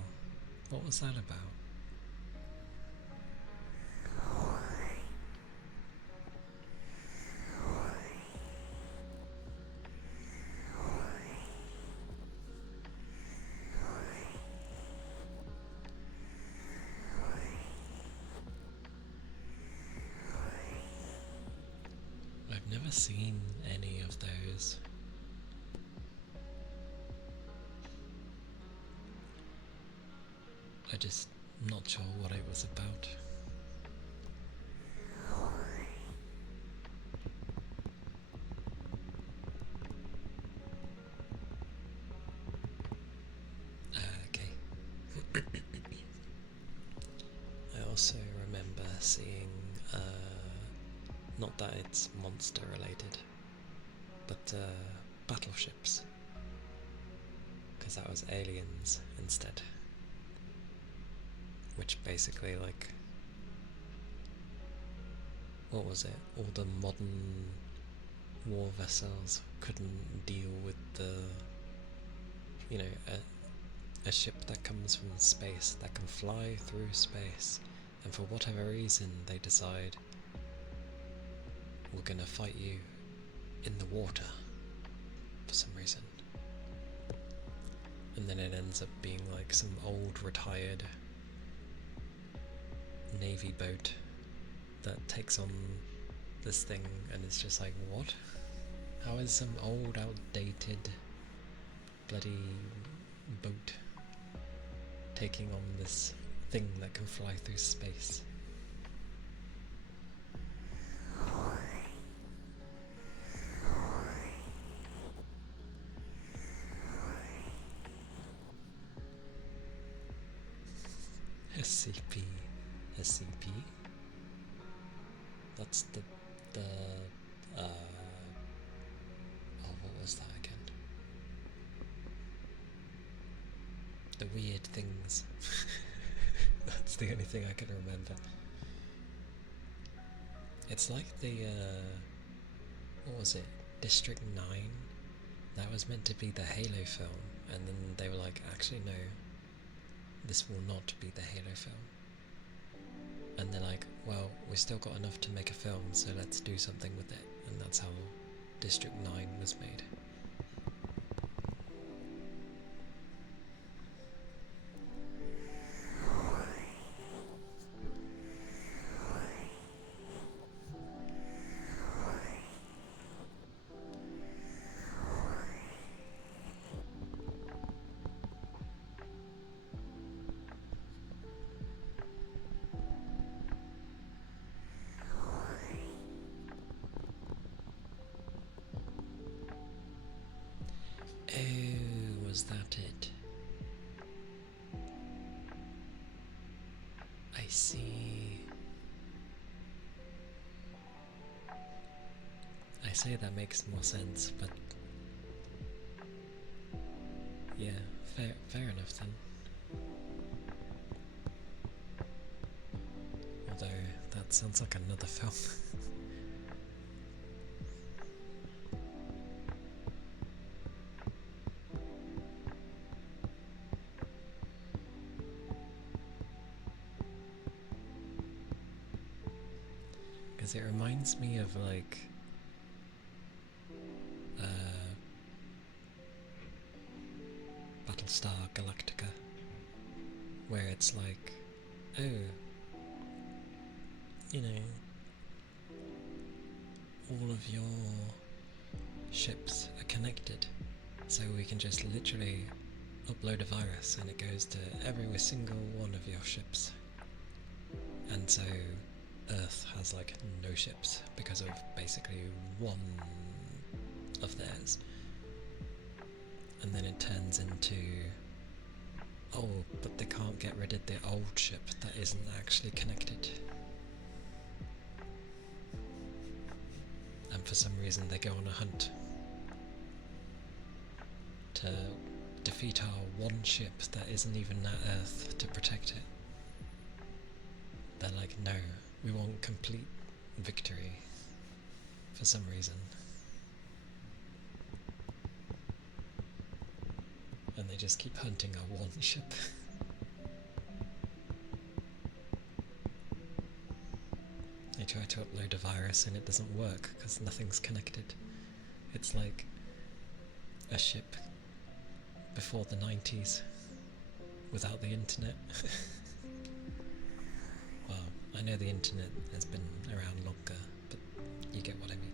What was that about? I've never seen any of those. I just not sure what it was about. Okay. I also remember seeing, not that it's monster related, but battleships. Because that was aliens instead. Which basically, like, what was it? All the modern war vessels couldn't deal with the, you know, a ship that comes from space, that can fly through space, and for whatever reason they decide, we're gonna fight you in the water for some reason. And then it ends up being like some old retired navy boat that takes on this thing, and it's just like, what? How is some old, outdated, bloody boat taking on this thing that can fly through space? SCP. SCP? That's the oh, what was that again? The weird things. That's the only thing I can remember. It's like the, what was it? District 9? That was meant to be the Halo film, and then they were like, actually no, this will not be the Halo film. And they're like, well, we still got enough to make a film, so let's do something with it. And that's how District 9 was made. Oh, was that it? I see. I say that makes more sense, but yeah, fair enough then. Although that sounds like another film. Because it reminds me of like Battlestar Galactica, where it's like, oh, you know, all of your ships are connected, so we can just literally upload a virus and it goes to every single one of your ships. And so Earth has like no ships because of basically one of theirs. And then it turns into, oh, but they can't get rid of the old ship that isn't actually connected. And for some reason they go on a hunt to defeat our one ship that isn't even at Earth to protect it. They're like, no, we want complete victory for some reason. And they just keep hunting our one ship. They try to upload a virus and it doesn't work because nothing's connected. It's like a ship before the 90s without the internet. Well, I know the internet has been around longer, but you get what I mean.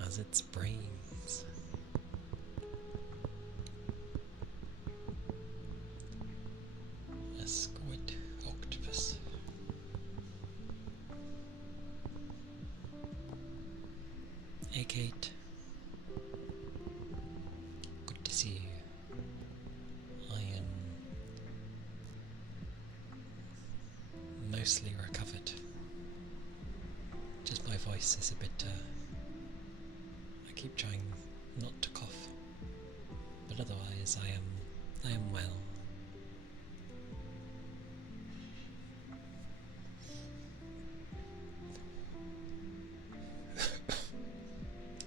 Has its brains. A squid octopus. Hey Kate. Good to see you. I am mostly recovered. Just my voice is a bit I keep trying not to cough, but otherwise I am well.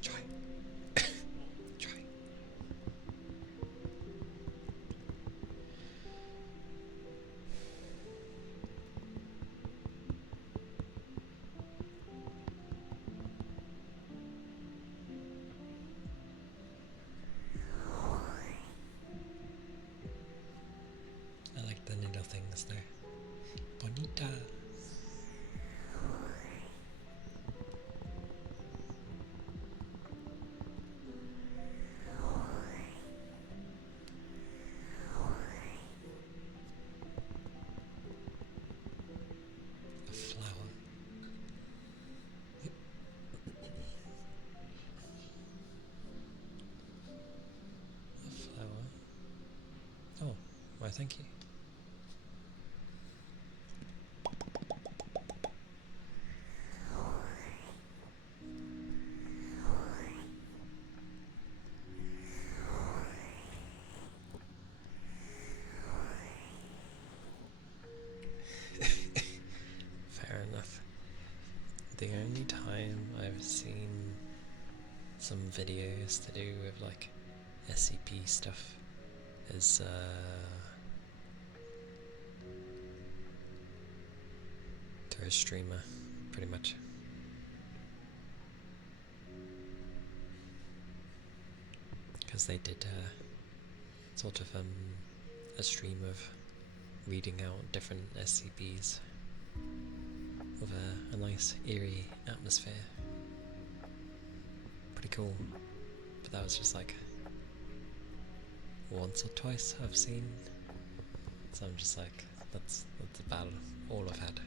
Try. Try. Anita. A flower. A flower. Oh, why thank you. Fair enough. The only time I've seen some videos to do with like SCP stuff is through a streamer, pretty much. Because they did sort of a stream of reading out different SCPs with a nice eerie atmosphere. Pretty cool. But that was just like once or twice I've seen. So I'm just like, that's about all I've had.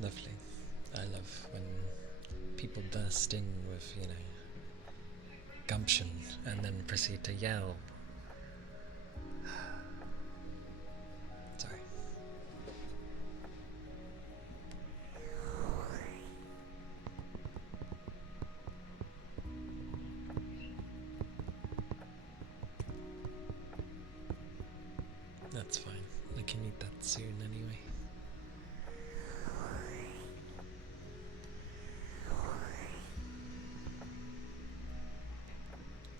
Lovely. I love when people burst in with, you know, gumption and then proceed to yell. Sorry. That's fine. I can eat that soon anyway.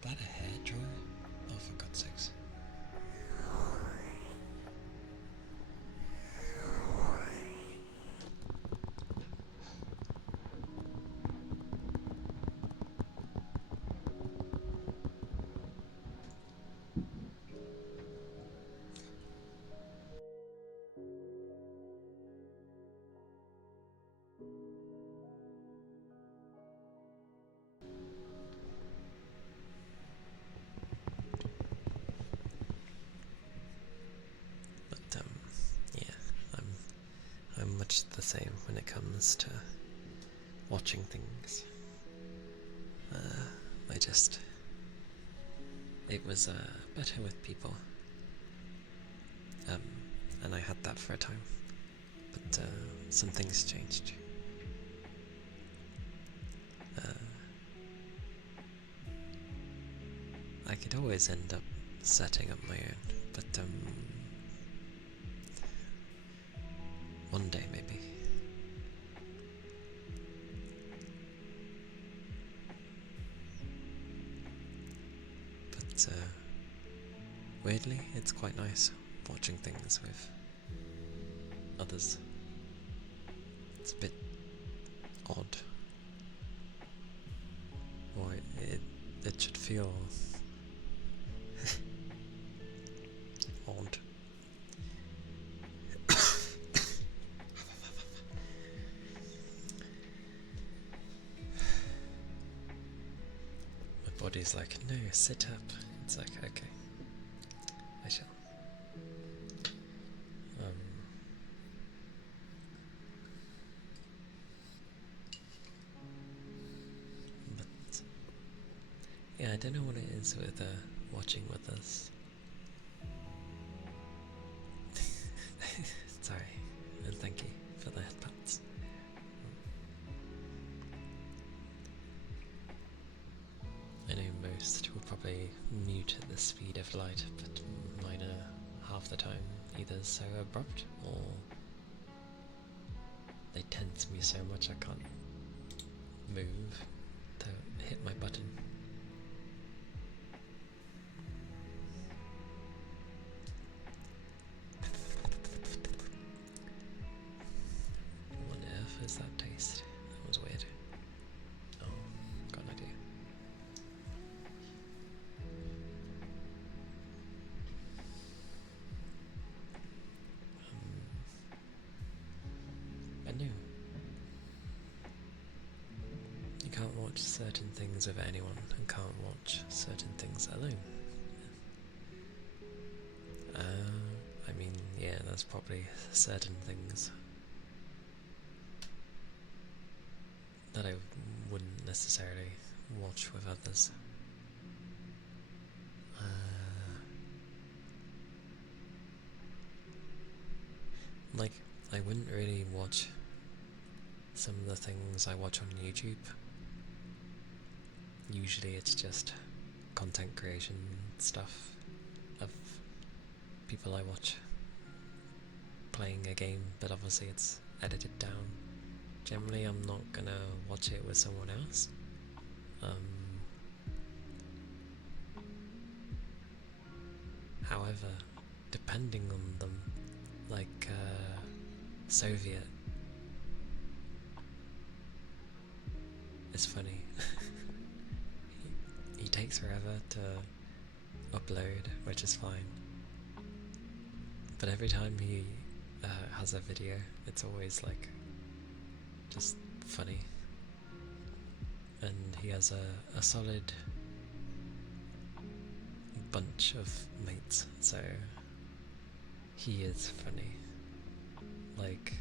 Is that a hairdryer? Oh, for God's sakes. But yeah, I'm much the same when it comes to watching things. It was better with people. And I had that for a time. But some things changed. I could always end up setting up my own, but one day maybe. But weirdly, it's quite nice watching things with others. It's a bit odd. Or it should feel odd. My body's like, no, sit up. It's like, okay, I shall. But yeah, I don't know what it is with watching with us. Sorry, and thank you for the headpats. I know most will probably mute at the speed of light, but mine are half the time either so abrupt or they tense me so much I can't move to hit my button. What on earth is that taste? That was weird. Oh, got an idea. I knew. You can't watch certain things with anyone and can't watch certain things alone. I mean, yeah, there's probably certain things that I wouldn't necessarily watch with others. Like, I wouldn't really watch some of the things I watch on YouTube. Usually it's just content creation stuff of people I watch playing a game, but obviously it's edited down. Generally I'm not gonna watch it with someone else. However, depending on them, like Soviet, it's funny. he takes forever to upload, which is fine. But every time he has a video, it's always like just funny. And he has a solid bunch of mates, so he is funny. Like,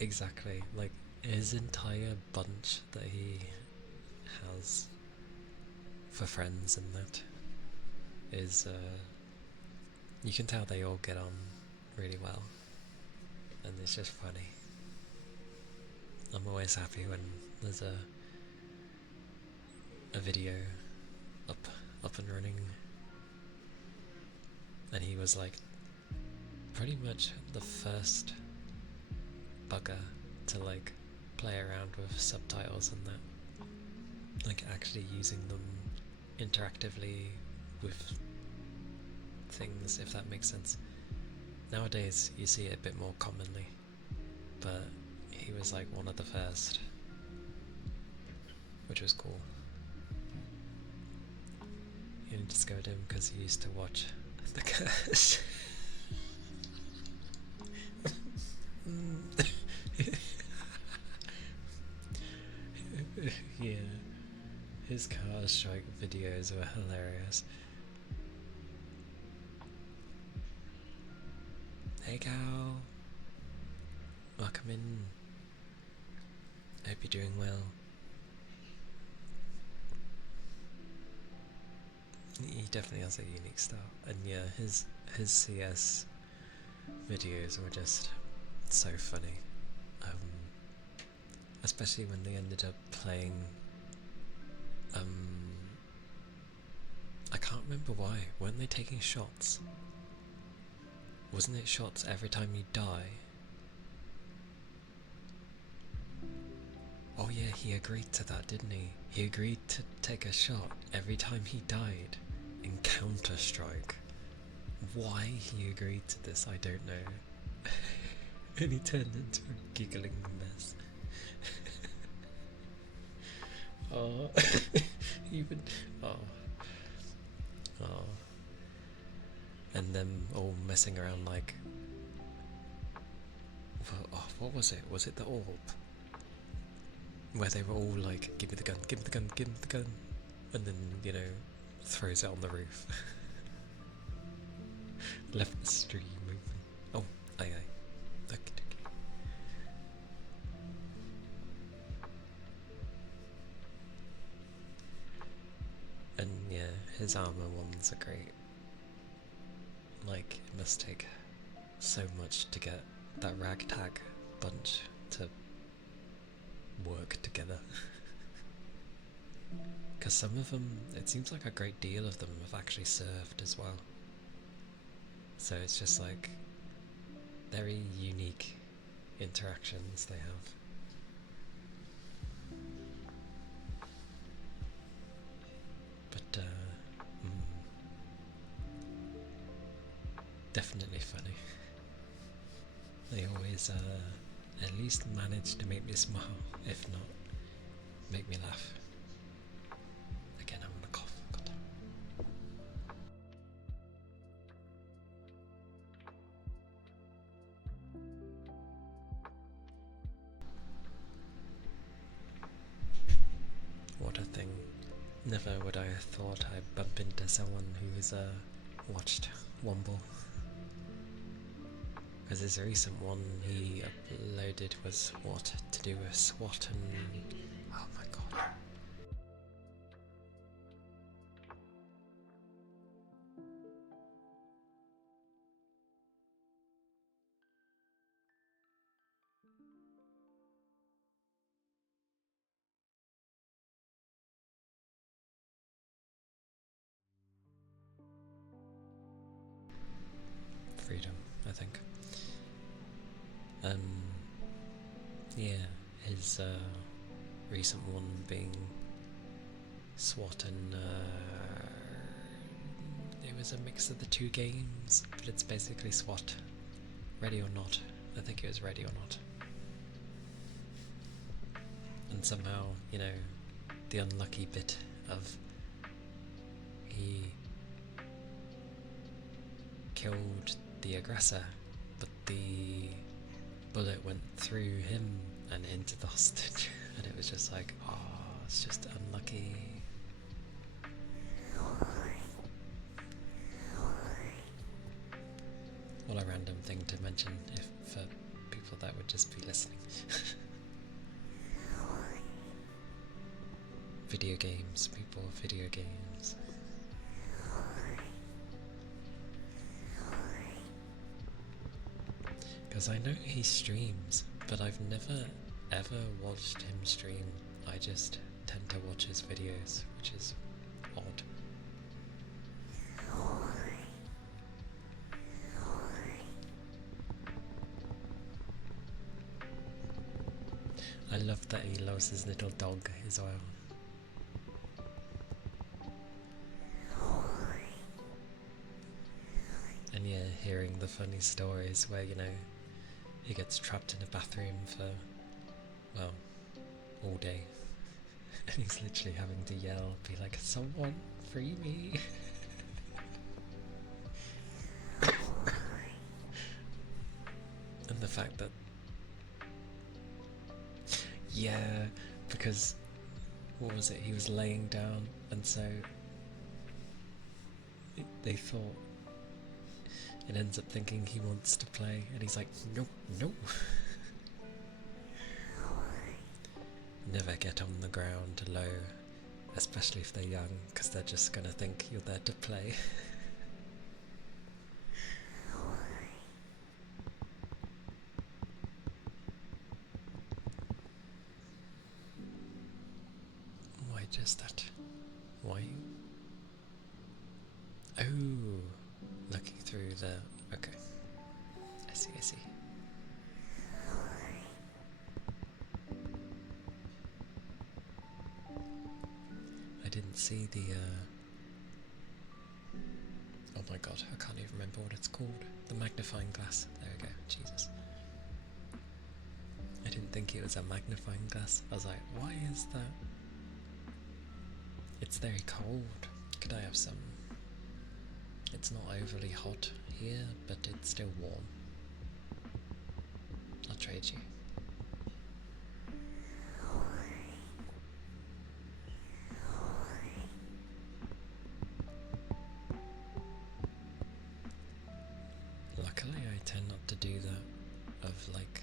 exactly, like his entire bunch that he has for friends and that is, you can tell they all get on really well, and it's just funny. I'm always happy when there's a video up and running, and he was like pretty much the first bugger to like play around with subtitles and that, like actually using them interactively with things, if that makes sense. Nowadays you see it a bit more commonly, but he was like one of the first, which was cool. You only discovered him because he used to watch The Curse. Yeah, his car strike videos were hilarious. Hey Cal, welcome in. Hope you're doing well. He definitely has a unique style, and yeah, his CS videos were just so funny. Especially when they ended up playing. I can't remember why. Weren't they taking shots? Wasn't it shots every time you die? Oh yeah, he agreed to that, didn't he? He agreed to take a shot every time he died in Counter-Strike. Why he agreed to this, I don't know. And he turned into a giggling mess. Oh, even, oh. And them all messing around like, what was it? Was it the orb? Where they were all like, give me the gun, give me the gun, give me the gun, and then, you know, throws it on the roof. Left the stream moving. Oh, aye. Okay. And yeah, his armor ones are great. Like, it must take so much to get that ragtag bunch to work together. Because some of them, it seems like a great deal of them have actually served as well. So it's just like very unique interactions they have. But definitely funny. They always at least manage to make me smile, if not make me laugh. Again, I'm gonna cough. God. What a thing. Never would I have thought I'd bump into someone who's watched Womble. Because his recent one he uploaded was what to do with SWAT and... oh my god. Freedom, I think. Yeah, his recent one being SWAT and it was a mix of the two games, but it's basically SWAT. Ready or Not. I think it was Ready or Not. And somehow, you know, the unlucky bit of he killed the aggressor, but the bullet went through him and into the hostage, and it was just like, oh, it's just unlucky. What a random thing to mention if for people that would just be listening. Video games, people, video games. Because I know he streams, but I've never ever watched him stream. I just tend to watch his videos, which is odd. I love that he loves his little dog as well. And yeah, hearing the funny stories where, you know, he gets trapped in a bathroom for, well, all day. And he's literally having to yell, be like, someone free me. And the fact that, yeah, because, what was it, he was laying down, and so they thought, it ends up thinking he wants to play, and he's like, no, no. Never get on the ground low, especially if they're young, because they're just gonna think you're there to play. Why just that? Why? Oh, looking through the... okay. I see, I see. I didn't see the... oh my god, I can't even remember what it's called. The magnifying glass. There we go, Jesus. I didn't think it was a magnifying glass. I was like, why is that? It's very cold. Could I have some? It's not overly hot here, but it's still warm. I'll trade you. Luckily I tend not to do that, of like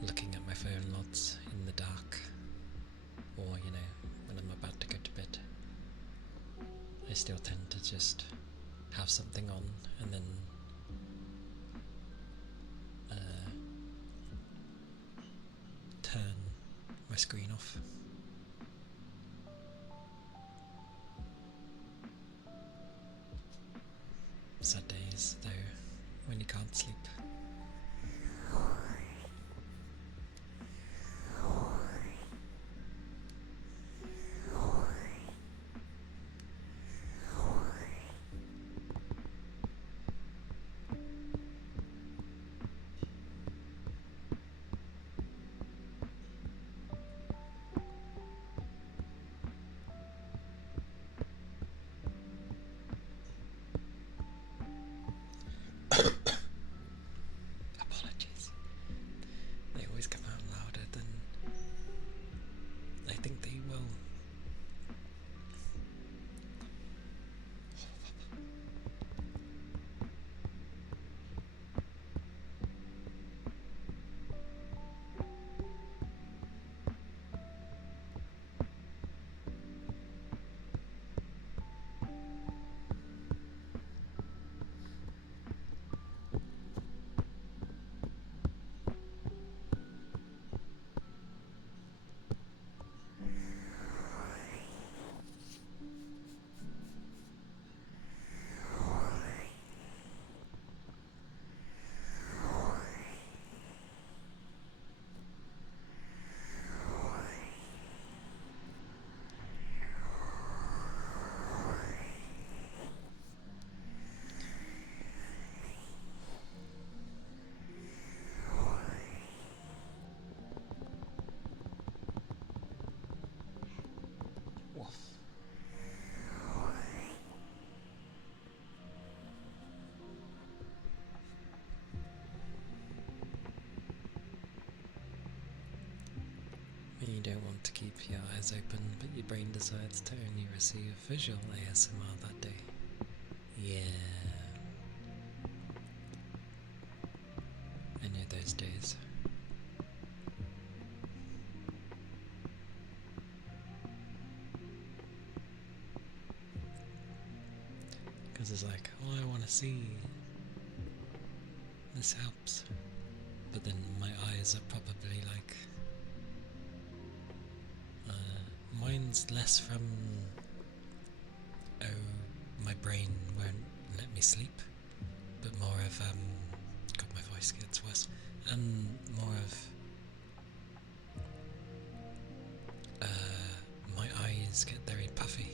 looking at my phone lots in the dark, or you know, when I'm about to go to bed. I still tend to just have something on and then my screen off. Sad days, though, when you can't sleep. Apologies. They always come out louder than I think they will. Woof. You don't want to keep your eyes open, but your brain decides to only receive visual ASMR that day. Yeah. I know those days. Because it's like, oh, I want to see. This helps. But then my eyes are probably like, mine's less from, oh, my brain won't let me sleep, but more of, God, my voice gets worse, more of, my eyes get very puffy,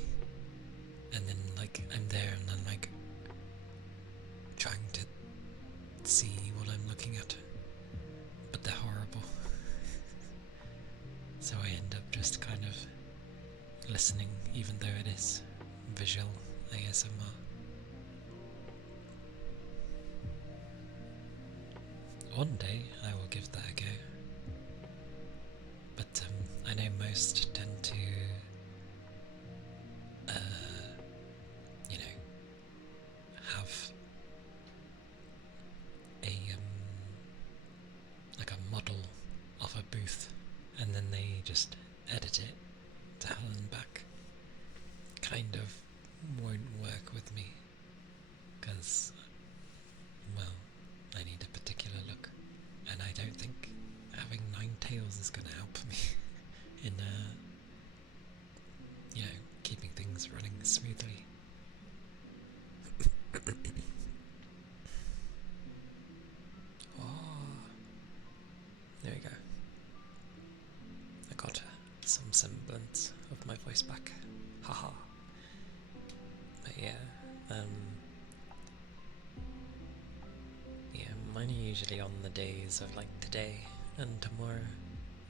and then, like, I'm there, and I'm, like, trying to see what I'm looking at, but they're horrible, so I end up just kind of listening, even though it is visual ASMR. One day I will give that a go, but I know most tend to, have a like a model of a booth, and then they just edit it to hell and back. Kind of won't work with me, because, well, I need a particular look, and I don't think having 9 tails is going to help me in, keeping things running smoothly. Oh, there we go. I got some semblance of my voice back. Haha. But yeah, mine are usually on the days of like today and tomorrow.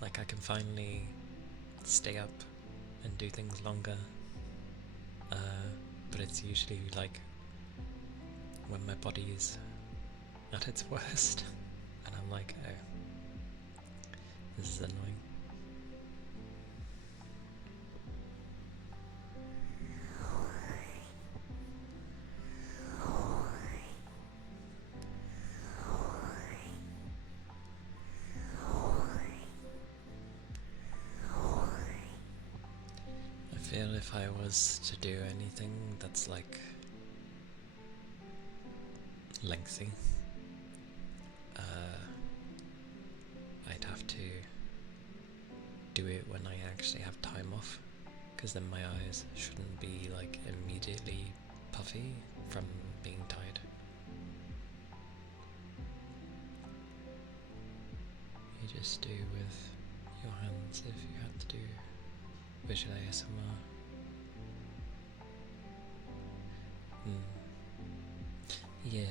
Like I can finally stay up and do things longer. But it's usually like when my body is at its worst, and I'm like, oh, this is annoying. I feel if I was to do anything that's like lengthy, I'd have to do it when I actually have time off, because then my eyes shouldn't be like immediately puffy from being tired. You just do with your hands if you had to do visual ASMR. Yeah.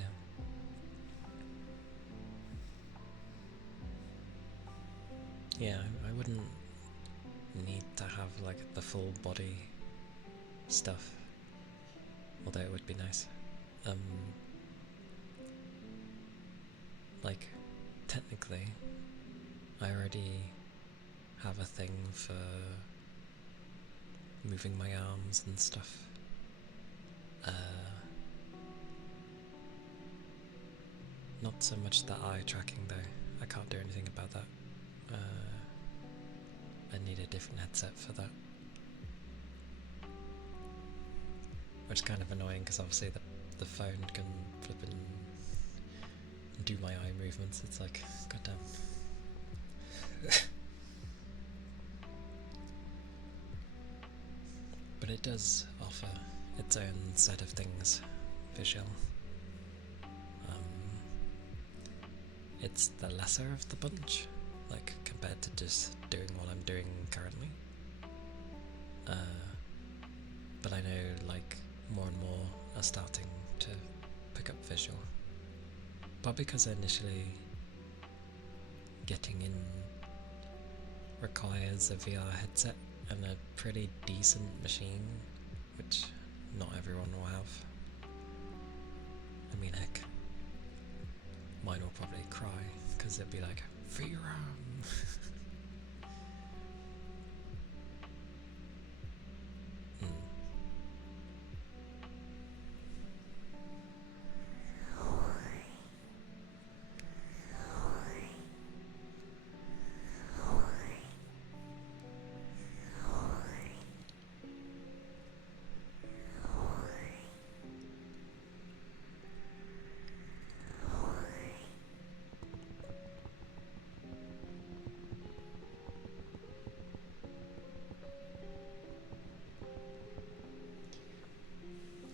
Yeah, I wouldn't need to have like the full body stuff, although it would be nice. Like, technically, I already have a thing for moving my arms and stuff. Not so much the eye tracking though, I can't do anything about that. I need a different headset for that. Which is kind of annoying because obviously the phone can flip and do my eye movements, it's like, goddamn. But it does offer its own set of things, visual. It's the lesser of the bunch, like compared to just doing what I'm doing currently. But I know like more and more are starting to pick up visual. But because initially getting in requires a VR headset and a pretty decent machine, which not everyone will have. I mean, heck, mine will probably cry because it'll be like, VRAM!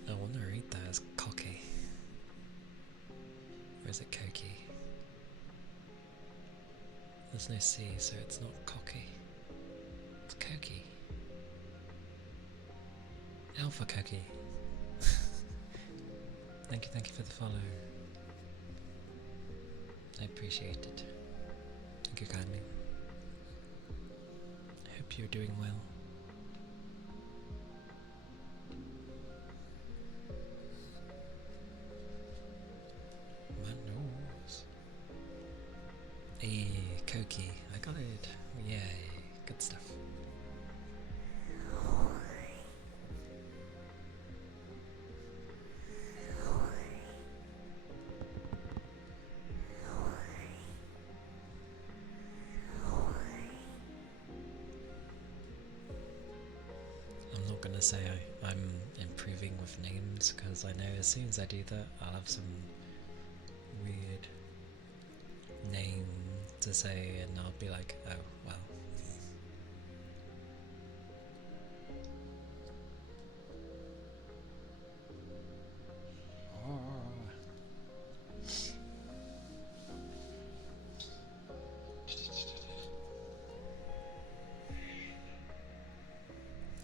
I want to read that as cocky. Or is it cocky? There's no C, so it's not cocky. It's cocky. Alpha cocky. Thank you for the follow. I appreciate it. Thank you kindly. I hope you're doing well. Hey, Koki, I got it. Yay, good stuff. I'm not gonna say I'm improving with names, because I know as soon as I do that, I'll have some weird name to say, and I'll be like, oh, well.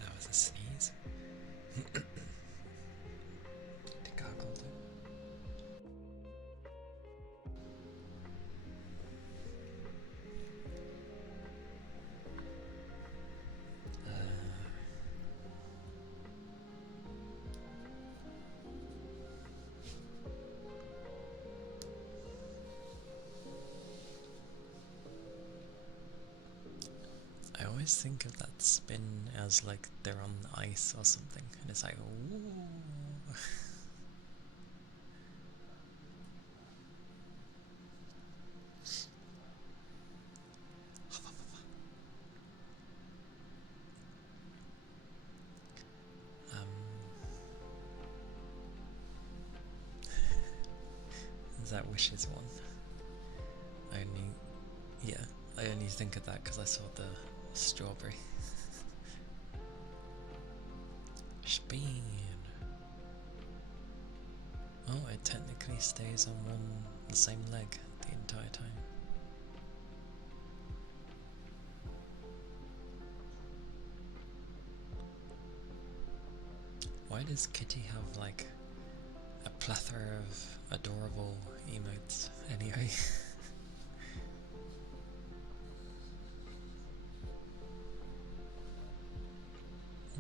That was a sneeze. To gargle though. I always think of that spin as like they're on ice or something, and it's like, ooh. Is that Wishes one? I only think of that because I saw the Strawberry. Spin. Oh, it technically stays on the same leg the entire time. Why does Kitty have like a plethora of adorable emotes anyway?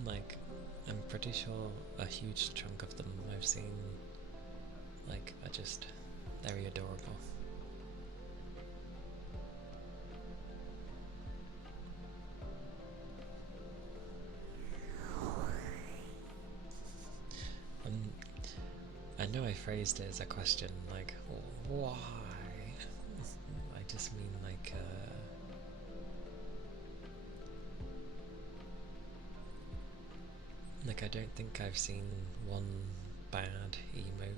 Like, I'm pretty sure a huge chunk of them I've seen, like, are just very adorable. And I know I phrased it as a question, like, why? I just mean like I don't think I've seen one bad emote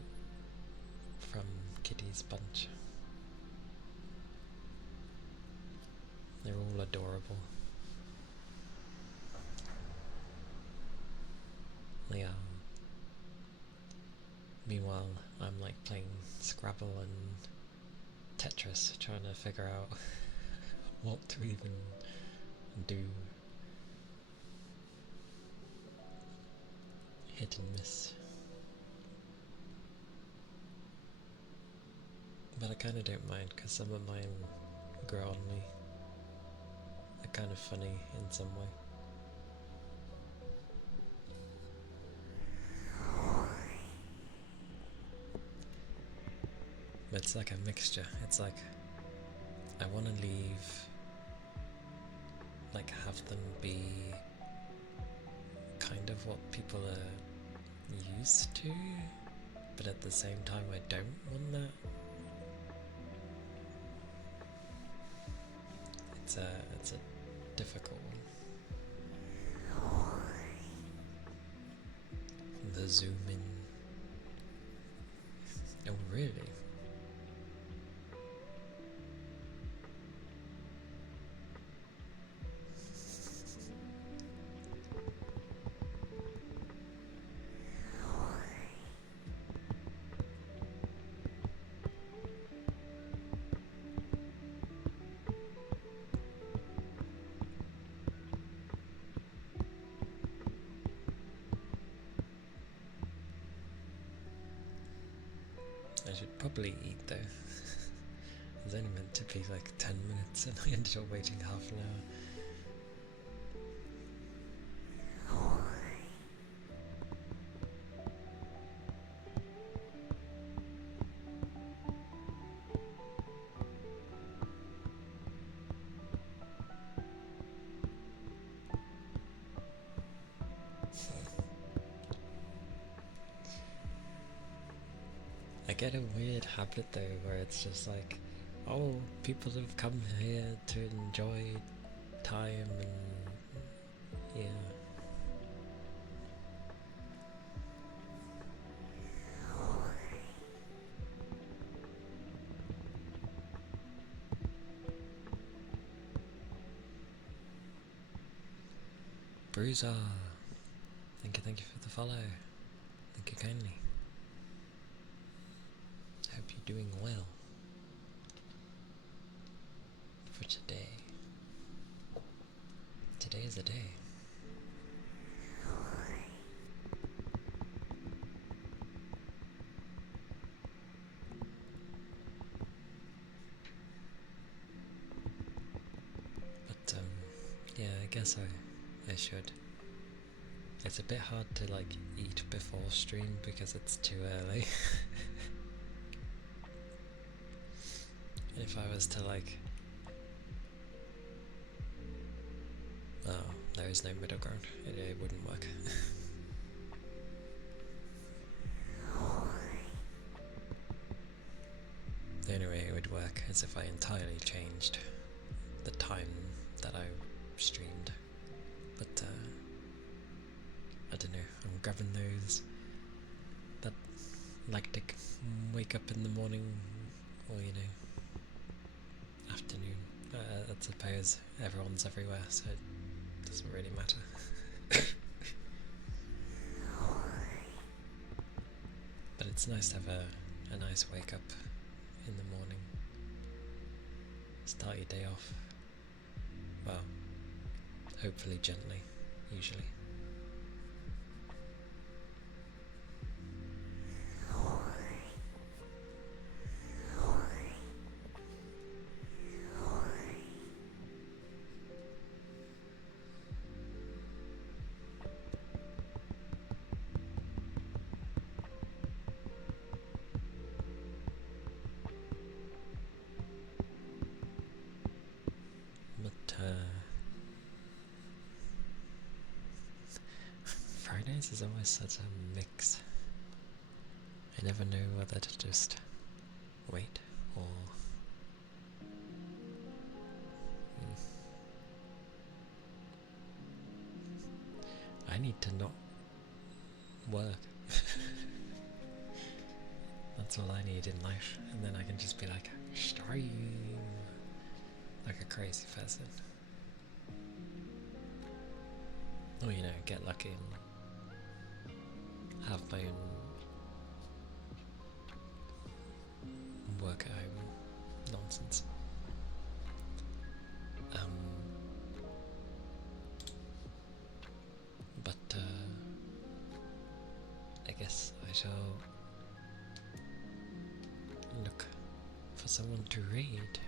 from Kitty's bunch. They're all adorable. Yeah. Meanwhile, I'm like playing Scrabble and Tetris, trying to figure out what to even do. Hit and miss. But I kind of don't mind because some of mine grow on me. They're kind of funny in some way. But it's like a mixture. It's like I want to leave, like have them be kind of what people are used to, but at the same time I don't want that. It's a difficult one. The zoom in. Oh really? I should probably eat though. It was only meant to be like 10 minutes and I ended up waiting half an hour. I get a weird habit though where it's just like, oh, people have come here to enjoy time and yeah. Bruiser, thank you for the follow. Thank you kindly. Hope you're doing well for today. Today is the day. But yeah, I guess I should. It's a bit hard to like eat before stream because it's too early. If I was to like... Oh, there is no middle ground. It wouldn't work. The only way it would work is if I entirely changed the time that I streamed. But I don't know, I'm grabbing those that like to wake up in the morning or, you know, afternoon I suppose everyone's everywhere, so it doesn't really matter. But it's nice to have a nice wake up in the morning. Start your day off, well, hopefully gently, usually. Fridays is always such a mix. I never know whether to just wait or I need to not work. That's all I need in life, and then I can just be like, stream, like a crazy person. Or, you know, get lucky and have my own work at home nonsense. But I guess I shall look for someone to read.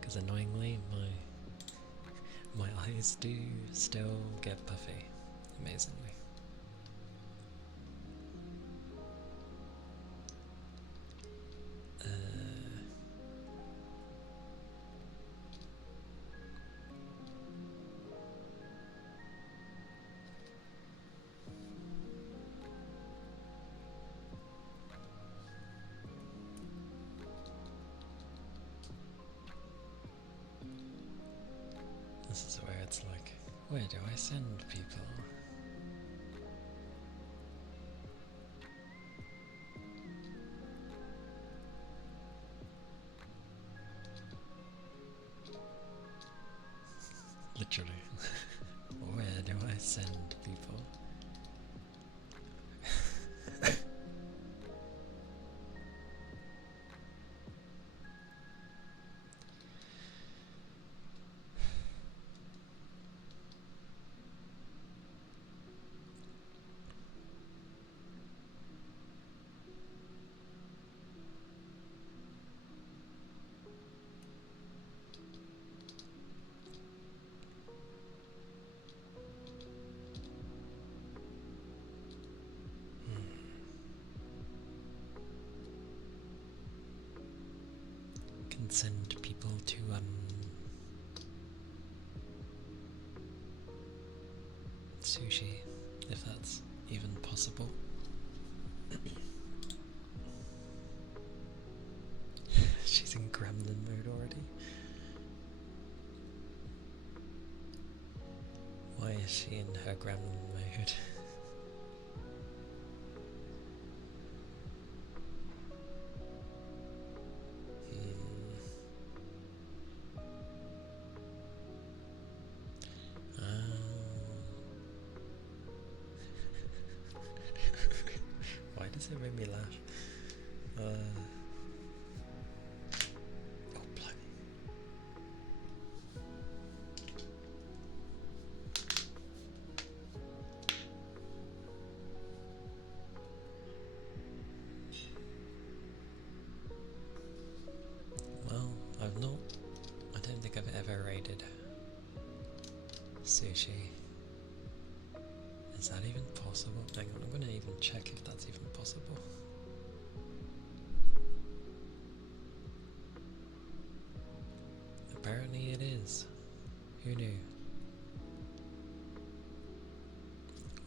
Because annoyingly, my eyes do still get puffy, amazingly. This is where it's like, where do I send people? Literally. Where do I send people? Can send people to sushi, if that's even possible. She's in gremlin mode already. Why is she in her gremlin mode? Why does it make me laugh? Oh, blimey. Well, I don't think I've ever raided sushi. Is that even possible? Hang on, I'm gonna even check if that's even possible. Apparently it is. Who knew?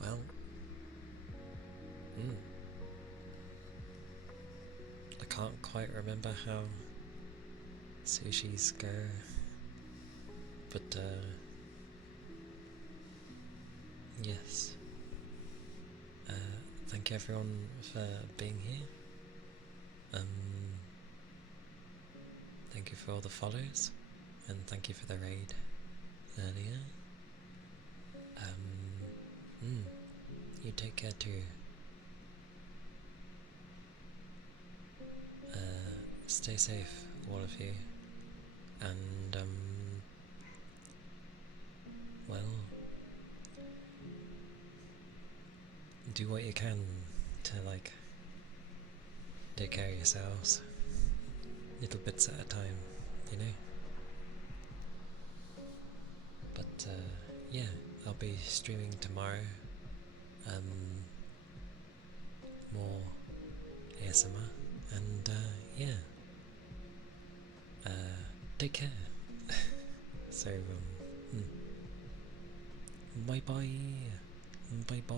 Well, I can't quite remember how sushis go, but yes. Thank thank everyone for being here. Thank you for all the follows, and thank you for the raid earlier. You take care too. Stay safe, all of you, and well, do what you can to like take care of yourselves, little bits at a time, you know. But yeah, I'll be streaming tomorrow. More ASMR, and yeah, take care. So bye bye, bye bye.